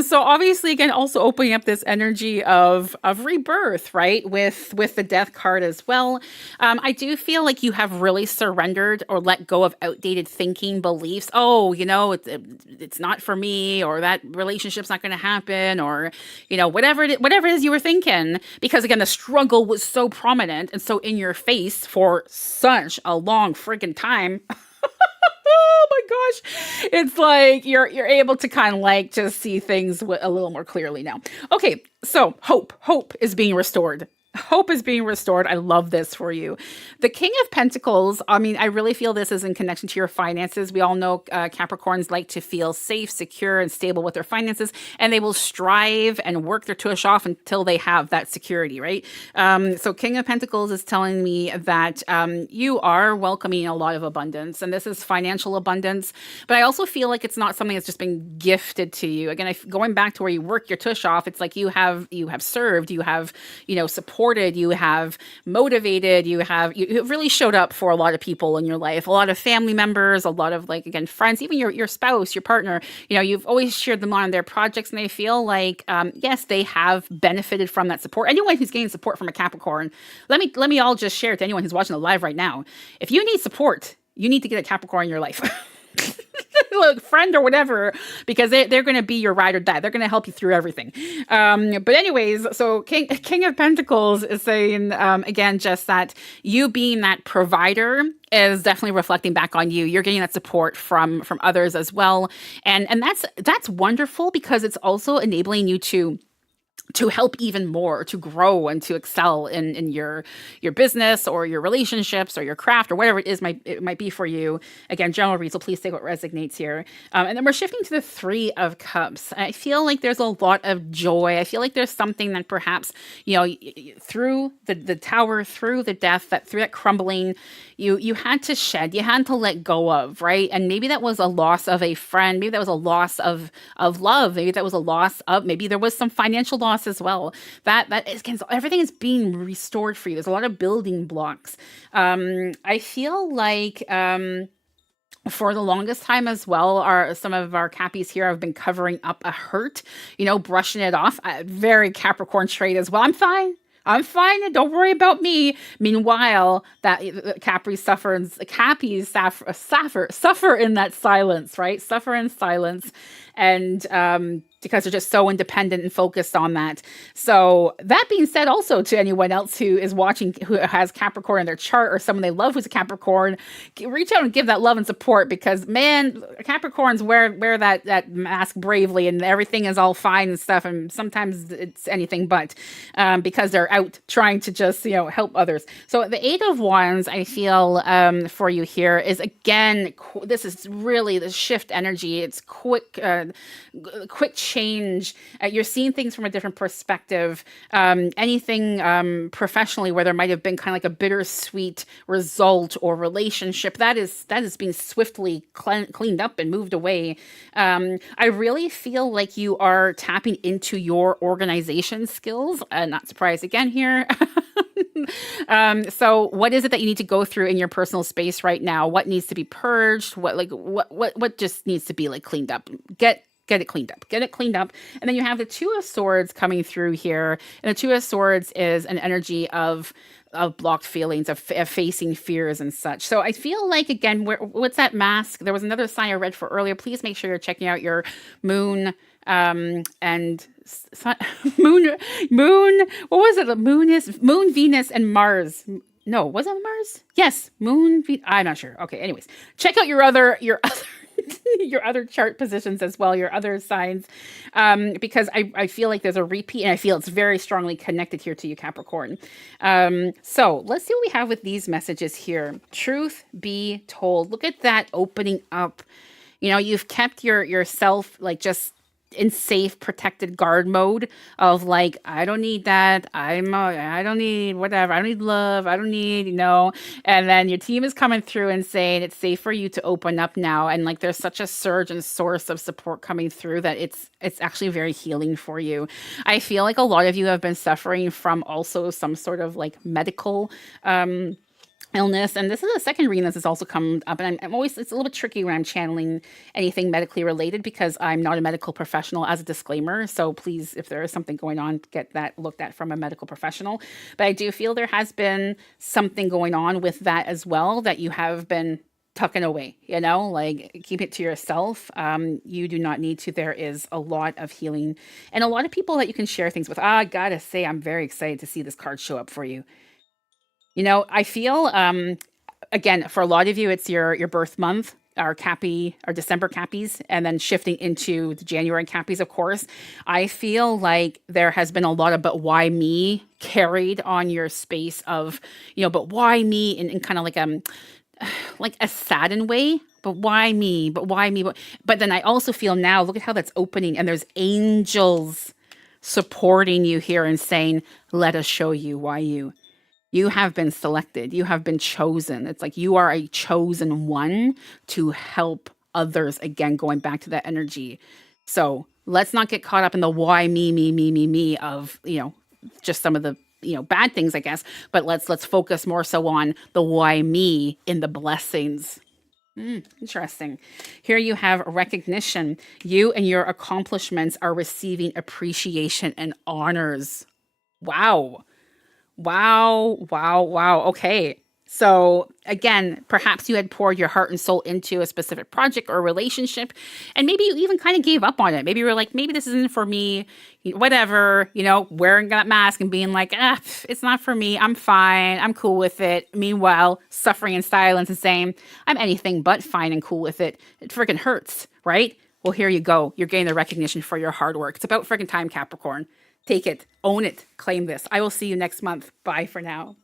So obviously, again, also opening up this energy of rebirth, right? With the death card as well. I do feel like you have really surrendered or let go of outdated thinking beliefs. Oh, it's not for me, or that relationship's not going to happen, or whatever it is you were thinking. Because again, the struggle was so prominent and so in your face for such a long freaking time. Oh my gosh. It's like you're able to kind of like just see things a little more clearly now. Okay, so hope is being restored. Hope is being restored. I love this for you. The King of Pentacles, I mean, I really feel this is in connection to your finances. We all know Capricorns like to feel safe, secure, and stable with their finances, and they will strive and work their tush off until they have that security, right? So King of Pentacles is telling me that you are welcoming a lot of abundance, and this is financial abundance, but I also feel like it's not something that's just been gifted to you. Again, going back to where you work your tush off, it's like you have served, you have, supported, you have motivated, you've really showed up for a lot of people in your life, a lot of family members, a lot of like, again, friends, even your spouse, your partner, you've always cheered them on their projects, and they feel like, yes, they have benefited from that support. Anyone who's getting support from a Capricorn, let me all just share it to anyone who's watching the live right now. If you need support, you need to get a Capricorn in your life. Look, friend or whatever, because they're going to be your ride or die. They're going to help you through everything. But anyways, so King of Pentacles is saying, again, just that you being that provider is definitely reflecting back on you. You're getting that support from others as well. And that's wonderful, because it's also enabling you to help even more, to grow and to excel in your business or your relationships or your craft or whatever it might be for you. Again, general read, so please take what resonates here. And then we're shifting to the Three of Cups. I feel like there's a lot of joy. I feel like there's something that perhaps, through the tower, through the death, through that crumbling, you had to shed, you had to let go of, right? And maybe that was a loss of a friend, maybe that was a loss of love, maybe that was a loss of, maybe there was some financial loss as well. That is, everything is being restored for you. There's a lot of building blocks. I feel like for the longest time as well, some of our Cappies here have been covering up a hurt, brushing it off. Very Capricorn trait as well. I'm fine. Don't worry about me. Meanwhile, that Cappies suffer in that silence, right? Suffer in silence. And because they're just so independent and focused on that. So that being said, also to anyone else who is watching, who has Capricorn in their chart, or someone they love who's a Capricorn, reach out and give that love and support, because man, Capricorns wear that mask bravely, and everything is all fine and stuff. And sometimes it's anything but, because they're out trying to just, help others. So the Eight of Wands, I feel, for you here is, again, this is really the shift energy. It's quick change. You're seeing things from a different perspective. Anything professionally where there might have been kind of like a bittersweet result or relationship, that is being swiftly cleaned up and moved away. I really feel like you are tapping into your organization skills. Not surprised again here. So what is it that you need to go through in your personal space right now? What needs to be purged? What just needs to be like cleaned up? Get it cleaned up. And then you have the Two of Swords coming through here. And the Two of Swords is an energy of blocked feelings, of facing fears and such. So I feel like, again, what's that mask? There was another sign I read for earlier. Please make sure you're checking out your moon, and moon. What was it? The moon, Venus, and Mars. No, was it Mars? Yes, moon. I'm not sure. Okay. Anyways, check out your other your other chart positions as well, your other signs, because I feel like there's a repeat, and I feel it's very strongly connected here to you, Capricorn. So let's see what we have with these messages here. Truth be told, look at that opening up. You've kept yourself like just in safe, protected guard mode of like, I don't need that. I don't need whatever. I don't need love. I don't need, and then your team is coming through and saying it's safe for you to open up now. And like, there's such a surge and source of support coming through that it's actually very healing for you. I feel like a lot of you have been suffering from also some sort of like medical, illness, and this is the second reading this has also come up, and I'm always, it's a little bit tricky when I'm channeling anything medically related because I'm not a medical professional, as a disclaimer. So please, if there is something going on, get that looked at from a medical professional. But I do feel there has been something going on with that as well, that you have been tucking away, like keep it to yourself. You do not need to. There is a lot of healing and a lot of people that you can share things with. I gotta say, I'm very excited to see this card show up for you. I feel, again, for a lot of you, it's your birth month, our Cappy, our December Cappies, and then shifting into the January Cappies, of course. I feel like there has been a lot of "but why me" carried on your space of, but why me, in kind of like a saddened way. But why me? But why me? But then I also feel now, look at how that's opening, and there's angels supporting you here and saying, let us show you why you have been selected. You have been chosen. It's like you are a chosen one to help others. Again, going back to that energy. So let's not get caught up in the why me of, just some of the, bad things, I guess. But let's focus more so on the why me in the blessings. Interesting. Here you have recognition. You and your accomplishments are receiving appreciation and honors. Wow. Wow, wow, wow. Okay. So again, perhaps you had poured your heart and soul into a specific project or relationship, and maybe you even kind of gave up on it. Maybe you were like, maybe this isn't for me, whatever, wearing that mask and being like, it's not for me. I'm fine. I'm cool with it. Meanwhile, suffering in silence and saying, I'm anything but fine and cool with it. It freaking hurts, right? Well, here you go. You're getting the recognition for your hard work. It's about freaking time, Capricorn. Take it, own it, claim this. I will see you next month. Bye for now.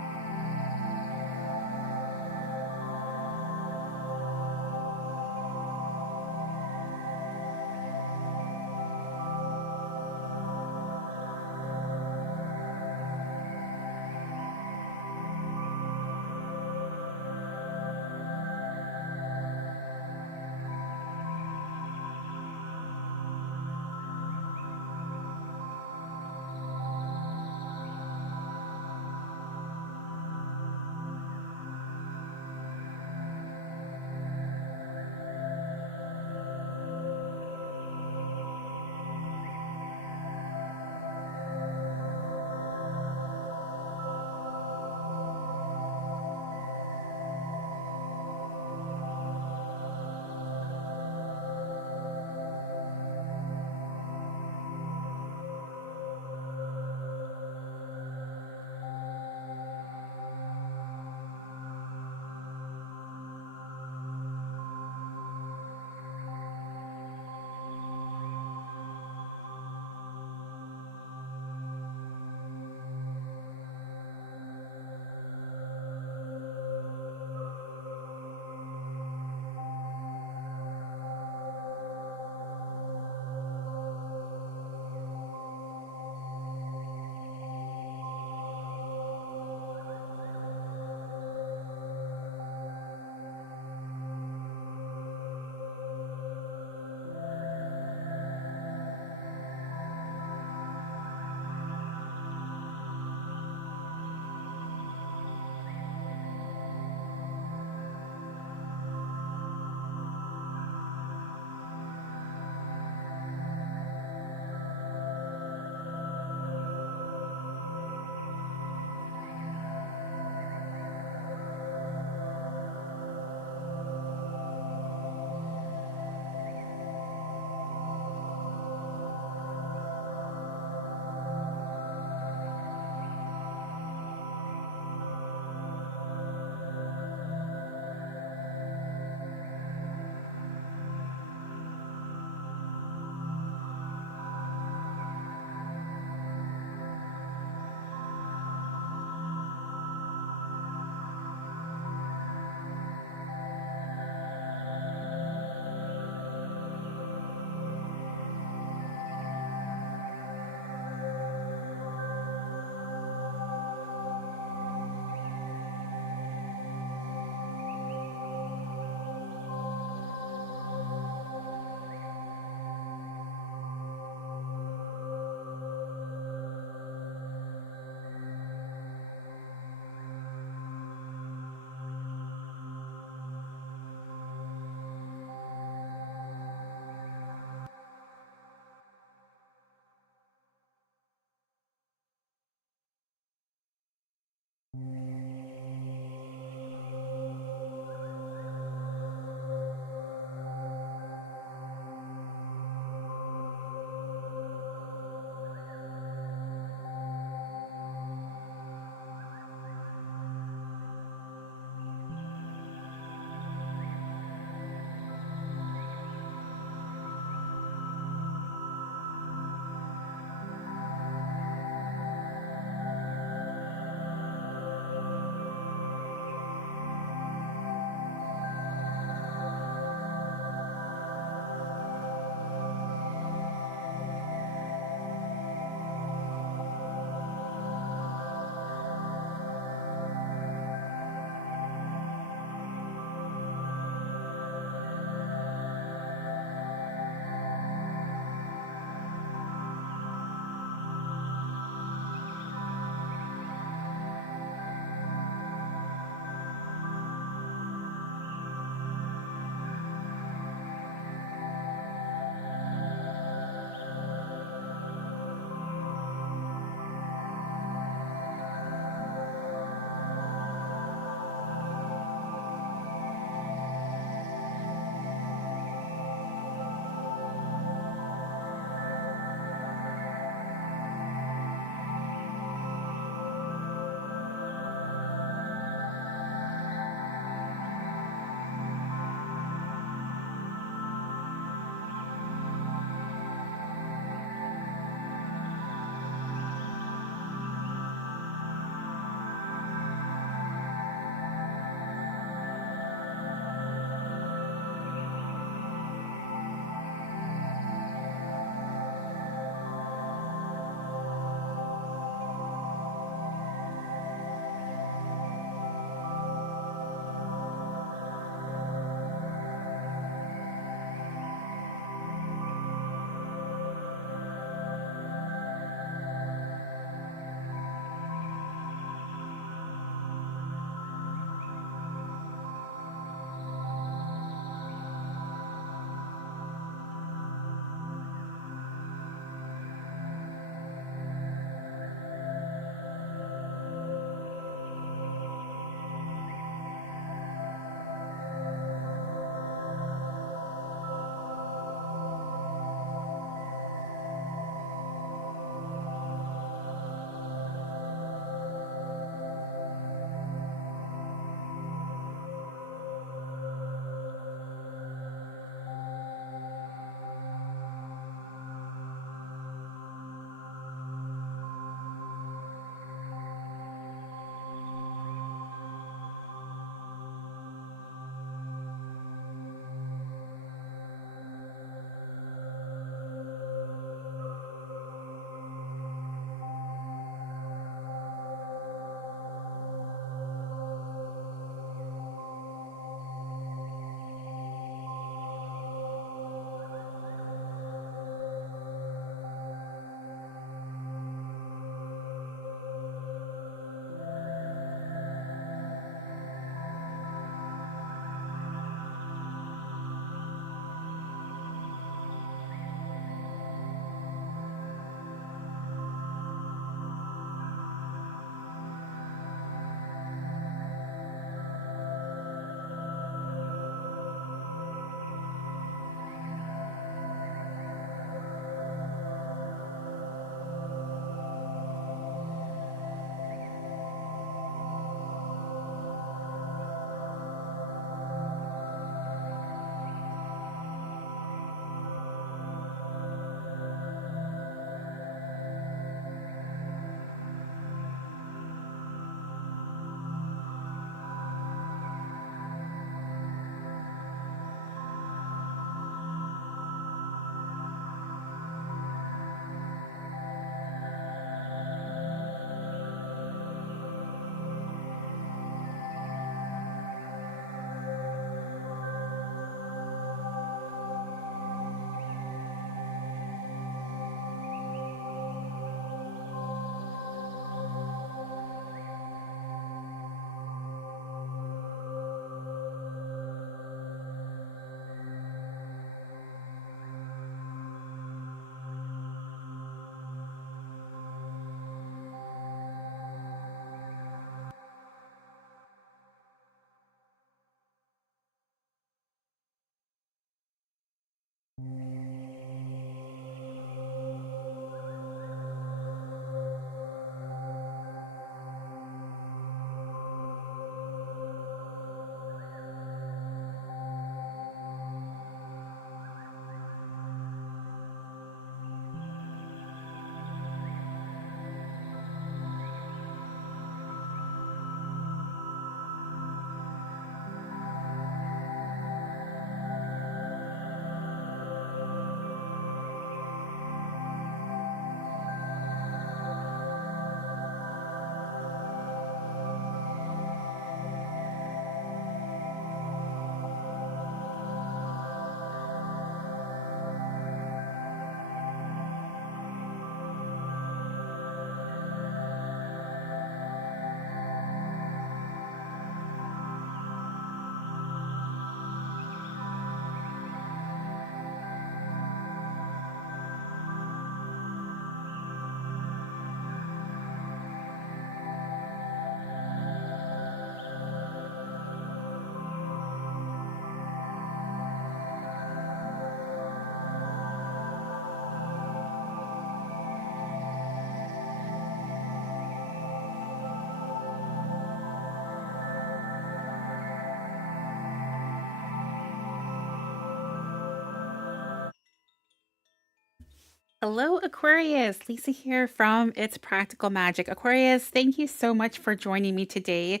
Hello, Aquarius. Lisa here from It's Practical Magic. Aquarius, thank you so much for joining me today.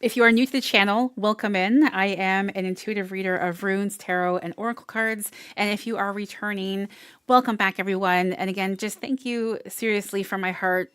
If you are new to the channel, welcome in. I am an intuitive reader of runes, tarot, and oracle cards. And if you are returning, welcome back, everyone. And again, just thank you seriously from my heart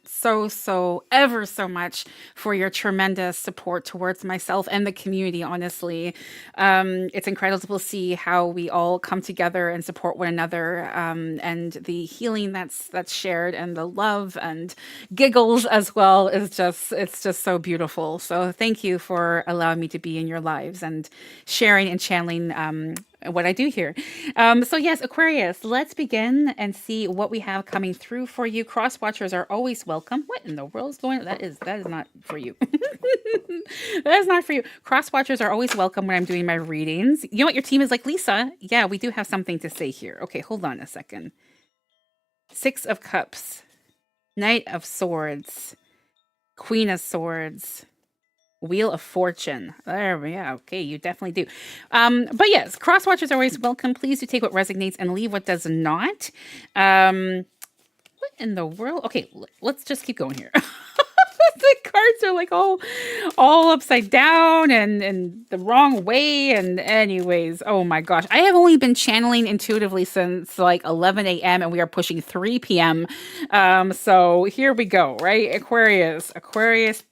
ever so much for your tremendous support towards myself and the community, honestly. It's incredible to see how we all come together and support one another, and the healing that's shared and the love and giggles as well is just it's just so beautiful. So thank you for allowing me to be in your lives and sharing and channeling what I do here. So yes, Aquarius, let's begin and see what we have coming through for you. Cross watchers are always welcome. What in the world is going on? That is not for you. That is not for you. Cross watchers are always welcome when I'm doing my readings. You know what your team is like, Lisa? Yeah, we do have something to say here. Okay, hold on a second. Six of Cups, Knight of Swords, Queen of Swords, Wheel of Fortune. There we go. Okay, you definitely do. But yes, cross watchers are always welcome. Please do take what resonates and leave what does not. What in the world? Okay, let's just keep going here. The cards are like all upside down and the wrong way. And anyways, oh my gosh, I have only been channeling intuitively since like 11 a.m. and we are pushing 3 p.m. So here we go, right? Aquarius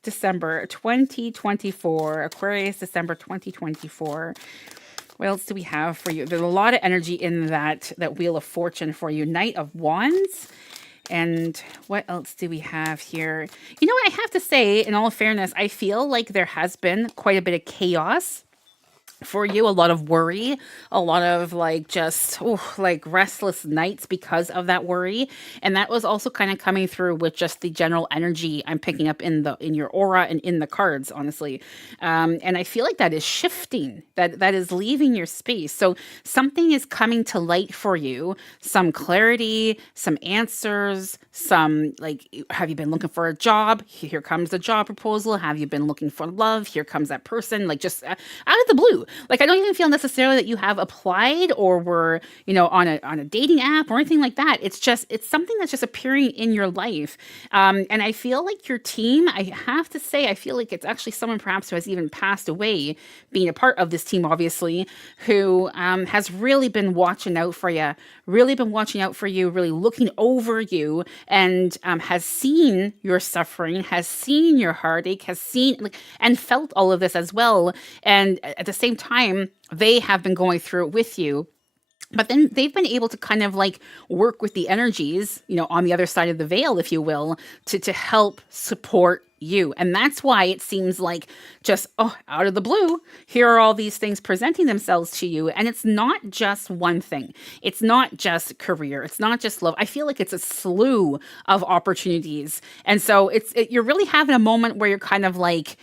December 2024. Aquarius December 2024. What else do we have for you? There's a lot of energy in that Wheel of Fortune for you. Knight of Wands. And what else do we have here? You know what? I have to say, in all fairness, I feel like there has been quite a bit of chaos for you, a lot of worry, a lot of like just like restless nights because of that worry. And that was also kind of coming through with just the general energy I'm picking up in your aura and in the cards, honestly. And I feel like that is shifting, that is leaving your space. So something is coming to light for you, some clarity, some answers, some like, have you been looking for a job? Here comes the job proposal. Have you been looking for love? Here comes that person, like just out of the blue. Like, I don't even feel necessarily that you have applied or were, on a dating app or anything like that. It's something that's just appearing in your life. And I feel like your team, I have to say, I feel like it's actually someone perhaps who has even passed away, being a part of this team, obviously, who has really been watching out for you, really looking over you, and has seen your suffering, has seen your heartache, has seen and felt all of this as well. And at the same time, they have been going through it with you. But then they've been able to kind of like work with the energies, on the other side of the veil, if you will, to help support you. And that's why it seems like just, out of the blue, here are all these things presenting themselves to you. And it's not just one thing. It's not just career. It's not just love. I feel like it's a slew of opportunities. And so you're really having a moment where you're kind of like,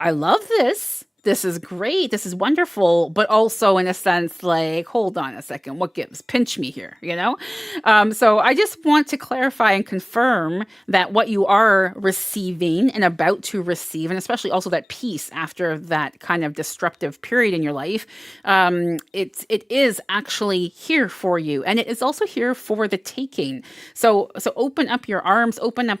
I love this. This is great. This is wonderful. But also in a sense, like, hold on a second. What gives? Pinch me here, So I just want to clarify and confirm that what you are receiving and about to receive, and especially also that peace after that kind of disruptive period in your life, it is actually here for you. And it is also here for the taking. So open up your arms, open up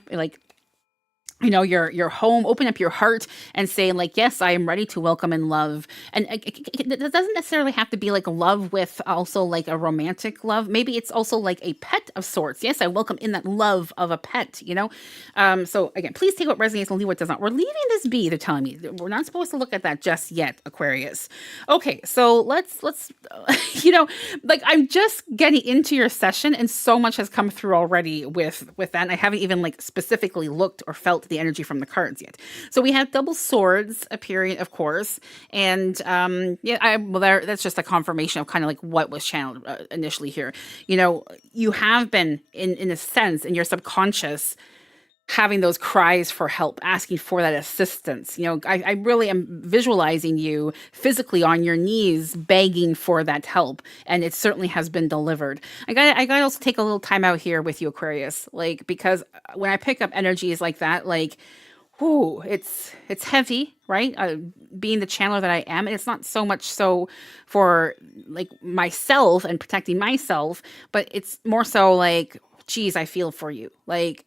your home, open up your heart and say like, yes, I am ready to welcome and love. And it doesn't necessarily have to be like love with also like a romantic love. Maybe it's also like a pet of sorts. Yes, I welcome in that love of a pet, So again, please take what resonates and leave what does not. We're leaving this be, they're telling me. We're not supposed to look at that just yet, Aquarius. Okay, so let's I'm just getting into your session and so much has come through already with that. And I haven't even like specifically looked or felt the energy from the cards yet. So we have double swords appearing, of course, and that's just a confirmation of kind of like what was channeled initially here. You have been in a sense in your subconscious having those cries for help, asking for that assistance. I really am visualizing you physically on your knees, begging for that help. And it certainly has been delivered. I got to also take a little time out here with you, Aquarius, because when I pick up energies like that, it's heavy, right? Being the channeler that I am. And it's not so much so for like myself and protecting myself, but it's more so like geez, I feel for you. Like,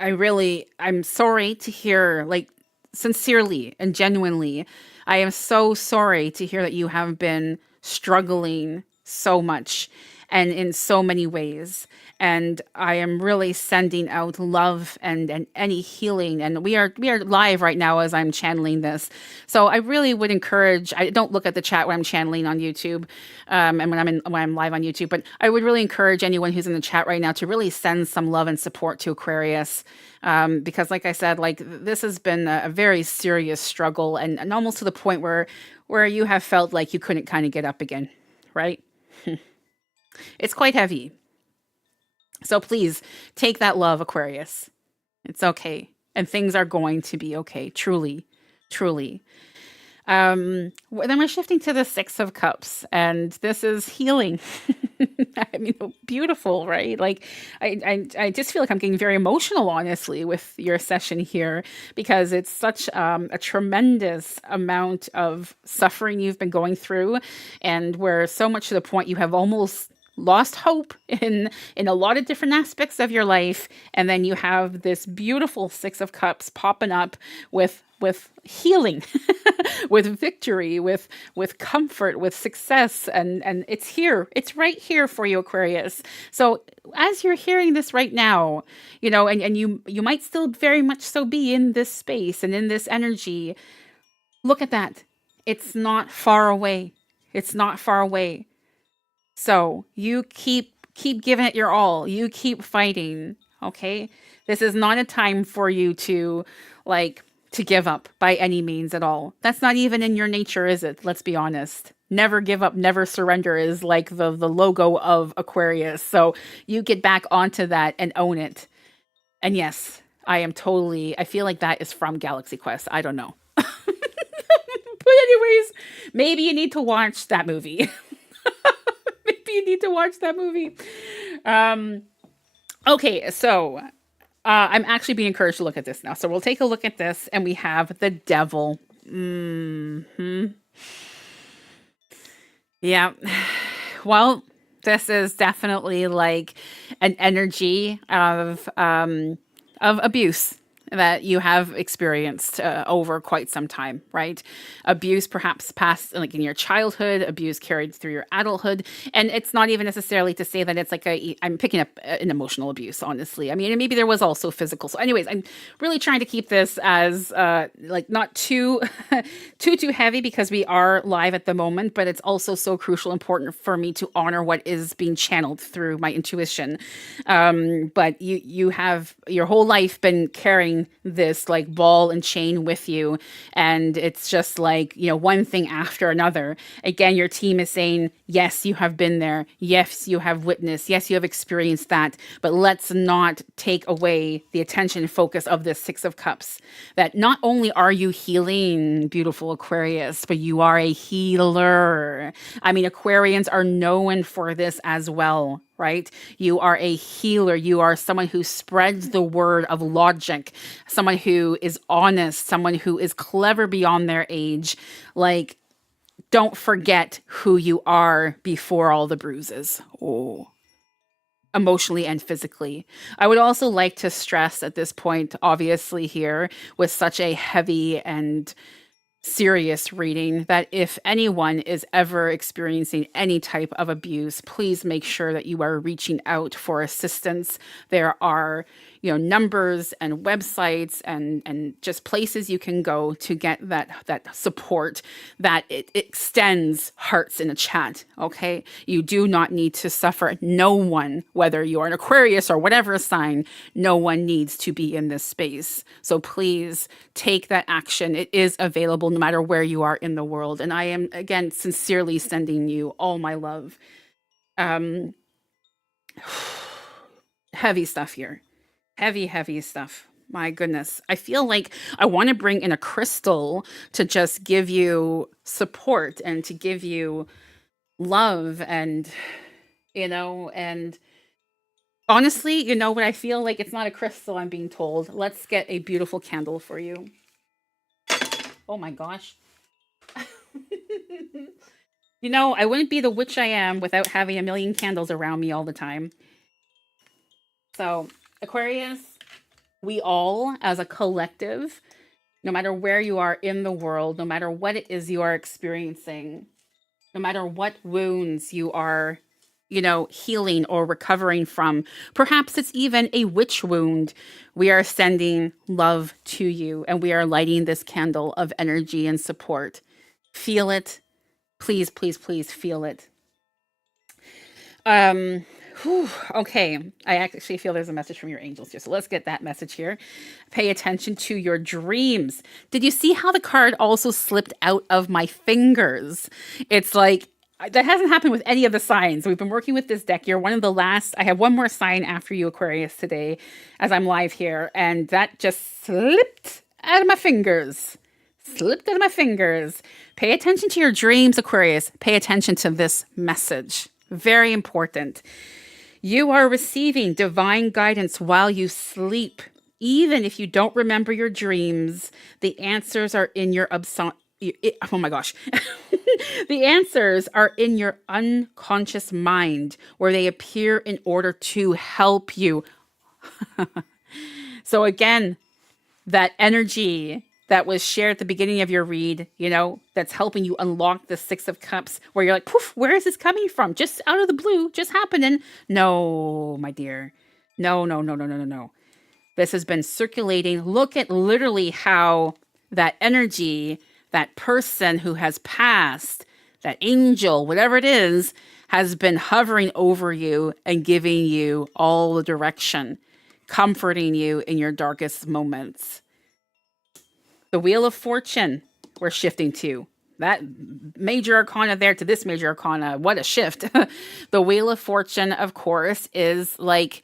I'm sorry to hear, like, sincerely and genuinely, I am so sorry to hear that you have been struggling so much and in so many ways. And I am really sending out love and any healing. And we are live right now as I'm channeling this. So I really would encourage, I don't look at the chat when I'm channeling on YouTube, and when I'm live on YouTube, but I would really encourage anyone who's in the chat right now to really send some love and support to Aquarius. Because like I said, like this has been a very serious struggle, and almost to the point where you have felt like you couldn't kind of get up again, right? It's quite heavy. So please take that love, Aquarius. It's okay. And things are going to be okay. Truly, truly. Then we're shifting to the Six of Cups, and this is healing. I mean, beautiful, right? Like, I just feel like I'm getting very emotional, honestly, with your session here, because it's such a tremendous amount of suffering you've been going through, and we're so much to the point you have almost lost hope in a lot of different aspects of your life, and then you have this beautiful Six of Cups popping up with healing, with victory, with comfort, with success, and it's here. It's right here for you, Aquarius. So as you're hearing this right now, you know, and you might still very much so be in this space and in this energy. Look at that. It's not far away. It's not far away. So you keep giving it your all. You keep fighting. Okay. This is not a time for you to to give up by any means at all. That's not even in your nature, is it? Let's be honest. Never give up, never surrender is like the logo of Aquarius. So you get back onto that and own it. And yes, I feel like that is from Galaxy Quest. I don't know. But anyways, maybe you need to watch that movie. Maybe you need to watch that movie. Okay, so I'm actually being encouraged to look at this now. So we'll take a look at this, and we have the devil. Yeah. Well, this is definitely like an energy of abuse that you have experienced over quite some time, right? Abuse perhaps past like in your childhood, abuse carried through your adulthood. And it's not even necessarily to say that it's like I'm picking up an emotional abuse, honestly. I mean, maybe there was also physical. So anyways, I'm really trying to keep this as like not too, too heavy, because we are live at the moment, but it's also so crucial, important for me to honor what is being channeled through my intuition. But you have your whole life been carrying this like ball and chain with you, and it's just like, you know, one thing after another. Again, your team is saying, yes, you have been there, yes, you have witnessed, yes, you have experienced that, but let's not take away the attention and focus of this Six of Cups, that not only are you healing, beautiful Aquarius, but you are a healer. I mean, Aquarians are known for this as well, right? You are a healer. You are someone who spreads the word of logic, someone who is honest, someone who is clever beyond their age. Like, don't forget who you are before all the bruises. Oh, emotionally and physically. I would also like to stress at this point, obviously, here with such a heavy and serious reading, that if anyone is ever experiencing any type of abuse, please make sure that you are reaching out for assistance. There are, you know, numbers and websites and just places you can go to get that support, that it extends hearts in a chat. Okay, you do not need to suffer. No one, whether you're an Aquarius or whatever sign, no one needs to be in this space. So please take that action. It is available no matter where you are in the world. And I am, again, sincerely sending you all my love. Heavy stuff here. Heavy stuff. My goodness. I feel like I want to bring in a crystal to just give you support and to give you love, and, you know, and honestly, you know what? I feel like it's not a crystal, I'm being told. Let's get a beautiful candle for you. Oh my gosh. You know, I wouldn't be the witch I am without having a million candles around me all the time. So, Aquarius, we all, as a collective, no matter where you are in the world, no matter what it is you are experiencing, no matter what wounds you are, healing or recovering from, perhaps it's even a witch wound, we are sending love to you and we are lighting this candle of energy and support. Feel it. Please, please, please feel it. Okay. I actually feel there's a message from your angels here. So let's get that message here. Pay attention to your dreams. Did you see how the card also slipped out of my fingers? It's like, that hasn't happened with any of the signs. We've been working with this deck. You're one of the last. I have one more sign after you, Aquarius, today as I'm live here. And that just slipped out of my fingers. Slipped out of my fingers. Pay attention to your dreams, Aquarius. Pay attention to this message. Very important. You are receiving divine guidance while you sleep. Even if you don't remember your dreams, the answers are in your oh my gosh. The answers are in your unconscious mind where they appear in order to help you. So again, that energy that was shared at the beginning of your read, that's helping you unlock the Six of Cups, where you're like, poof, where is this coming from? Just out of the blue, just happening. No, my dear. No, no, no, no, no, no, no. This has been circulating. Look at literally how that energy, that person who has passed, that angel, whatever it is, has been hovering over you and giving you all the direction, comforting you in your darkest moments. The Wheel of Fortune, we're shifting to. That major arcana there to this major arcana. What a shift. The Wheel of Fortune, of course, is like,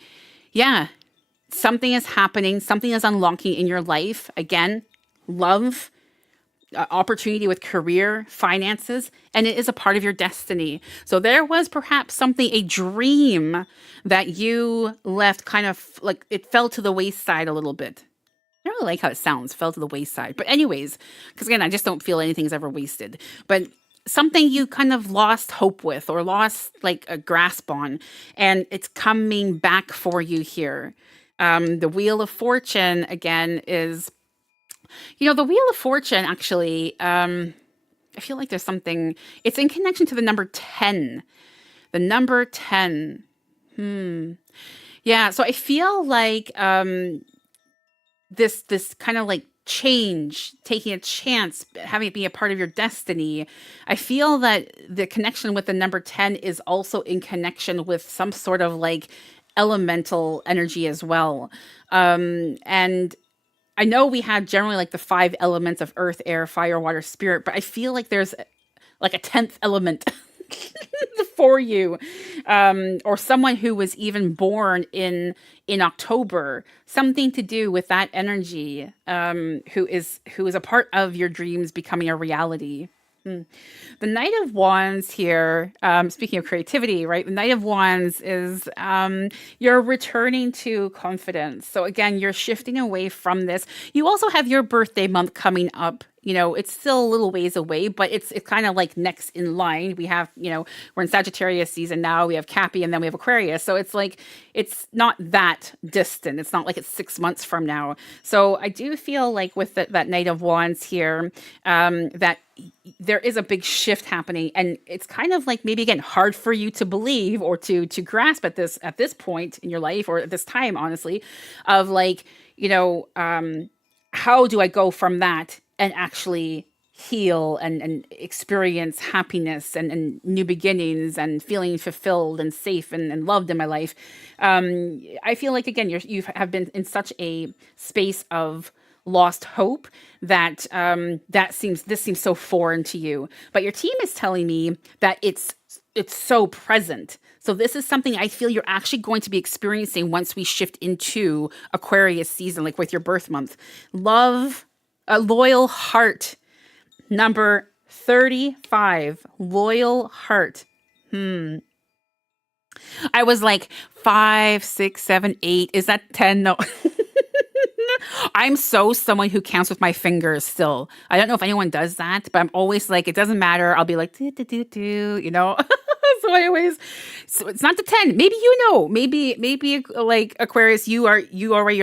yeah, something is happening. Something is unlocking in your life. Again, love, opportunity with career, finances, and it is a part of your destiny. So there was perhaps something, a dream that you left kind of like it fell to the wayside a little bit. I really like how it sounds, fell to the wayside. But anyways, because again, I just don't feel anything's ever wasted. But something you kind of lost hope with or lost like a grasp on, and it's coming back for you here. The Wheel of Fortune, again, is, the Wheel of Fortune, actually, I feel like there's something, it's in connection to the number 10. The number 10. Yeah, so I feel like this kind of like change, taking a chance, having it be a part of your destiny. I feel that the connection with the number 10 is also in connection with some sort of like elemental energy as well. And I know we have generally like the 5 elements of earth, air, fire, water, spirit, but I feel like there's like a 10th element for you, or someone who was even born in October, something to do with that energy, who is a part of your dreams becoming a reality. The Knight of Wands here, speaking of creativity, right? The Knight of Wands is you're returning to confidence. So again, you're shifting away from this. You also have your birthday month coming up. It's still a little ways away, but it's kind of like next in line. We have, we're in Sagittarius season now. We have Cappy and then we have Aquarius. So it's like, it's not that distant. It's not like it's 6 months from now. So I do feel like with that Knight of Wands here, that there is a big shift happening, and it's kind of like maybe again hard for you to believe or to grasp at this point in your life or at this time, honestly, of like, how do I go from that and actually heal and experience happiness and new beginnings and feeling fulfilled and safe and loved in my life. I feel like, again, you have been in such a space of lost hope that this seems so foreign to you. But your team is telling me that it's so present. So this is something I feel you're actually going to be experiencing once we shift into Aquarius season, like with your birth month. Love, a loyal heart. Number 35, loyal heart. I was like 5, 6, 7, 8. Is that 10? No. I'm someone who counts with my fingers still. I don't know if anyone does that, but I'm always like, it doesn't matter. I'll be like, do. So So I always, so it's not the 10. Maybe maybe like Aquarius, you're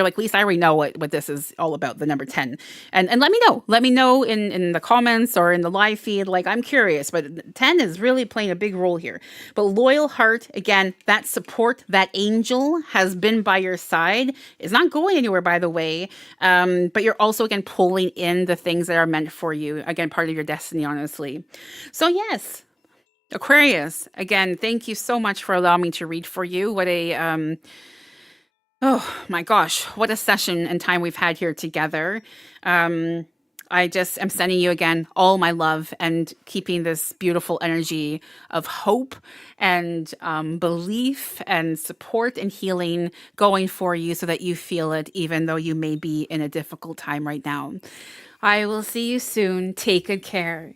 like, Lisa, I already know what this is all about, the number 10. And let me know. Let me know in the comments or in the live feed. Like, I'm curious, but 10 is really playing a big role here. But loyal heart, again, that support, that angel has been by your side, is not going anywhere, by the way. But you're also, again, pulling in the things that are meant for you. Again, part of your destiny, honestly. So yes, Aquarius, again, thank you so much for allowing me to read for you. What a oh my gosh, what a session and time we've had here together. Um I just am sending you again all my love and keeping this beautiful energy of hope and belief and support and healing going for you so that you feel it, even though you may be in a difficult time right now. I will see you soon. Take good care.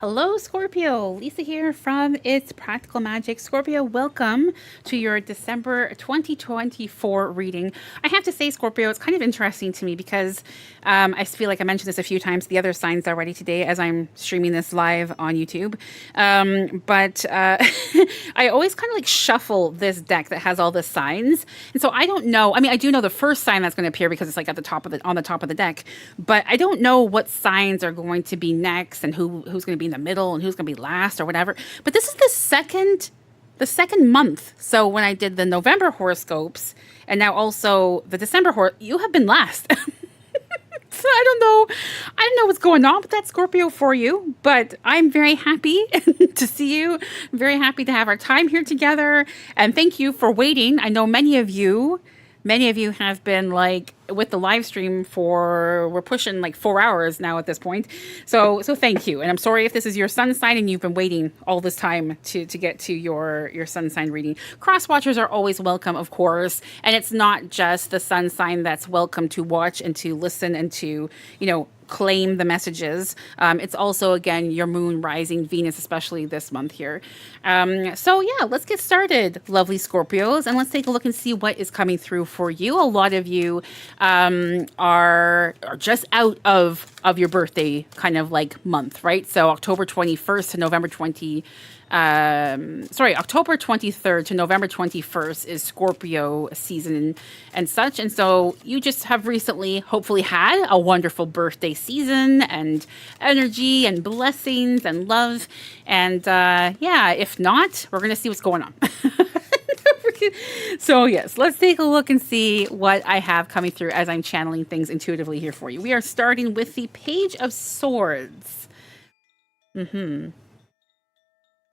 Hello, Scorpio. Lisa here from It's Practical Magic. Scorpio, welcome to your December 2024 reading. I have to say, Scorpio, it's kind of interesting to me because I feel like I mentioned this a few times, the other signs already today as I'm streaming this live on YouTube. But I always kind of like shuffle this deck that has all the signs. And so I don't know. I mean, I do know the first sign that's going to appear because it's like at the top of on the top of the deck, but I don't know what signs are going to be next and who's going to be in the middle and who's going to be last or whatever. But this is the second month. So when I did the November horoscopes and now also the December you have been last. So I don't know what's going on with that, Scorpio, for you, but I'm very happy to see you. I'm very happy to have our time here together. And thank you for waiting. I know many of you have been like with the live stream we're pushing like 4 hours now at this point. So thank you. And I'm sorry if this is your sun sign and you've been waiting all this time to get to your sun sign reading. Cross watchers are always welcome, of course. And it's not just the sun sign that's welcome to watch and to listen and to, claim the messages. It's also, again, your moon, rising, Venus, especially this month here. So yeah, let's get started, lovely Scorpios, and let's take a look and see what is coming through for you. A lot of you are just out of your birthday kind of like month, right? So October 21st to November 20. October 23rd to November 21st is Scorpio season and such. And so you just have recently hopefully had a wonderful birthday season and energy and blessings and love. And if not, we're going to see what's going on. So yes, let's take a look and see what I have coming through as I'm channeling things intuitively here for you. We are starting with the Page of Swords.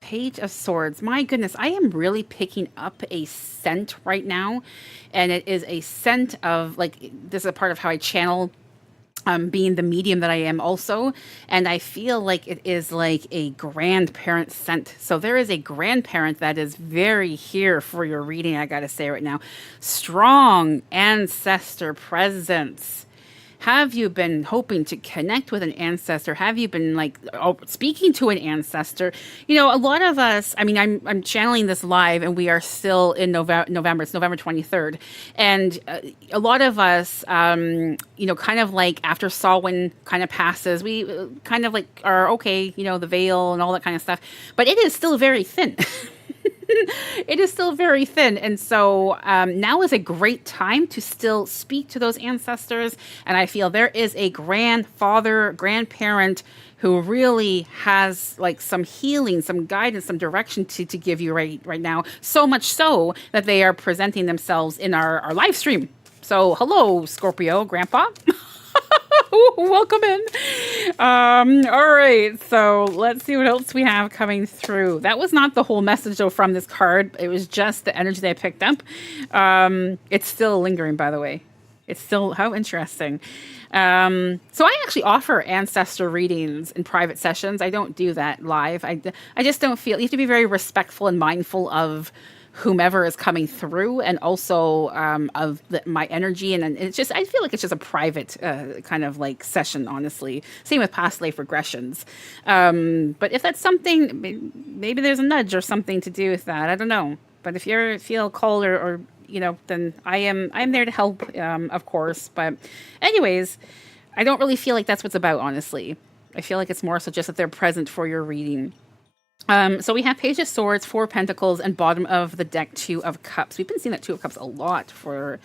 Page of Swords. My goodness, I am really picking up a scent right now. And it is a scent of, like, this is a part of how I channel, being the medium that I am also. And I feel like it is like a grandparent scent. So there is a grandparent that is very here for your reading, I gotta say right now. Strong ancestor presence. Have you been hoping to connect with an ancestor? Have you been speaking to an ancestor? A lot of us, I mean, I'm channeling this live and we are still in November. It's November 23rd. And a lot of us, kind of like after Samhain kind of passes, we kind of like are okay, the veil and all that kind of stuff. But it is still very thin. It is still very thin. And so now is a great time to still speak to those ancestors. And I feel there is a grandfather, grandparent who really has like some healing, some guidance, some direction to give you right now. So much so that they are presenting themselves in our live stream. So hello, Scorpio, Grandpa. Welcome in. All right, so let's see what else we have coming through. That was not the whole message though from this card. It was just the energy that I picked up. It's still lingering, by the way. It's still, how interesting. So I actually offer ancestor readings in private sessions. I don't do that live. I just don't feel, you have to be very respectful and mindful of whomever is coming through, and also of my energy, and it's just, I feel like it's just a private kind of like session, honestly. Same with past life regressions. But if that's something, maybe there's a nudge or something to do with that. I don't know. But if you feel called or then I'm there to help, of course. But anyways, I don't really feel like that's what's about, honestly. I feel like it's more so just that they're present for your reading. So we have Page of Swords, Four of Pentacles, and bottom of the deck, Two of Cups. We've been seeing that Two of Cups a lot for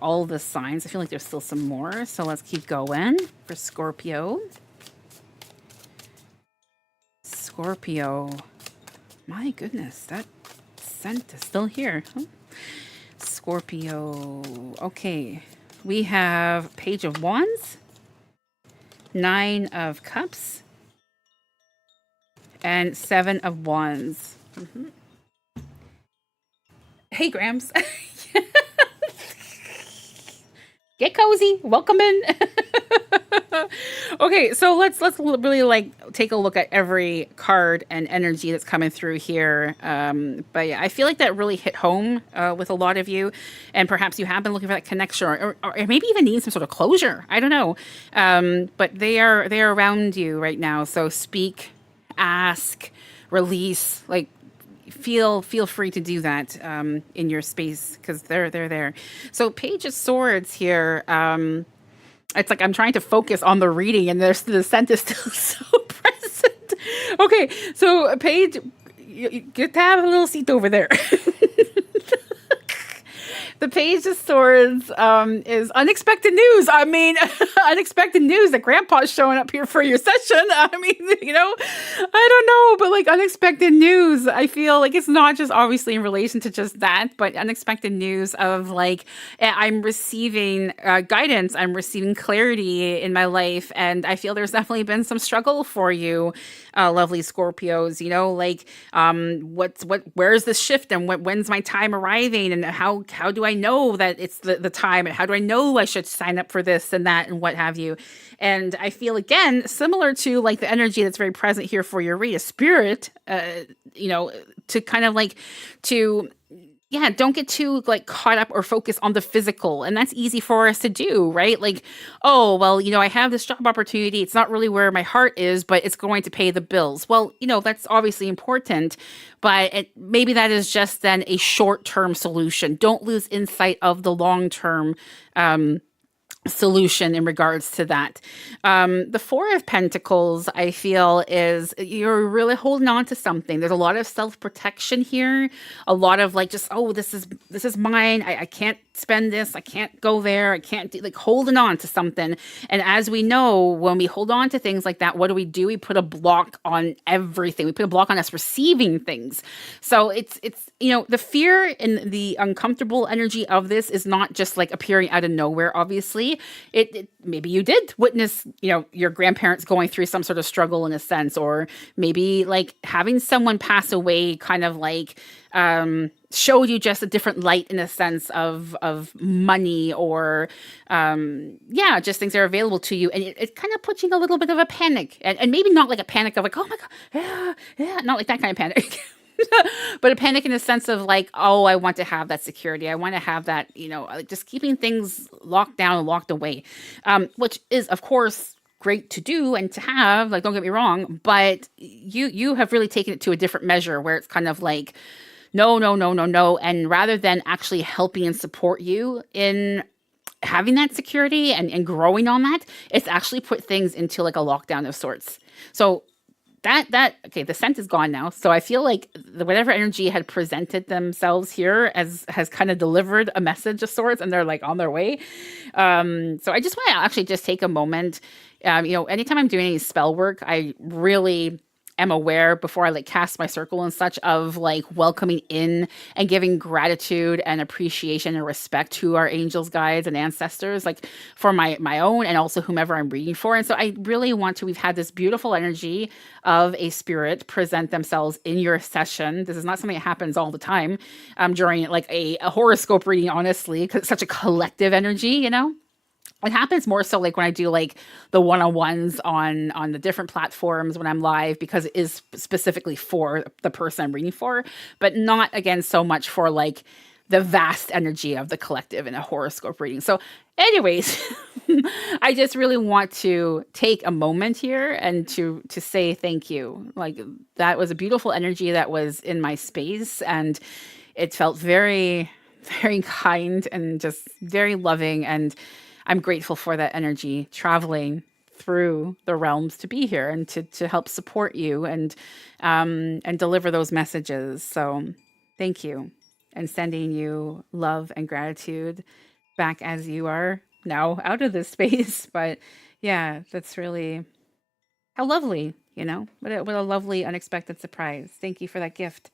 all the signs. I feel like there's still some more, so let's keep going for Scorpio. Scorpio. My goodness, that scent is still here. Huh? Scorpio. Okay, we have Page of Wands, Nine of Cups, and Seven of Wands. Hey, Grams. Get cozy. Welcome in. Okay, so let's really like take a look at every card and energy that's coming through here. But yeah, I feel like that really hit home with a lot of you, and perhaps you have been looking for that connection, or maybe even need some sort of closure. I don't know. But they are around you right now. So speak ask, release, like feel free to do that in your space, because they're there. So Page of Swords here. It's like I'm trying to focus on the reading, and the scent is still so present. Okay, so Paige, you get to have a little seat over there. The Page of Swords is unexpected news. I mean, unexpected news that Grandpa's showing up here for your session. I mean, I don't know, but like unexpected news. I feel like it's not just obviously in relation to just that, but unexpected news of like, I'm receiving guidance, I'm receiving clarity in my life, and I feel there's definitely been some struggle for you, lovely Scorpios. Like, where's the shift, and when's my time arriving, and how do I know that it's the time, and how do I know I should sign up for this and that and what have you. And I feel, again, similar to like the energy that's very present here for your read, a spirit, to kind of like to, yeah, don't get too like caught up or focused on the physical. And that's easy for us to do, right? Like, oh, well, I have this job opportunity. It's not really where my heart is, but it's going to pay the bills. Well, that's obviously important, but maybe that is just then a short-term solution. Don't lose insight of the long-term solution in regards to that. The Four of Pentacles, I feel, is you're really holding on to something. There's a lot of self-protection here, a lot of like just, oh, this is mine. I can't spend this. I can't go there. I can't do, like, holding on to something. And as we know, when we hold on to things like that, what do? We put a block on everything. We put a block on us receiving things. So it's the fear and the uncomfortable energy of this is not just like appearing out of nowhere, obviously. It maybe you did witness, your grandparents going through some sort of struggle in a sense, or maybe like having someone pass away kind of like showed you just a different light in a sense of money, or just things that are available to you, and it kind of puts you in a little bit of a panic, and maybe not like a panic of like, oh my god, yeah, not like that kind of panic. But a panic in the sense of like, oh, I want to have that security. I want to have that, like just keeping things locked down and locked away, which is, of course, great to do and to have, like, don't get me wrong, but you have really taken it to a different measure where it's kind of like, no. And rather than actually helping and support you in having that security and growing on that, it's actually put things into like a lockdown of sorts. So okay, the scent is gone now. So I feel like whatever energy had presented themselves here has kind of delivered a message of sorts, and they're like on their way. So I just want to actually just take a moment. Anytime I'm doing any spell work, I really am aware before I like cast my circle and such of like welcoming in and giving gratitude and appreciation and respect to our angels, guides, and ancestors, like for my own and also whomever I'm reading for. And so I really want to, we've had this beautiful energy of a spirit present themselves in your session. This is not something that happens all the time during like a horoscope reading, honestly, because it's such a collective energy, It happens more so like when I do like the one-on-ones on the different platforms when I'm live, because it is specifically for the person I'm reading for, but not, again, so much for like the vast energy of the collective in a horoscope reading. So anyways, I just really want to take a moment here and to say thank you. Like, that was a beautiful energy that was in my space, and it felt very, very kind and just very loving, and I'm grateful for that energy traveling through the realms to be here and to help support you and deliver those messages. So thank you, and sending you love and gratitude back as you are now out of this space. But yeah, that's really how lovely, what a lovely unexpected surprise. Thank you for that gift.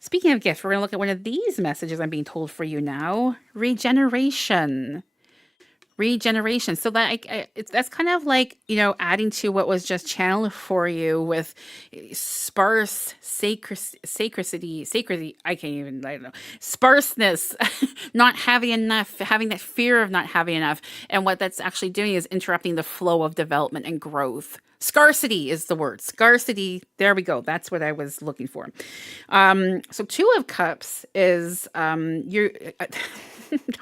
Speaking of gifts, we're going to look at one of these messages I'm being told for you now. Regeneration. So that that's kind of like, adding to what was just channeled for you with sparse sacredity. I don't know. Sparseness, not having enough, having that fear of not having enough. And what that's actually doing is interrupting the flow of development and growth. Scarcity is the word. Scarcity. There we go. That's what I was looking for. So Two of Cups is you're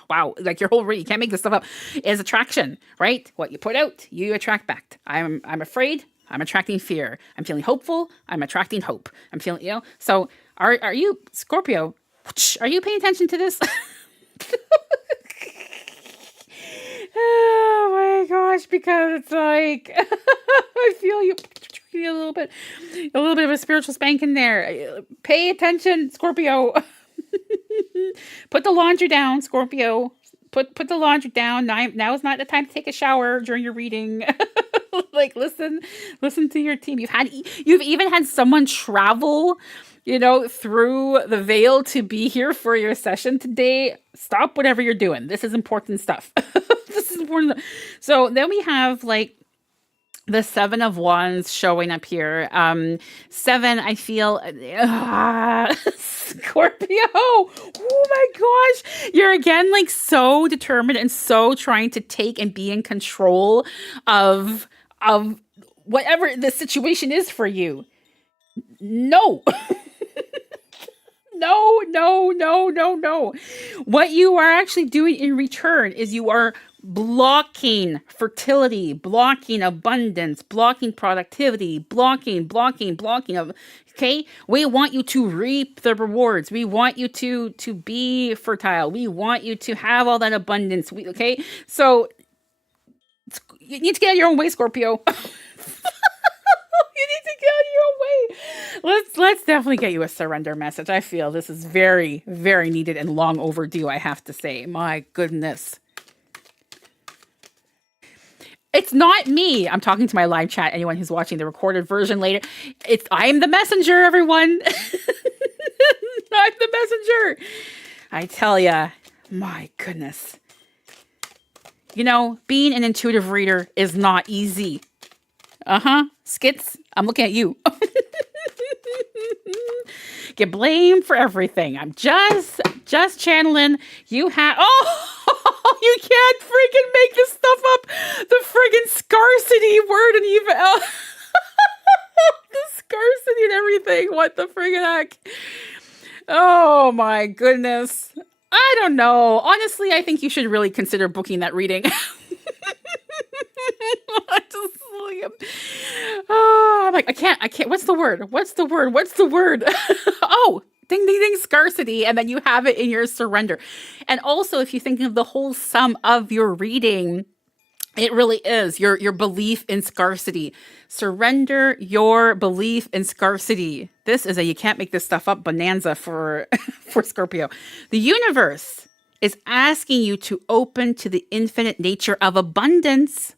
wow, like your whole read, you can't make this stuff up, is attraction, right? What you put out, you attract back. I'm afraid, I'm attracting fear. I'm feeling hopeful. I'm attracting hope. I'm feeling, so are you, Scorpio, are you paying attention to this? Oh my gosh, because it's like I feel you a little bit of a spiritual spank in there. Pay attention, Scorpio. Put the laundry down, Scorpio. Put the laundry down. Now is not the time to take a shower during your reading. Like listen to your team. You've even had someone travel, through the veil to be here for your session today. Stop whatever you're doing. This is important stuff. This is important. So then we have like the Seven of Wands showing up here. Seven, I feel, Scorpio. Oh my gosh. You're again like so determined and so trying to take and be in control of whatever the situation is for you. No. No. What you are actually doing in return is you are blocking fertility, blocking abundance, blocking productivity, blocking of, okay? We want you to reap the rewards. We want you to be fertile. We want you to have all that abundance. Okay? So you need to get out of your own way, Scorpio. You need to get out of your own way. Let's definitely get you a surrender message. I feel this is very, very needed and long overdue, I have to say. My goodness. It's not me. I'm talking to my live chat. Anyone who's watching the recorded version later. I'm the messenger, everyone. I'm the messenger. I tell ya, my goodness. Being an intuitive reader is not easy. Skits, I'm looking at you. Get blamed for everything. I'm just channeling. You you can't freaking make this stuff up. The friggin' scarcity word and even the scarcity and everything. What the friggin' heck? Oh my goodness. I don't know. Honestly, I think you should really consider booking that reading. I'm like, I can't. What's the word? Oh, ding, ding, ding, scarcity. And then you have it in your surrender. And also, if you think of the whole sum of your reading, it really is your belief in scarcity. Surrender your belief in scarcity. This is you can't make this stuff up bonanza for Scorpio. The universe is asking you to open to the infinite nature of abundance.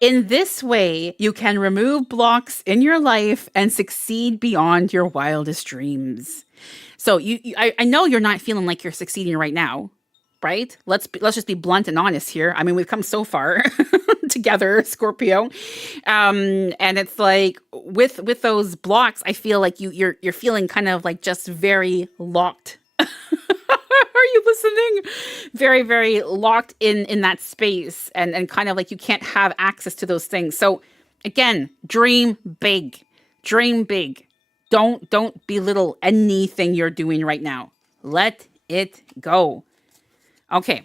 In this way, you can remove blocks in your life and succeed beyond your wildest dreams. So I know you're not feeling like you're succeeding right now, right? Let's just be blunt and honest here. I mean, we've come so far together, Scorpio, and it's like with those blocks, I feel like you're feeling kind of like just very locked. Are you listening? Very, very locked in that space and kind of like you can't have access to those things. So again, dream big. Don't belittle anything you're doing right now. Let it go. Okay.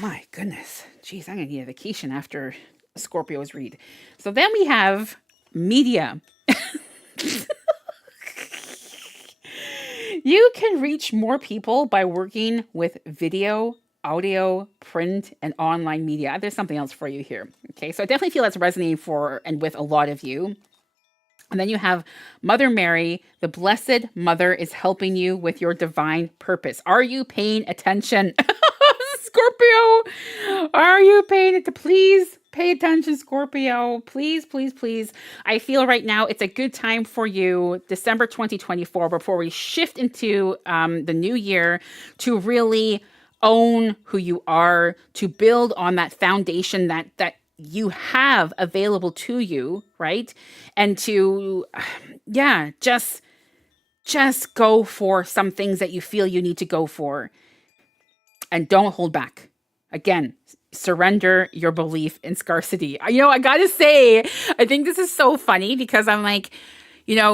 My goodness. Geez, I'm going to need a vacation after Scorpio's read. So then we have media. You can reach more people by working with video, audio, print, and online media. There's something else for you here. Okay, so I definitely feel that's resonating for and with a lot of you. And then you have Mother Mary, the Blessed Mother is helping you with your divine purpose. Are you paying attention? Scorpio, are you paying it? Please pay attention, Scorpio. Please. I feel right now it's a good time for you, December 2024, before we shift into the new year, to really own who you are, to build on that foundation that you have available to you, right? And to, just go for some things that you feel you need to go for. And don't hold back. Again, surrender your belief in scarcity. I gotta say, I think this is so funny because I'm like,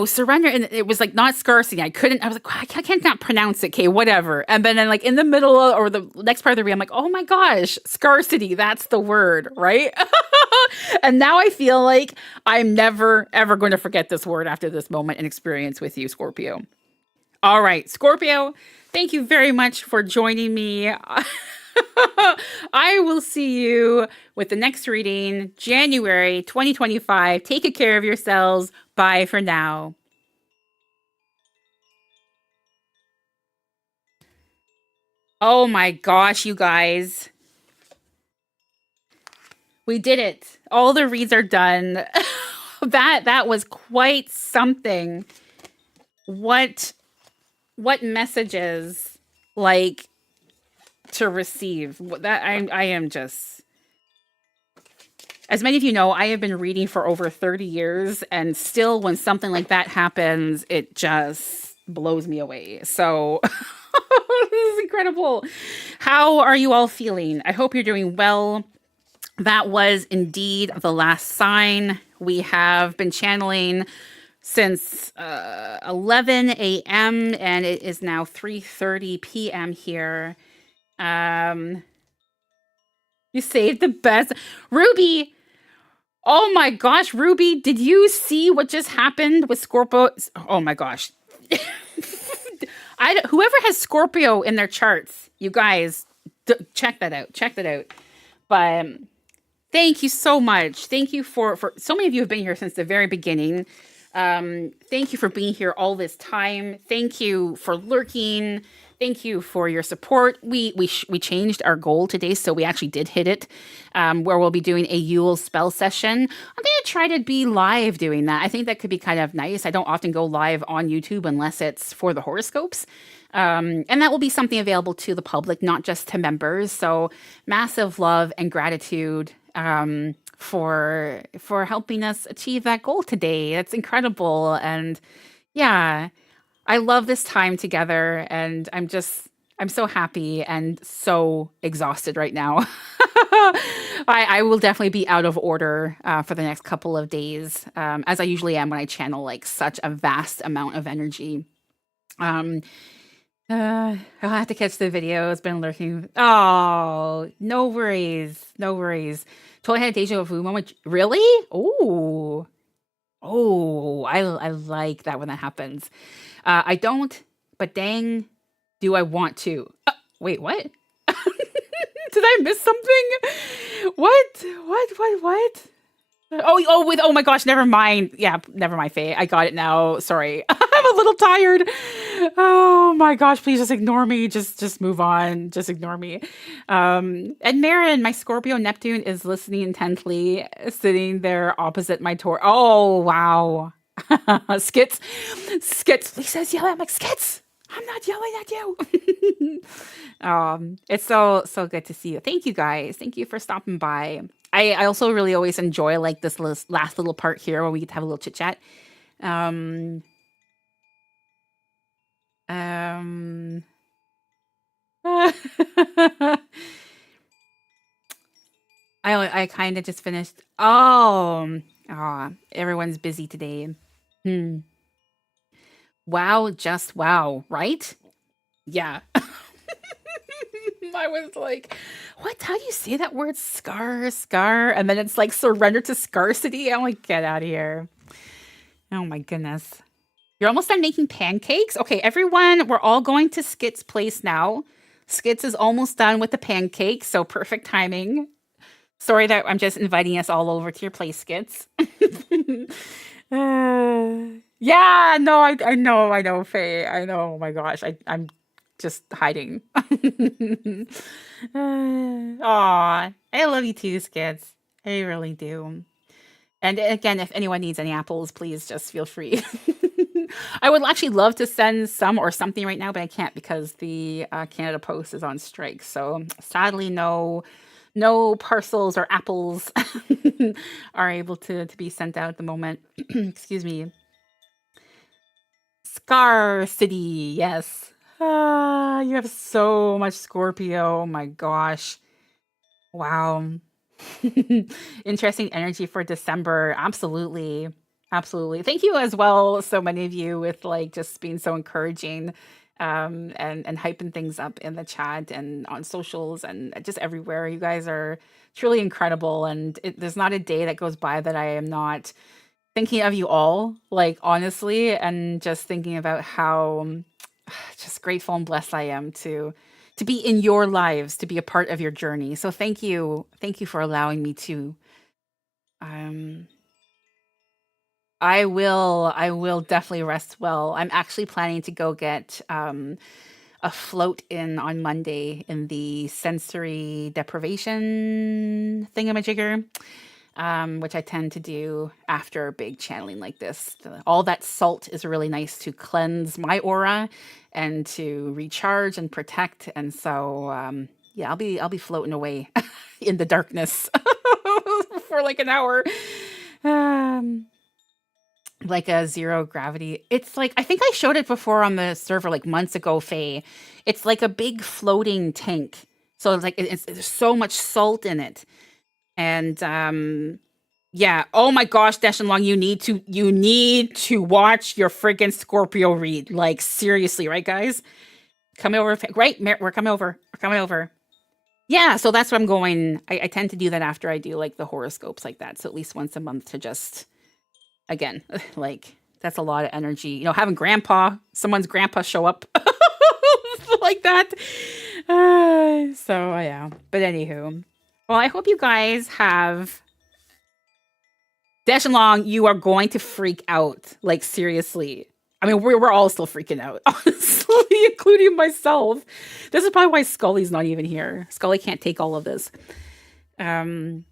surrender. And it was like not scarcity. I was like, I can't not pronounce it. Okay, whatever. And then like in the middle or the next part of the read, I'm like, oh my gosh, scarcity. That's the word, right? And now I feel like I'm never, ever going to forget this word after this moment and experience with you, Scorpio. All right, Scorpio, thank you very much for joining me. I will see you with the next reading, January 2025. Take good care of yourselves. Bye for now. Oh my gosh, you guys. We did it. All the reads are done. That was quite something. What what messages like to receive? That I am just, as many of you know, I have been reading for over 30 years, and still, when something like that happens, it just blows me away. So, this is incredible. How are you all feeling? I hope you're doing well. That was indeed the last sign. We have been channeling since 11 a.m., and it is now 3:30 p.m. here. Um, you saved the best. Ruby, oh my gosh, Ruby, did you see what just happened with Scorpio? Oh my gosh. Whoever has Scorpio in their charts, you guys, check that out. Check that out. But thank you so much. Thank you for so many of you have been here since the very beginning. Thank you for being here all this time. Thank you for lurking. Thank you for your support. We changed our goal today, so we actually did hit it. Where we'll be doing a Yule spell session. I'm gonna try to be live doing that. I think that could be kind of nice. I don't often go live on YouTube unless it's for the horoscopes. And that will be something available to the public, not just to members. So massive love and gratitude for helping us achieve that goal today. That's incredible. And yeah, I love this time together, and I'm so happy and so exhausted right now. I will definitely be out of order for the next couple of days, as I usually am when I channel like such a vast amount of energy. Um, I'll have to catch the video. It's been lurking. Oh, no worries. No worries. Totally had a deja vu moment. Really? Oh, I like that when that happens. I don't, but dang, do I want to? Wait, what? Did I miss something? What? Oh my gosh, never mind. Yeah, never mind, Faye. I got it now. Sorry. I'm a little tired. Oh my gosh, please just ignore me. Just move on. Just ignore me. And Marin, my Scorpio Neptune is listening intently, sitting there opposite my Taurus. Oh, wow. Skits. Lisa's yelling. I'm like, Skits, I'm not yelling at you. It's so good to see you. Thank you guys. Thank you for stopping by. I also really always enjoy like this last little part here where we get to have a little chit chat. Um, um, I kind of just finished. Oh, everyone's busy today. Hmm. Wow, just wow, right? Yeah. I was like, what? How do you say that word? Scar. And then it's like surrender to scarcity. I'm like, get out of here. Oh my goodness. You're almost done making pancakes? Okay, everyone, we're all going to Skit's place now. Skits is almost done with the pancakes, so perfect timing. Sorry that I'm just inviting us all over to your place, Skits. Yeah, no, I know, Faye. I know. Oh my gosh, I'm just hiding. Aw, I love you too, Skits. I really do. And again, if anyone needs any apples, please just feel free. I would actually love to send some or something right now, but I can't because the Canada Post is on strike. So sadly, no parcels or apples are able to be sent out at the moment. Excuse me. Scar City, yes. You have so much Scorpio. Oh my gosh. Wow. Interesting energy for December. Absolutely. Absolutely. Thank you as well, so many of you with like just being so encouraging and hyping things up in the chat and on socials and just everywhere. You guys are truly incredible, and there's not a day that goes by that I am not thinking of you all, like honestly, and just thinking about how just grateful and blessed I am to be in your lives, to be a part of your journey. So thank you for allowing me to um I will definitely rest well. I'm actually planning to go get a float in on Monday in the sensory deprivation thingamajigger, which I tend to do after a big channeling like this. All that salt is really nice to cleanse my aura and to recharge and protect. And so, yeah, I'll be floating away in the darkness for like an hour. Um, like a zero gravity. It's like I think I showed it before on the server like months ago, Faye. It's like a big floating tank. So it's like there's so much salt in it. And yeah, oh my gosh, Dash and Long, you need to watch your friggin' Scorpio read. Like seriously, right guys? Coming over, right? We're coming over. We're coming over. Yeah, so that's what I'm going. I tend to do that after I do like the horoscopes like that. So at least once a month to just again, like that's a lot of energy. Having someone's grandpa show up like that. So yeah. But anywho, well, I hope you guys have Dash and Long. You are going to freak out, like seriously. I mean, we're all still freaking out, honestly, including myself. This is probably why Scully's not even here. Scully can't take all of this. Um,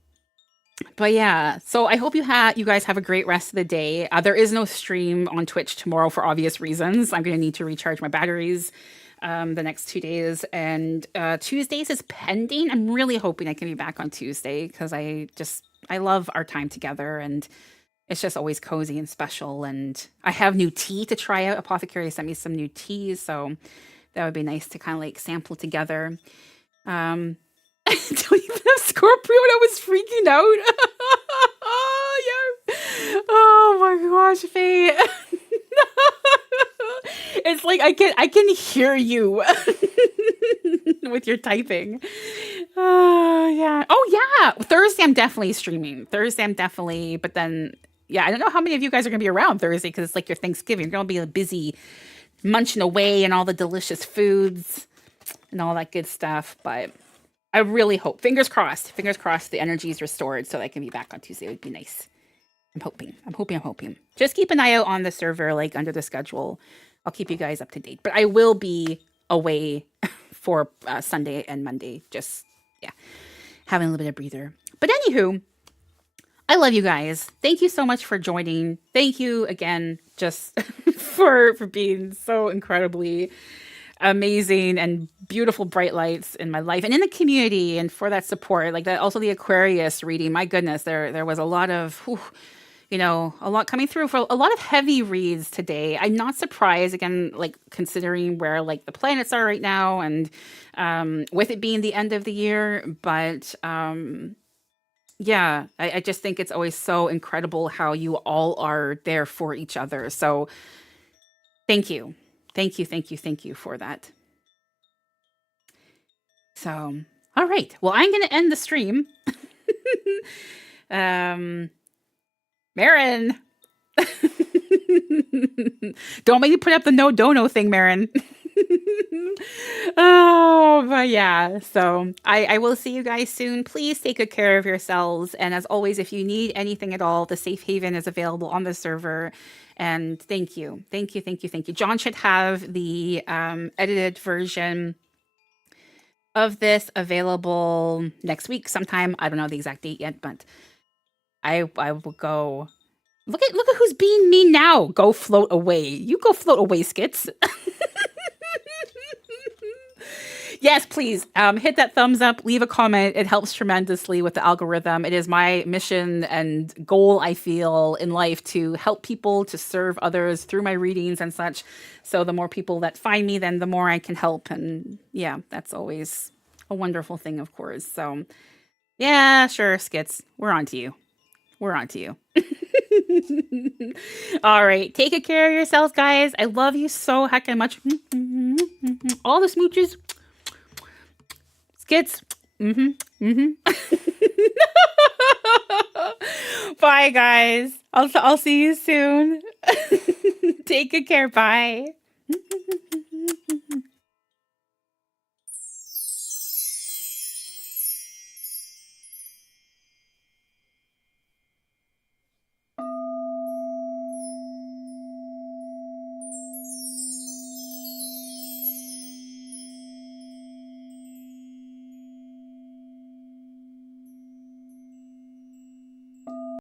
But yeah, so I hope you guys have a great rest of the day. There is no stream on Twitch tomorrow for obvious reasons. I'm going to need to recharge my batteries the next 2 days, and Tuesdays is pending. I'm really hoping I can be back on Tuesday because I love our time together, and it's just always cozy and special. And I have new tea to try out. Apothecary sent me some new teas, so that would be nice to kind of like sample together. Um, Don't even have Scorpio and I was freaking out. Yeah. Oh my gosh, Faye. It's like I can hear you with your typing. Yeah. Oh yeah. Thursday I'm definitely streaming. Thursday I'm definitely, but then yeah, I don't know how many of you guys are gonna be around Thursday because it's like your Thanksgiving. You're gonna be busy munching away and all the delicious foods and all that good stuff. But I really hope, fingers crossed, the energy is restored so that I can be back on Tuesday. It would be nice. I'm hoping. Just keep an eye out on the server, like under the schedule. I'll keep you guys up to date. But I will be away for Sunday and Monday. Just, yeah, having a little bit of breather. But anywho, I love you guys. Thank you so much for joining. Thank you again, just for being so incredibly amazing and beautiful bright lights in my life and in the community, and for that support, like that. Also the Aquarius reading, my goodness, there was a lot of a lot coming through for a lot of heavy reads today. I'm not surprised, again, like considering where like the planets are right now, and with it being the end of the year. But yeah, I just think it's always so incredible how you all are there for each other. So thank you. Thank you for that. So, all right. Well, I'm going to end the stream. um, Marin. Don't make me put up the no dono thing, Marin. Oh, but yeah. So I will see you guys soon. Please take good care of yourselves. And as always, if you need anything at all, the safe haven is available on the server. And thank you. John should have the edited version of this available next week sometime. I don't know the exact date yet, but I will go. Look at who's being me now. Go float away. You go float away, Skits. Yes, please hit that thumbs up, leave a comment. It helps tremendously with the algorithm. It is my mission and goal, I feel, in life to help people, to serve others through my readings and such. So the more people that find me, then the more I can help. And yeah, that's always a wonderful thing, of course. So yeah, sure, Skits. We're on to you. All right. Take good care of yourselves, guys. I love you so heckin' much. All the smooches. Skits. Bye, guys. I'll see you soon. Take good care. Bye.